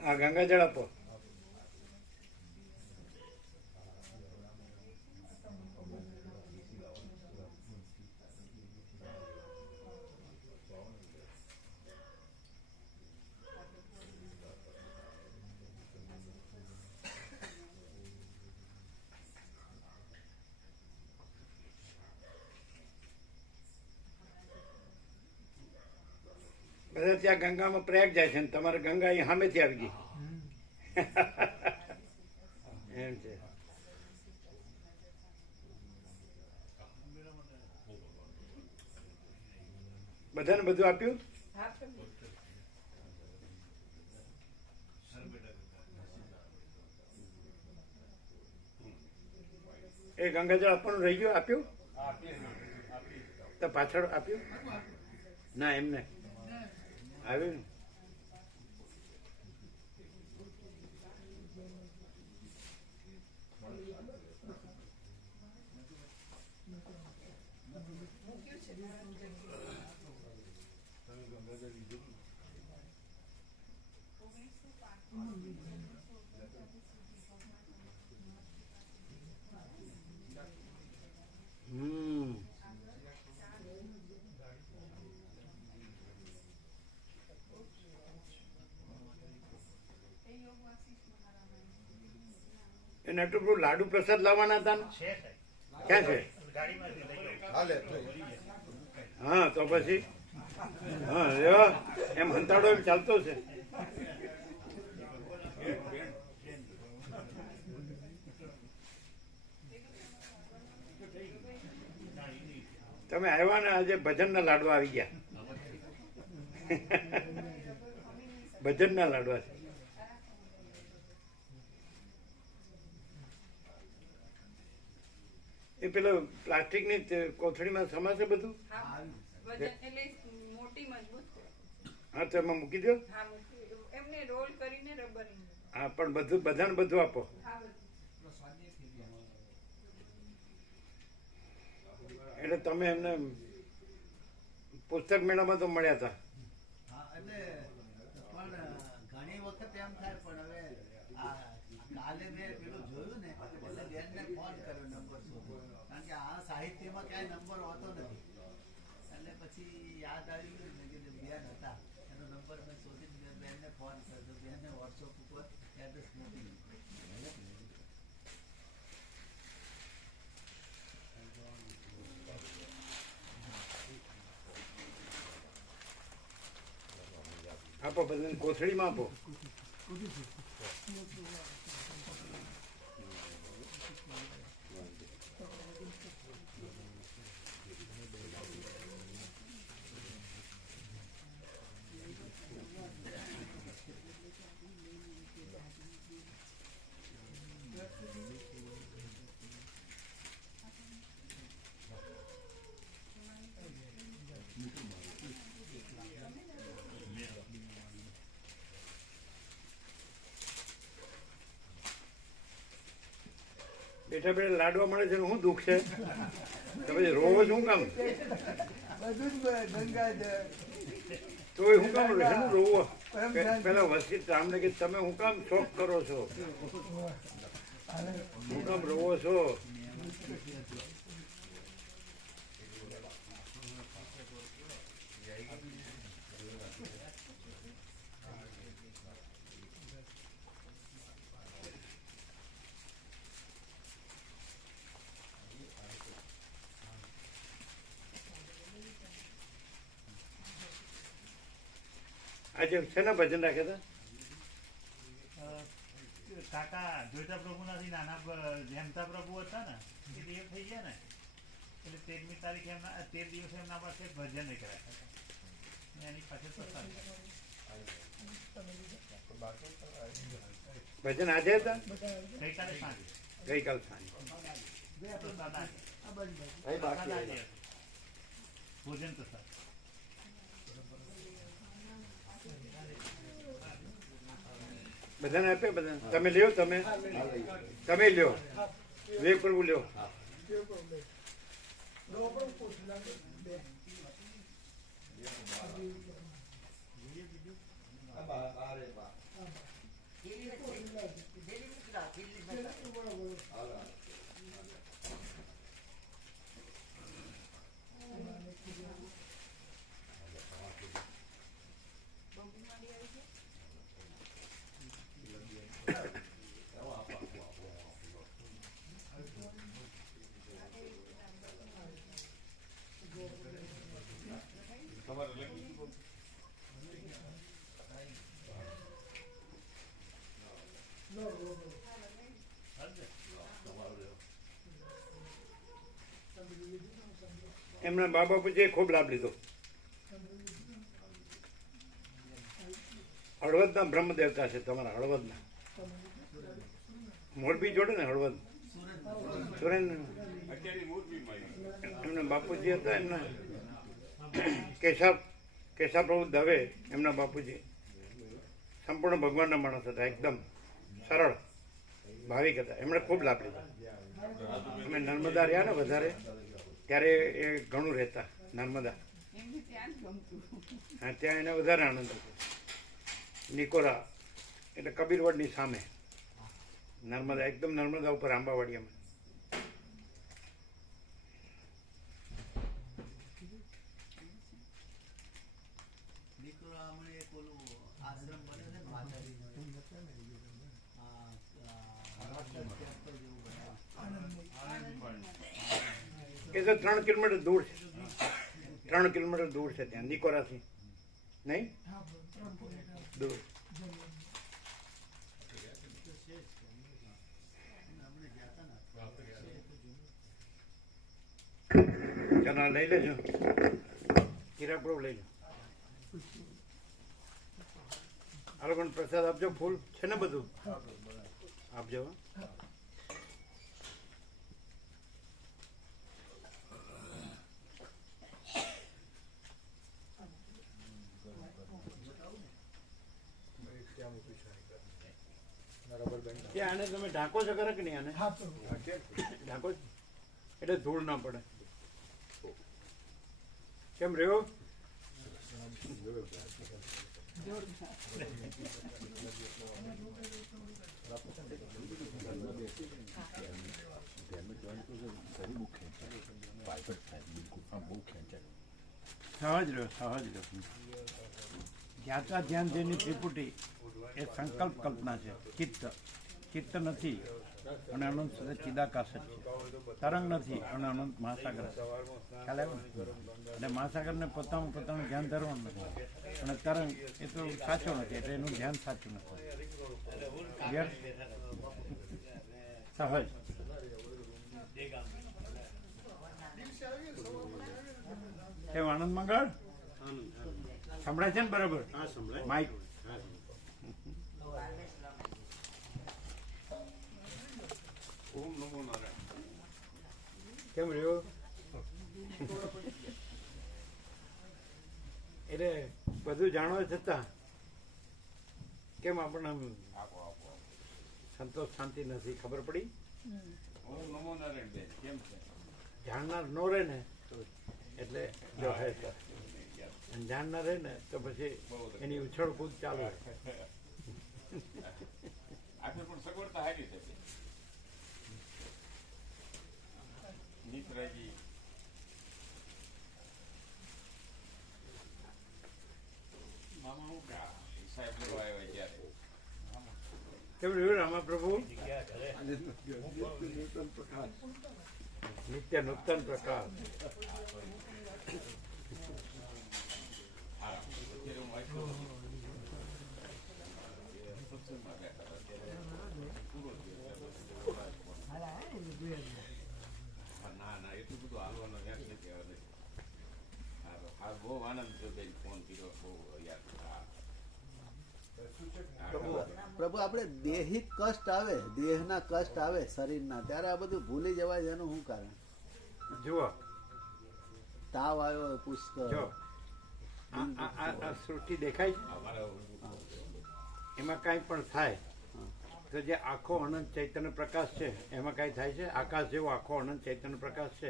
આ ગંગાજળ આપો. અમારે ત્યાં ગંગામાં પ્રયાગ જાય છે ને તમારે ગંગા અહીં સામેથી આવી ગઈ એમ છે. બધાને બધું આપ્યું? હા પ્રભુ. એ ગંગાજળ આપવાનું રહી ગયું? આપ્યું તો પાછળ આપ્યું? ના એમને આવ્યું ને. મૂક્યું છે હમ એને આટલું બધું લાડુ પ્રસાદ લાવવાના હતા ને? ક્યાં છે? હા તો પછી હા લ્યો, એમ હંતાડો એમ ચાલતો છે. તમે આવ્યા ને આજે ભજનના લાડવા આવી ગયા. ભજનના લાડવા છે. એ પેલો પ્લાસ્ટિકની કોથળીમાં સમાશે બધું? હા વજન એટલે મોટી મજબૂત છે. હા તો એમાં મૂકી દો. હા મૂકી એમને રોલ કરીને રબરની. હા પણ બધું બધાને બધું આપો. હા એટલે તમે એમને પુસ્તક મેળામાં તો મળ્યા હતા. હા એટલે પણ ઘણી વખત એમ થાય પણ હવે કાલે મેં પેલું જોયું ને એટલે બેનને ફોન કર્યો નંબર શોધ્યો કારણ કે આ સાહિત્યમાં ક્યાંય નંબર હોતો નથી એટલે પછી યાદ આવી ગયું ને કે બેન હતા એનો નંબર મેં શોધીને બેનને ફોન કર્યો બેનને વોટ્સઅપ ઉપર એડ્રેસ મોકલી દીધું. આપો બધાને કોથળીમાં આપો. બેઠા બેઠા લાડવા મળે છે ને શું દુઃખ છે? તો પછી રોવો શું કામ? બધું જ ગંગાજળ તો શું કામ એનું રોવો? પેલા વસીત રામને કે તમે શું કામ શોખ કરો છો? શું કામ રોવો છો? આજે શેના ભજન રાખ્યા હતા? કાકા જોઈતા પ્રભુ નથી નાના જેમતા પ્રભુ હતા ને એ દેવ થઈ ગયા ને એટલે 13મી તારીખે એમના 13 દિવસે એમના પાસે ભજન કર્યા હતા એની પાસે પ્રસાદ. ભજન આજે હતા? ગઈકાલે સાંજે. ગઈકાલ સાંજે પ્રસાદ આજે. કઈ બાકી આજે ભોજન પ્રસાદ. બધાને આપે બધા. તમે લ્યો, તમે લ્યો, વિવેક પ્રભુ લ્યો. એમના બા બાપુજીએ ખૂબ લાભ લીધો. હળવદના બ્રહ્મ દેવતા છે તમારા હળવદના, મોરબી જોડે ને હળવદ સુરેન્દ્ર. એમના બાપુજી હતા એમના કેશવ પ્રભુ દવે. એમના બાપુજી સંપૂર્ણ ભગવાનના માણસ હતા, એકદમ સરળ ભાવિક હતા. એમણે ખૂબ લાભ લીધો. અમે નર્મદા રહ્યા ને વધારે ત્યારે એ ઘણું રહેતા નર્મદા. એમને ત્યાં જ ગમતું. હા, ત્યાં એને વધારે આનંદ હતો. નિકોરા એટલે કબીરવડની સામે નર્મદા, એકદમ નર્મદા ઉપર આંબાવાડીયામાં. દીકરો હમણાં એક ઓલું આશ્રમ બને છે ને માતાજીનો, એ તો 3 કિલોમીટર દૂર છે, 3 કિલોમીટર દૂર છે ત્યાં નિકોરાથી. નહીં દૂર. ચના લઈ લેજો, કિરાપુર લઈ લો. આ લોકોને પ્રસાદ આપજો. ફૂલ છે ને બધું આપજો. આને તમે ઢાંકો છો ખરા કે નહીં? આને ઢાંકો છો એટલે ધૂળ ના પડે. કેમ રહ્યો? સહજ રહ્યો, સહજ રહ્યો. જ્ઞાતા ધ્યાન જેની ત્રિપુટી એ સંકલ્પ કલ્પના છે. ચિત્ત નથી અને અનંત ચિદાકાશ જ છે. તરંગ નથી અને અનંત મહાસાગર છે. ખ્યાલ આવ્યો ને? એટલે મહાસાગરને પોતાનું ધ્યાન ધરવાનું નથી અને તરંગ એ તો સાચો નથી, એટલે એનું ધ્યાન સાચું નથી. સહજ. કેમ આનંદ મંગળ સંભળાય છે ને બરાબર? માઇક કેમ રહ્યો? એટલે બધું જાણવા છતાં કેમ આપણને સંતોષ શાંતિ નથી? ખબર પડી? જાણનાર નો રહે ને એટલે જો હે સર, અને જાણનાર રહે ને તો પછી એની ઉછળ કૂદ ચાલુ હોય. પણ સગવડતા હારી છે. મિત્રજી મામા હું સાહેબ લેવા આવ્યા ત્યારે કેમ રહ્યું રામા પ્રભુ? નિત્ય નૂતન પ્રકાશ. ના એટલું બધું હાલવાનો યાદ નથી આવે. બહુ આનંદ થયો બેન, ફોન કર્યો. બહુ યાદ. પ્રભુ આપણે દેહિક કષ્ટ આવે, દેહના કષ્ટ આવે શરીરના, ત્યારે આ બધું ભૂલી જવાય. એનું શું કારણ? જુઓ, તાવ આવ્યો પુષ્કળ, જો આ સૃષ્ટિ દેખાય છે, એમાં કાંઈ પણ થાય તો જે આખો અનંત ચૈતન્ય પ્રકાશ છે એમાં કાંઈ થાય છે? આકાશ જેવો આખો અનંત ચૈતન્ય પ્રકાશ છે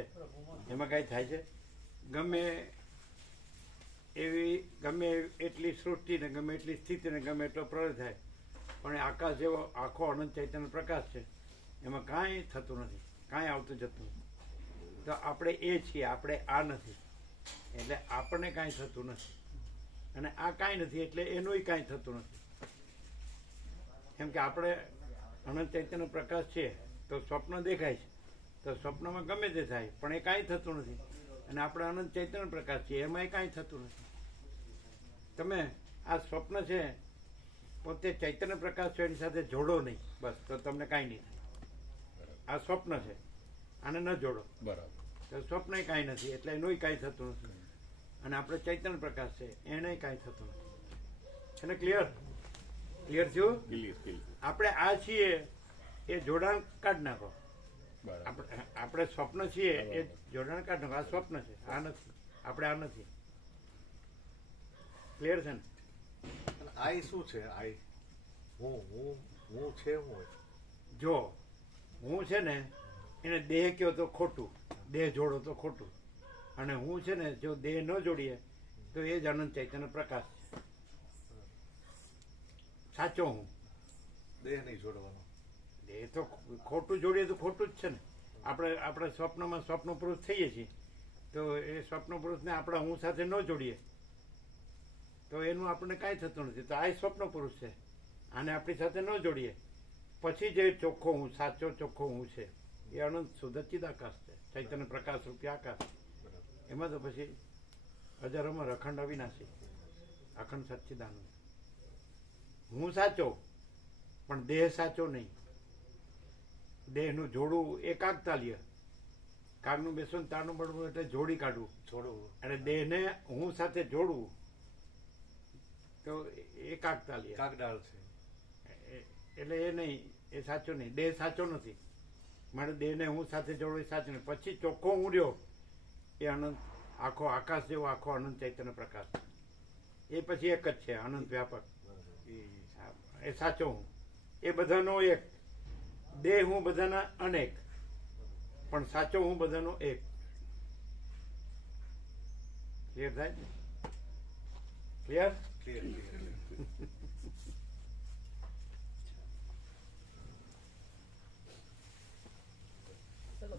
એમાં કાંઈ થાય છે? ગમે એટલી સૃષ્ટિ ને ગમે એટલી સ્થિતિ ને ગમે એટલો પ્રલય થાય, પણ એ આકાશ જેવો આખો અનંત ચૈતન્ય પ્રકાશ છે, એમાં કાંઈ થતું નથી, કાંઈ આવતું જતું નથી. તો આપણે એ છીએ, આપણે આ નથી, એટલે આપણને કાંઈ થતું નથી. અને આ કાંઈ નથી એટલે એનુંય કાંઈ થતું નથી. કેમ કે આપણે અનંત ચૈતન્ય પ્રકાશ છે તો સ્વપ્ન દેખાય છે, તો સ્વપ્નમાં ગમે તે થાય પણ એ કાંઈ થતું નથી. અને આપણે અનંત ચૈતન્ય પ્રકાશ છીએ, એમાં એ કાંઈ થતું નથી. તમે આ સ્વપ્ન છે પોતે ચૈતન્ય પ્રકાશ છે, એની સાથે જોડો નહીં, બસ, તો તમને કાંઈ નહીં થાય. આ સ્વપ્ન છે, આને ન જોડો. બરાબર. તો સ્વપ્ન કાંઈ નથી, એટલે એનું કાંઈ થતું નથી. અને આપણે ચૈતન્ય પ્રકાશ છે એને કાંઈ થતું નથી. એને ક્લિયર થયું? આપણે આ છીએ એ જોડાણ કાઢ નાખો. આપણે સ્વપ્ન છીએ એ જોડાણ કાઢ નાખો. આ સ્વપ્ન છે, આ નથી. આપણે આ નથી. ક્લિયર છે ને? આઈ શું છે? આઈ હું છે. હું જો હું છે ને એને દેહ કયો તો ખોટું, દેહ જોડો તો ખોટું. અને હું છે ને જો દેહ ન જોડીએ તો એ જ અનંત ચૈતન્ય પ્રકાશ છે. સાચો હું. દેહ નહીં જોડવાનો. દેહ તો ખોટું જોડીએ તો ખોટું જ છે ને. આપણે સ્વપ્નમાં સ્વપ્ન પુરુષ થઈએ છીએ, તો એ સ્વપ્ન પુરુષને આપણા હું સાથે ન જોડીએ તો એનું આપણને કાંઈ થતું નથી. તો આ સ્વપ્ન પુરુષ છે, આને આપણી સાથે ન જોડીએ પછી જે ચોખ્ખો હું, સાચો ચોખ્ખો હું છે એ અનંત શુદ્ધ આકાશ છે, ચૈતન્ય પ્રકાશ રૂપી આકાશ. એમાં તો પછી અજરમર અખંડ અવિનાશી અખંડ સચ્ચિદાનંદ. હું સાચો પણ દેહ સાચો નહીં. દેહનું જોડવું એ કાગતાલીય. કાગનું બેસવું તારનું બળવું એટલે જોડી કાઢવું. અને દેહને હું સાથે જોડવું તો એ કાગતાલીય, કાગડાળ છે. એટલે એ નહીં, એ સાચો નહીં. દેહ સાચો નથી. મારે દેહને હું સાથે જોડવું એ સાચું નહીં. પછી ચોખ્ખો હું રહ્યો એ અનંત આખો આકાશ જેવો આખો અનંત ચૈતન્ય પ્રકાશ. એ પછી એક જ છે, અનંત વ્યાપક. એ સાચો હું. એ બધાનો એક. દેહ હું બધાના અનેક, પણ સાચો હું બધાનો એક. ક્લિયર થાય? ક્લિયર?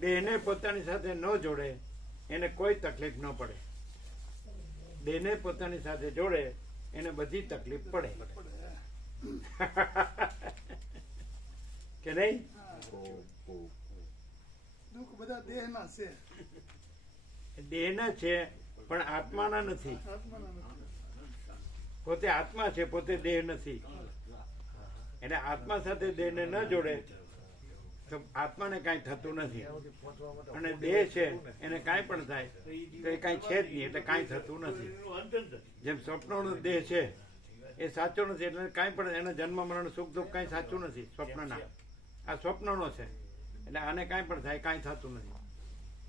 દેહને પોતાની સાથે ન જોડે એને કોઈ તકલીફ ન પડે. દેહને પોતાની સાથે જોડે એને બધી તકલીફ પડે. કે નહીં? દુઃખ બધા દેહના છે. દેહના છે પણ આત્માના નથી. પોતે આત્મા છે, પોતે દેહ નથી. એટલે આત્મા સાથે દેહને ન જોડે તો આત્માને કાંઈ થતું નથી. અને દેહ છે એને કાંઈ પણ થાય તો એ કાંઈ છે જ નહીં, એટલે કાંઈ થતું નથી. જેમ સ્વપ્નનો દેહ છે એ સાચો નથી, એટલે કાંઈ પણ એના જન્મ મરણ સુખ દુઃખ કાંઈ સાચું નથી સ્વપ્નના. આ સ્વપ્નનો છે એટલે આને કાંઈ પણ થાય કાંઈ થતું નથી.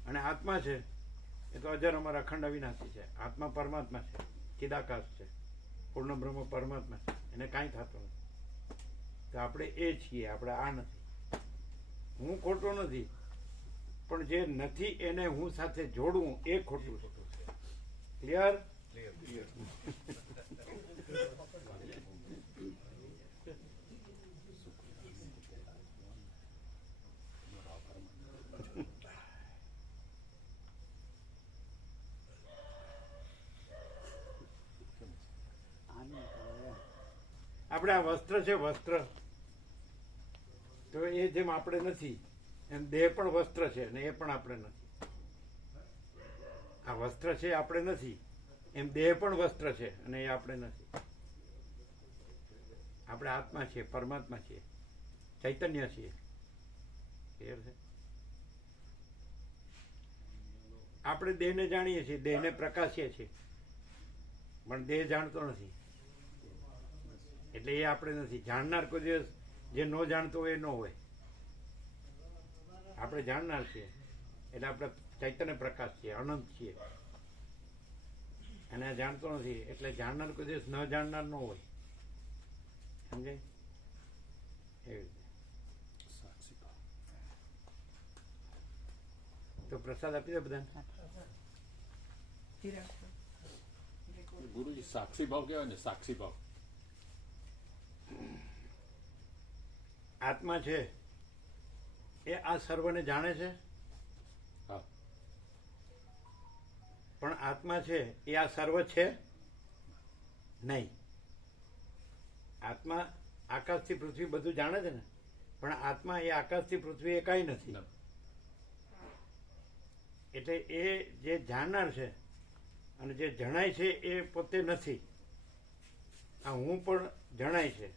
અને આત્મા છે એ તો અજર અમર અખંડ અવિનાશી છે. આત્મા પરમાત્મા છે, ચિદાકાશ છે, પૂર્ણ બ્રહ્મ પરમાત્મા છે, એને કાંઈ થતું નથી. તો આપણે એ છીએ, આપણે આ નથી. હું ખોટો નથી, પણ જે નથી એને હું સાથે જોડવું એ ખોટું છે. ક્લિયર? આપણે આ વસ્ત્ર છે, વસ્ત્ર તો એ જેમ આપણે નથી એમ દેહ પણ વસ્ત્ર છે અને એ પણ આપણે નથી. આ વસ્ત્ર છે આપણે નથી એમ દેહ પણ વસ્ત્ર છે અને એ આપણે નથી. આપણે આત્મા છીએ, પરમાત્મા છીએ, ચૈતન્ય છીએ. ક્લિયર છે? આપણે દેહને જાણીએ છીએ, દેહને પ્રકાશીએ છીએ, પણ દેહ જાણતો નથી. એટલે એ આપણે નથી. જાણનાર કોઈ દિવસ જે ન જાણતો હોય એ ન હોય. આપણે જાણનાર છીએ એટલે આપણે ચૈતન્ય પ્રકાશ છીએ, અનંત છીએ. અને જાણતો નથી એટલે જાણનાર કોઈ દિવસ ન જાણનાર ન હોય. સમજે? એવી રીતે. તો પ્રસાદ આપી દે બધાને. ગુરુજી સાક્ષી ભાવ કહેવાય ને, સાક્ષી ભાવ. આત્મા છે એ આ સર્વને જાણે છે, પણ આત્મા છે એ આ સર્વ છે નહીં. આત્મા આકાશથી પૃથ્વી બધું જાણે છે ને, પણ આત્મા એ આકાશથી પૃથ્વી એ કાંઈ નથી. એટલે એ જે જાણનાર છે અને જે જણાય છે એ પોતે નથી. આ હું પણ જણાય છે,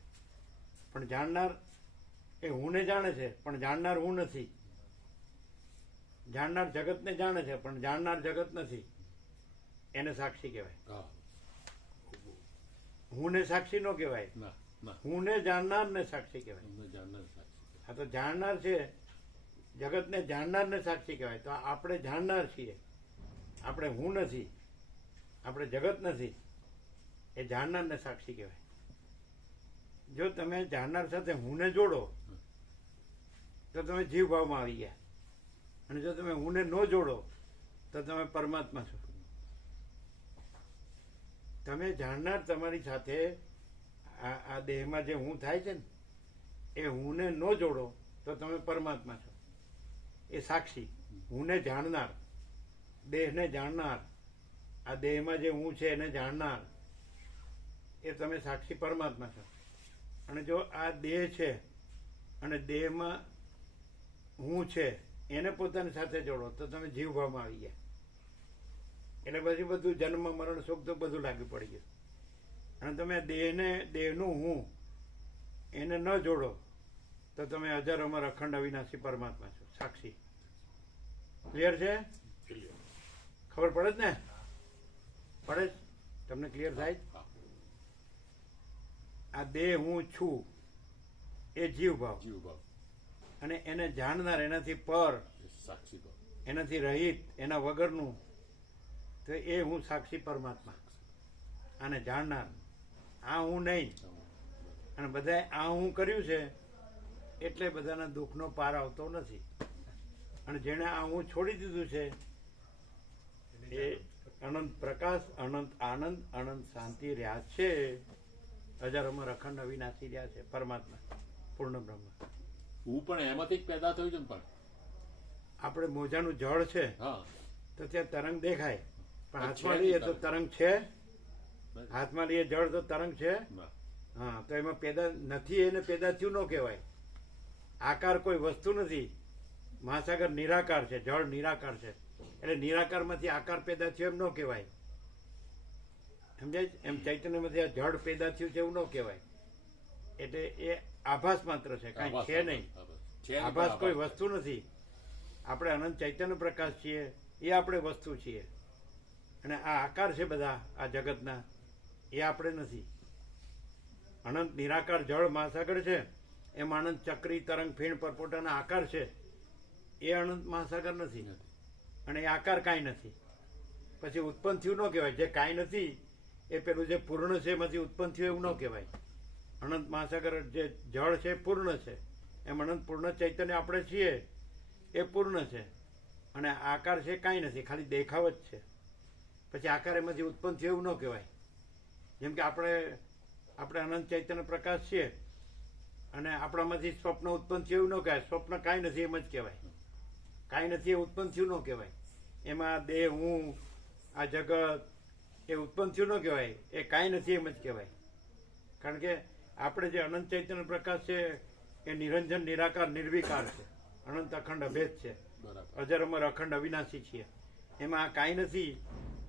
પણ જાણનાર એ હુંને જાણે છે, પણ જાણનાર હું નથી. જાણનાર જગતને જાણે છે પણ જાણનાર જગત નથી, એને સાક્ષી કહેવાય. હા. હુંને સાક્ષી ન કહેવાય, ના ના હુંને જાણનારને સાક્ષી કહેવાય. અમને જાણનાર સાક્ષી. આ તો જાણનાર છે, જગતને જાણનારને સાક્ષી કહેવાય. તો આપણે જાણનાર છીએ, આપણે હું નથી, આપણે જગત નથી, એ જાણનારને સાક્ષી કહેવાય. જો તમે જાણનાર સાથે હુંને જોડો તો તમે જીવ ભાવમાં આવી ગયા, અને જો તમે હુંને ન જોડો તો તમે પરમાત્મા છો. તમે જાણનાર તમારી સાથે આ દેહમાં જે હું થાય છે ને એ હુંને ન જોડો તો તમે પરમાત્મા છો. એ સાક્ષી, હુંને જાણનાર, દેહને જાણનાર, આ દેહમાં જે હું છે એને જાણનાર, એ તમે સાક્ષી પરમાત્મા છો. અને જો આ દેહ છે અને દેહમાં હું છે એને પોતાની સાથે જોડો તો તમે જીવભાવમાં આવી ગયા. એટલે પછી બધું જન્મ મરણ સુખ તો બધું લાગુ પડી ગયું. અને તમે દેહનું હું એને ન જોડો તો તમે અજર અમર અખંડ અવિનાશી પરમાત્મા છો, સાક્ષી. ક્લિયર છે? ખબર પડે જ ને? પડે જ? તમને ક્લિયર થાય? આ દેહ હું છું એ જીવભાવ, જીવભાવ અને એને જાણનાર, એનાથી પર, સાક્ષી ભાવ, એનાથી રહિત, એના વગરનું, તો એ હું સાક્ષી પરમાત્મા. આને જાણનાર, આ હું નહીં. અને બધાએ આ હું કર્યું છે એટલે બધાના દુઃખનો પાર આવતો નથી. અને જેણે આ હું છોડી દીધું છે એ અનંત પ્રકાશ, અનંત આનંદ, અનંત શાંતિ રહ્યા છે. હજાર અમર અખંડ અવિનાશી રહ્યા છે પરમાત્મા, પૂર્ણ બ્રહ્મ. હું પણ એમાંથી જ પેદા થયું છે ને. પણ આપણે મોજાનું જળ છે હા, તો ત્યાં તરંગ દેખાય, પણ હાથમાં લઈએ તો તરંગ છે? હાથમાં લઈએ જળ તો તરંગ છે? ના. હા, તો એમાં પેદા નથી, એને પેદા થયું ન કહેવાય. આકાર કોઈ વસ્તુ નથી. મહાસાગર નિરાકાર છે, જળ નિરાકાર છે, એટલે નિરાકારમાંથી આકાર પેદા થયો એમ ન કહેવાય. સમજાય? એમ ચૈતન્યમાંથી આ જળ પેદા થયું છે એવું ન કહેવાય. એટલે એ આભાસ માત્ર છે, કાંઈ છે નહીં. આભાસ કોઈ વસ્તુ નથી. આપણે અનંત ચૈતન્ય પ્રકાશ છીએ, એ આપણે વસ્તુ છીએ. અને આ આકાર છે બધા આ જગતના, એ આપણે નથી. અનંત નિરાકાર જળ મહાસાગર છે, એમાં અનંત ચક્રી તરંગ ફીણ પરપોટાના આકાર છે, એ અનંત મહાસાગર નથી. અને એ આકાર કાંઈ નથી. પછી ઉત્પન્ન થયું ન કહેવાય. જે કાંઈ નથી એ પેલું જે પૂર્ણ છે એમાંથી ઉત્પન્ન થયું એવું ન કહેવાય. અનંત મહાસાગર જે જળ છે એ પૂર્ણ છે, એમ અનંત પૂર્ણ ચૈતન્ય આપણે છીએ એ પૂર્ણ છે. અને આકાર છે કાંઈ નથી, ખાલી દેખાવ જ છે. પછી આકાર એમાંથી ઉત્પન્ન થયું એવું ન કહેવાય. જેમ કે આપણે અનંત ચૈતન્ય પ્રકાશ છીએ અને આપણામાંથી સ્વપ્ન ઉત્પન્ન થયું એવું ન કહેવાય. સ્વપ્ન કાંઈ નથી એમ જ કહેવાય. કાંઈ નથી એ ઉત્પન્ન થયું ન કહેવાય. એમાં દેહ, હું, આ જગત એ ઉત્પન્ન થયું ન કહેવાય. એ કાંઈ નથી એમ જ કહેવાય. કારણ કે આપણે જે અનંત ચૈતન્ય પ્રકાશ છે એ નિરંજન, નિરાકાર, નિર્વિકાર છે, અનંત અખંડ અભેદ છે, અજર અમર અખંડ અવિનાશી છીએ. એમાં આ કાંઈ નથી,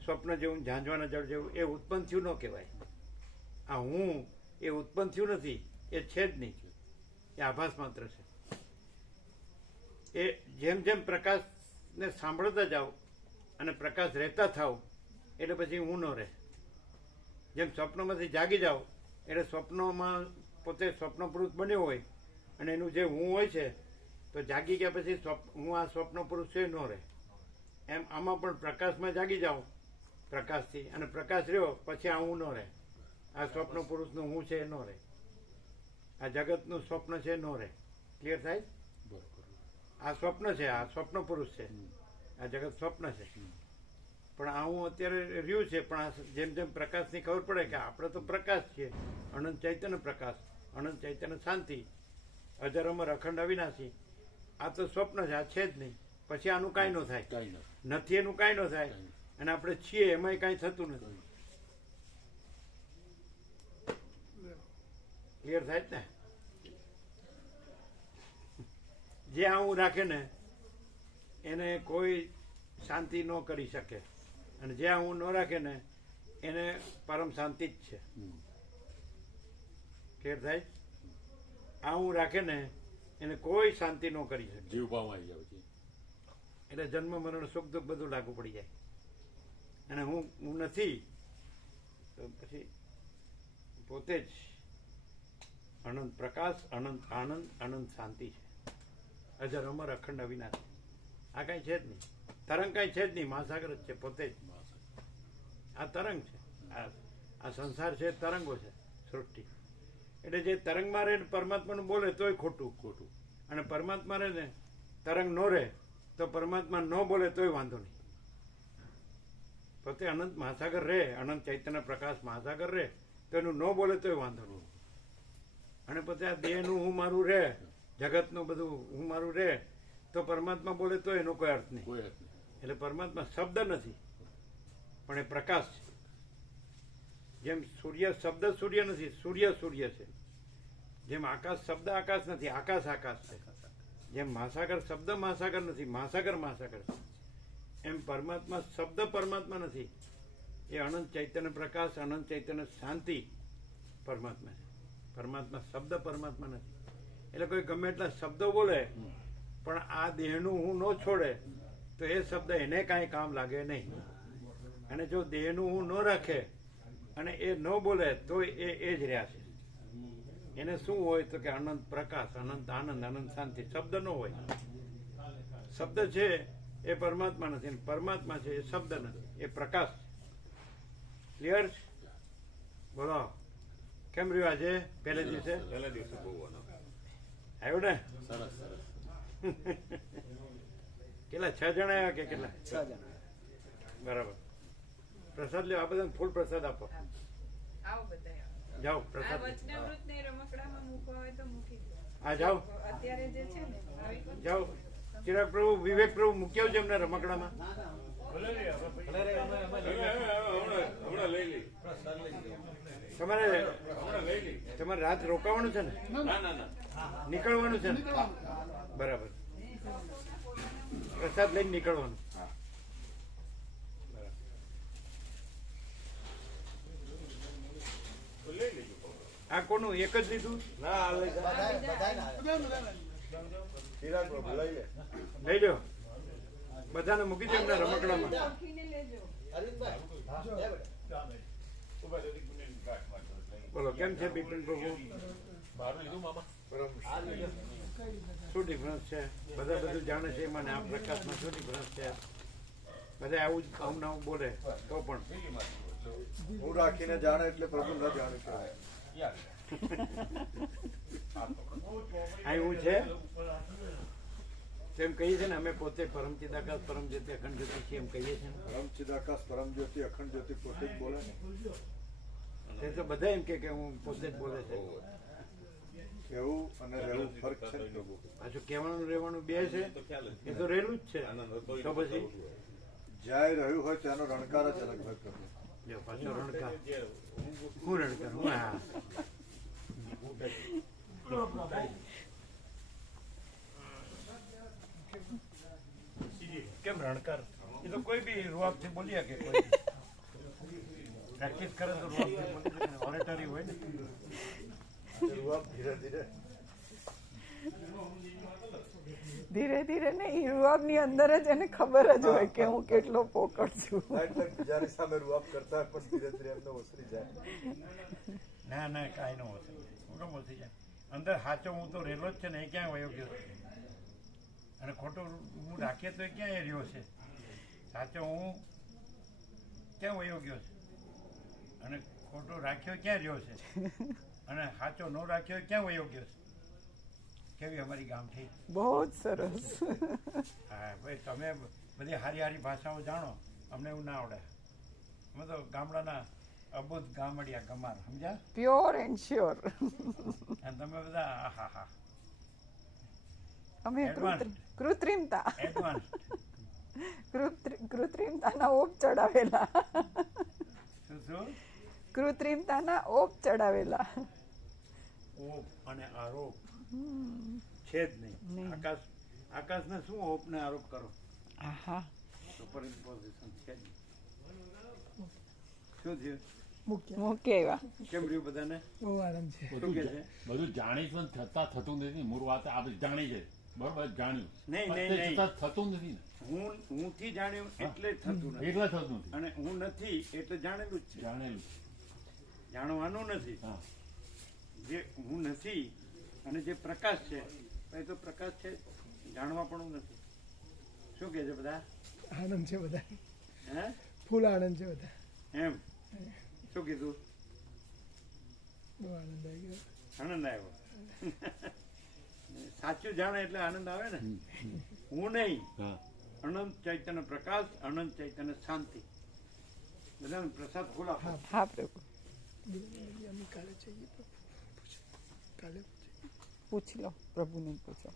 સ્વપ્ન જેવું, ઝાંઝવાના જળ જેવું, એ ઉત્પન્ન થયું ન કહેવાય. આ હું એ ઉત્પન્ન થયું નથી, એ છે જ નહીં, એ આભાસ માત્ર છે. એ જેમ જેમ પ્રકાશને સાંભળતા જાઓ અને પ્રકાશ રહેતા થાવ એટલે પછી હું ન રહે. જેમ સ્વપ્નમાંથી જાગી જાઓ એટલે સ્વપ્નમાં પોતે સ્વપ્ન પુરુષ બન્યો હોય અને એનું જે હું હોય છે, તો જાગી ગયા પછી હું આ સ્વપ્ન પુરુષ છે ન રહે. એમ આમાં પણ પ્રકાશમાં જાગી જાઓ પ્રકાશથી, અને પ્રકાશ રહ્યો પછી આ હું ન રહે. આ સ્વપ્ન પુરુષનું હું છે એ ન રહે. આ જગતનું સ્વપ્ન છે એ ન રહે. ક્લિયર થાય? આ સ્વપ્ન છે, આ સ્વપ્ન પુરુષ છે, આ જગત સ્વપ્ન છે. પણ આ હું અત્યારે રહ્યું છે, પણ આ જેમ જેમ પ્રકાશની ખબર પડે કે આપણે તો પ્રકાશ છીએ, અનંત ચૈતન્ય પ્રકાશ, અનંત ચૈતન્ય શાંતિ, અજર અમર અખંડ અવિનાશી, આ તો સ્વપ્ન છે, આ છે જ નહીં. પછી આનું કાંઈ ન થાય, નથી એનું કાંઈ ન થાય, અને આપણે છીએ એમાંય કાંઈ થતું નથી. ક્લિયર થાય જ ને? જે આવું રાખે ને એને કોઈ શાંતિ ન કરી શકે, અને જે આવું ન રાખે ને એને પરમ શાંતિ જ છે. ક્લિયર થાય? આવું રાખે ને એને કોઈ શાંતિ ન કરી શકે. જીવભાવમાં આવી જાવ છે એટલે જન્મ મરણ સુખ દુઃખ બધું લાગુ પડી જાય. અને હું નથી તો પછી પોતે જ અનંત પ્રકાશ, અનંત આનંદ, અનંત શાંતિ છે. અજર અમર અખંડ અવિનાશ. આ કાંઈ છે જ નહીં. તરંગ કાંઈ છે જ નહીં. મહાસાગર જ છે પોતે જ. આ તરંગ છે. આ સંસાર છે તરંગો છે સૃષ્ટિ. એટલે જે તરંગમાં રહે પરમાત્માનું બોલે તોય ખોટું. અને પરમાત્મા રહે ને તરંગ ન રહે તો પરમાત્મા ન બોલે તોય વાંધો નહીં. પોતે અનંત મહાસાગર રહે, અનંત ચૈતન્ય પ્રકાશ મહાસાગર રહે તો એનું ન બોલે તોય વાંધો નહીં. અને પછી આ દેહનું હું મારું રહે, જગતનું બધું હું મારું રહે તો પરમાત્મા બોલે તો એનો કોઈ અર્થ નહીં. એટલે પરમાત્મા શબ્દ નથી પણ એ પ્રકાશ છે. જેમ સૂર્ય શબ્દ સૂર્ય નથી, સૂર્ય સૂર્ય છે. જેમ આકાશ શબ્દ આકાશ નથી, આકાશ આકાશ છે. જેમ મહાસાગર શબ્દ મહાસાગર નથી, મહાસાગર મહાસાગર છે. એમ પરમાત્મા શબ્દ પરમાત્મા નથી, એ અનંત ચૈતન્ય પ્રકાશ, અનંત ચૈતન્ય શાંતિ પરમાત્મા છે. પરમાત્મા શબ્દ પરમાત્મા નથી. એટલે કોઈ ગમે એટલા શબ્દો બોલે પણ આ દેહનું હું ન છોડે તો એ શબ્દ એને કાંઈ કામ લાગે નહીં. અને જો દેહનું હું ન રાખે અને એ ન બોલે તો એ જ રહ્યા છે. એને શું હોય તો કે અનંત પ્રકાશ, અનંત આનંદ, અનંત શાંતિ. શબ્દ ન હોય. શબ્દ છે એ પરમાત્મા નથી, પરમાત્મા છે એ શબ્દ નથી, એ પ્રકાશ છે. ક્લિયર? બોલો કેમ રહ્યું આજે પહેલે દિવસે? આવ્યો ને? સરસ સરસ. કેટલા 6 જણા આવ્યા કે કેટલા? 6 જણા. બરાબર. પ્રસાદ લ્યો. આ બધાને ફૂલ પ્રસાદ આપો. આવો બધા જાઓ આ પ્રસાદ. વચનામૃતને રમકડામાં મૂકવા હોય તો મૂકી દો. હા જાઓ અત્યારે જે છે ને ભાવિકો જાઓ. ચિરાગ પ્રભુ, વિવેક પ્રભુ મૂકી આવજો એમને રમકડામાં. હમણાં લઈ લઈ. તમારે રાત રોકાવાનું છે ને? ના ના ના. નીકળવાનું છે ને? બરાબર. પ્રસાદ લઈને નીકળવાનું. લઈ લેજો. આ કોનું? એક જ લીધું? ના આ લઈ ચિરાગ પ્રભુ લઈ લે. લઈ લો. બધાને મૂકી દો એમના રમકડામાં. રાખીને લેજો. બોલો કેમ છે બિપિન પ્રભુ? મારું લીધું મામા. શું ડિફરન્સ છે? બધા બધું જાણે છે મને આ પ્રકાશમાં શું ડિફરન્સ છે? બધા આવું જ આવું ના આવું બોલે તો પણ હું રાખીને જાણે એટલે પ્રભુ ન જાણે કહેવાય. અહીં હું છે એમ કહીએ છીએ ને અમે પોતે પરમ ચિદાકાશ, પરમ જ્યોતિ, અખંડ જ્યોતિ છીએ એમ કહીએ છીએ. પરમ ચિદાકાશ, પરમ જ્યોતિ, અખંડ જ્યોતિ પોતે જ બોલે ને. તે તો બધા એમ કે હું પોતે જ બોલે છે. કહેવું અને રહેવું ફરક છે ને પ્રભુ. પાછું કહેવાનું રહેવાનું બે છે એ તો રહેલું જ છે. તો પછી જ્યાં રહ્યું હોય ત્યાંનો રણકાર જ અલગ હોય પ્રભુ. જો પાછો રણકાર. હું રણકાર હું હા કેમ રણકાર? એ તો કોઈ બી રૂઆબથી બોલી શકે. પ્રેક્ટિસ કરે તો રૂઆબથી બોલી શકે. ઓરેટરી હોય ને. રૂઆબ ધીરે ધીરે ધીરે ધીરે ને યુવાબની અંદર જ એને ખબર જ હોય કે હું કેટલો પોકળ છું. બીજાની સામે રૂઆબ કરતા હોય પણ ધીરે ધીરે એમને ઓસરી જાય. ના ના કાંઈ ન ઓછી જાય. હું કેમ ઓછી જાય? અંદર સાચો હું તો રહેલો જ છે ને, એ ક્યાં વયો ગયો છે? અને ખોટો હું રાખીએ તો એ ક્યાં એ રહ્યો છે? સાચો હું ક્યાં વયો ગયો છે? અને ખોટો રાખ્યો ક્યાં રહ્યો છે? અને સાચો ન રાખ્યો ક્યાં વયો ગયો છે? કેવી અમારી ગામઠી? બહુ જ સરસ. હા ભાઈ, તમે બધી સારી સારી ભાષાઓ જાણો, અમને એવું ના આવડે. અમે તો ગામડાના અબુધ ગામડિયા ગમાર, સમજ્યા? Pure and sure. અને તમે બધા હા હા અમે કૃત્રિમતા એડવાન્સ. કૃત્રિમતાના ઓપ ચડાવેલા. શું શું? કૃત્રિમતાના ઓપ ચડાવેલા. ઓપ અને આરોપ છે જ નહીં. આકાશને શું ઓપ ને આરોપ કરો? સુપર ઇમ્પોઝિશન છે જ નહીં. શું થયું? મૂકી આવ્યા. કેમ રહ્યું બધાને? બહુ આરામ છે. શું કે છે? બધું જાણી પણ છતાં થતું નથી. મૂળ વાત આપણે જાણી છે બરોબર જાણ્યું નહીં, પણ નહીં, તે નહીં. છતાં થતું નથી ને હુંથી જાણ્યું એટલે જ થતું નથી, એકલા થતું નથી અને હું નથી એટલે જાણેલું જ છે. જાણેલું જાણવાનું નથી. હા જે હું નથી અને જે પ્રકાશ છે એ તો પ્રકાશ છે, જાણવા પણ નથી. શું કહે છે બધા? આનંદ છે બધા, હે ફૂલ આનંદ છે બધા, એમ શું કીધું? બહુ આનંદ આવી ગયો. આનંદ આવ્યો. સાચું જાણે એટલે આનંદ આવે ને. હું નહીં, હા અનંત ચૈતન્ય પ્રકાશ, અનંત ચૈતન્ય શાંતિ. બધાને પ્રસાદ ખોલા. હા પ્રભુ અમે કાલે જઈએ કાલે પૂછી લો, પ્રભુને પૂછો.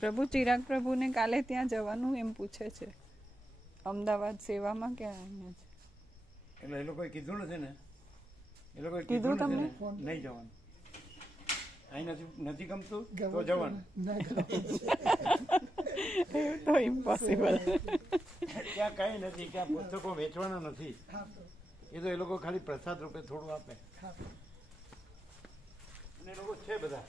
પ્રભુ ચિરાગ પ્રભુને કાલે ત્યાં જવાનું એમ પૂછે છે. અમદાવાદ સેવામાં કે અહીંયા છે? એટલે એ લોકોએ કીધું નથી ને, એ લોકોએ કીધું કીધું નથી તમને? ને, નહીં જવાનું. અહીં નથી ગમતું તો જવાનું. ના એવું તો ઇમ્પોસિબલ. ત્યાં કઈ નથી, ત્યાં પુસ્તકો વેચવાના નથી. એ તો એ લોકો ખાલી પ્રસાદ રૂપે થોડું આપે. અને એ લોકો છે બધા.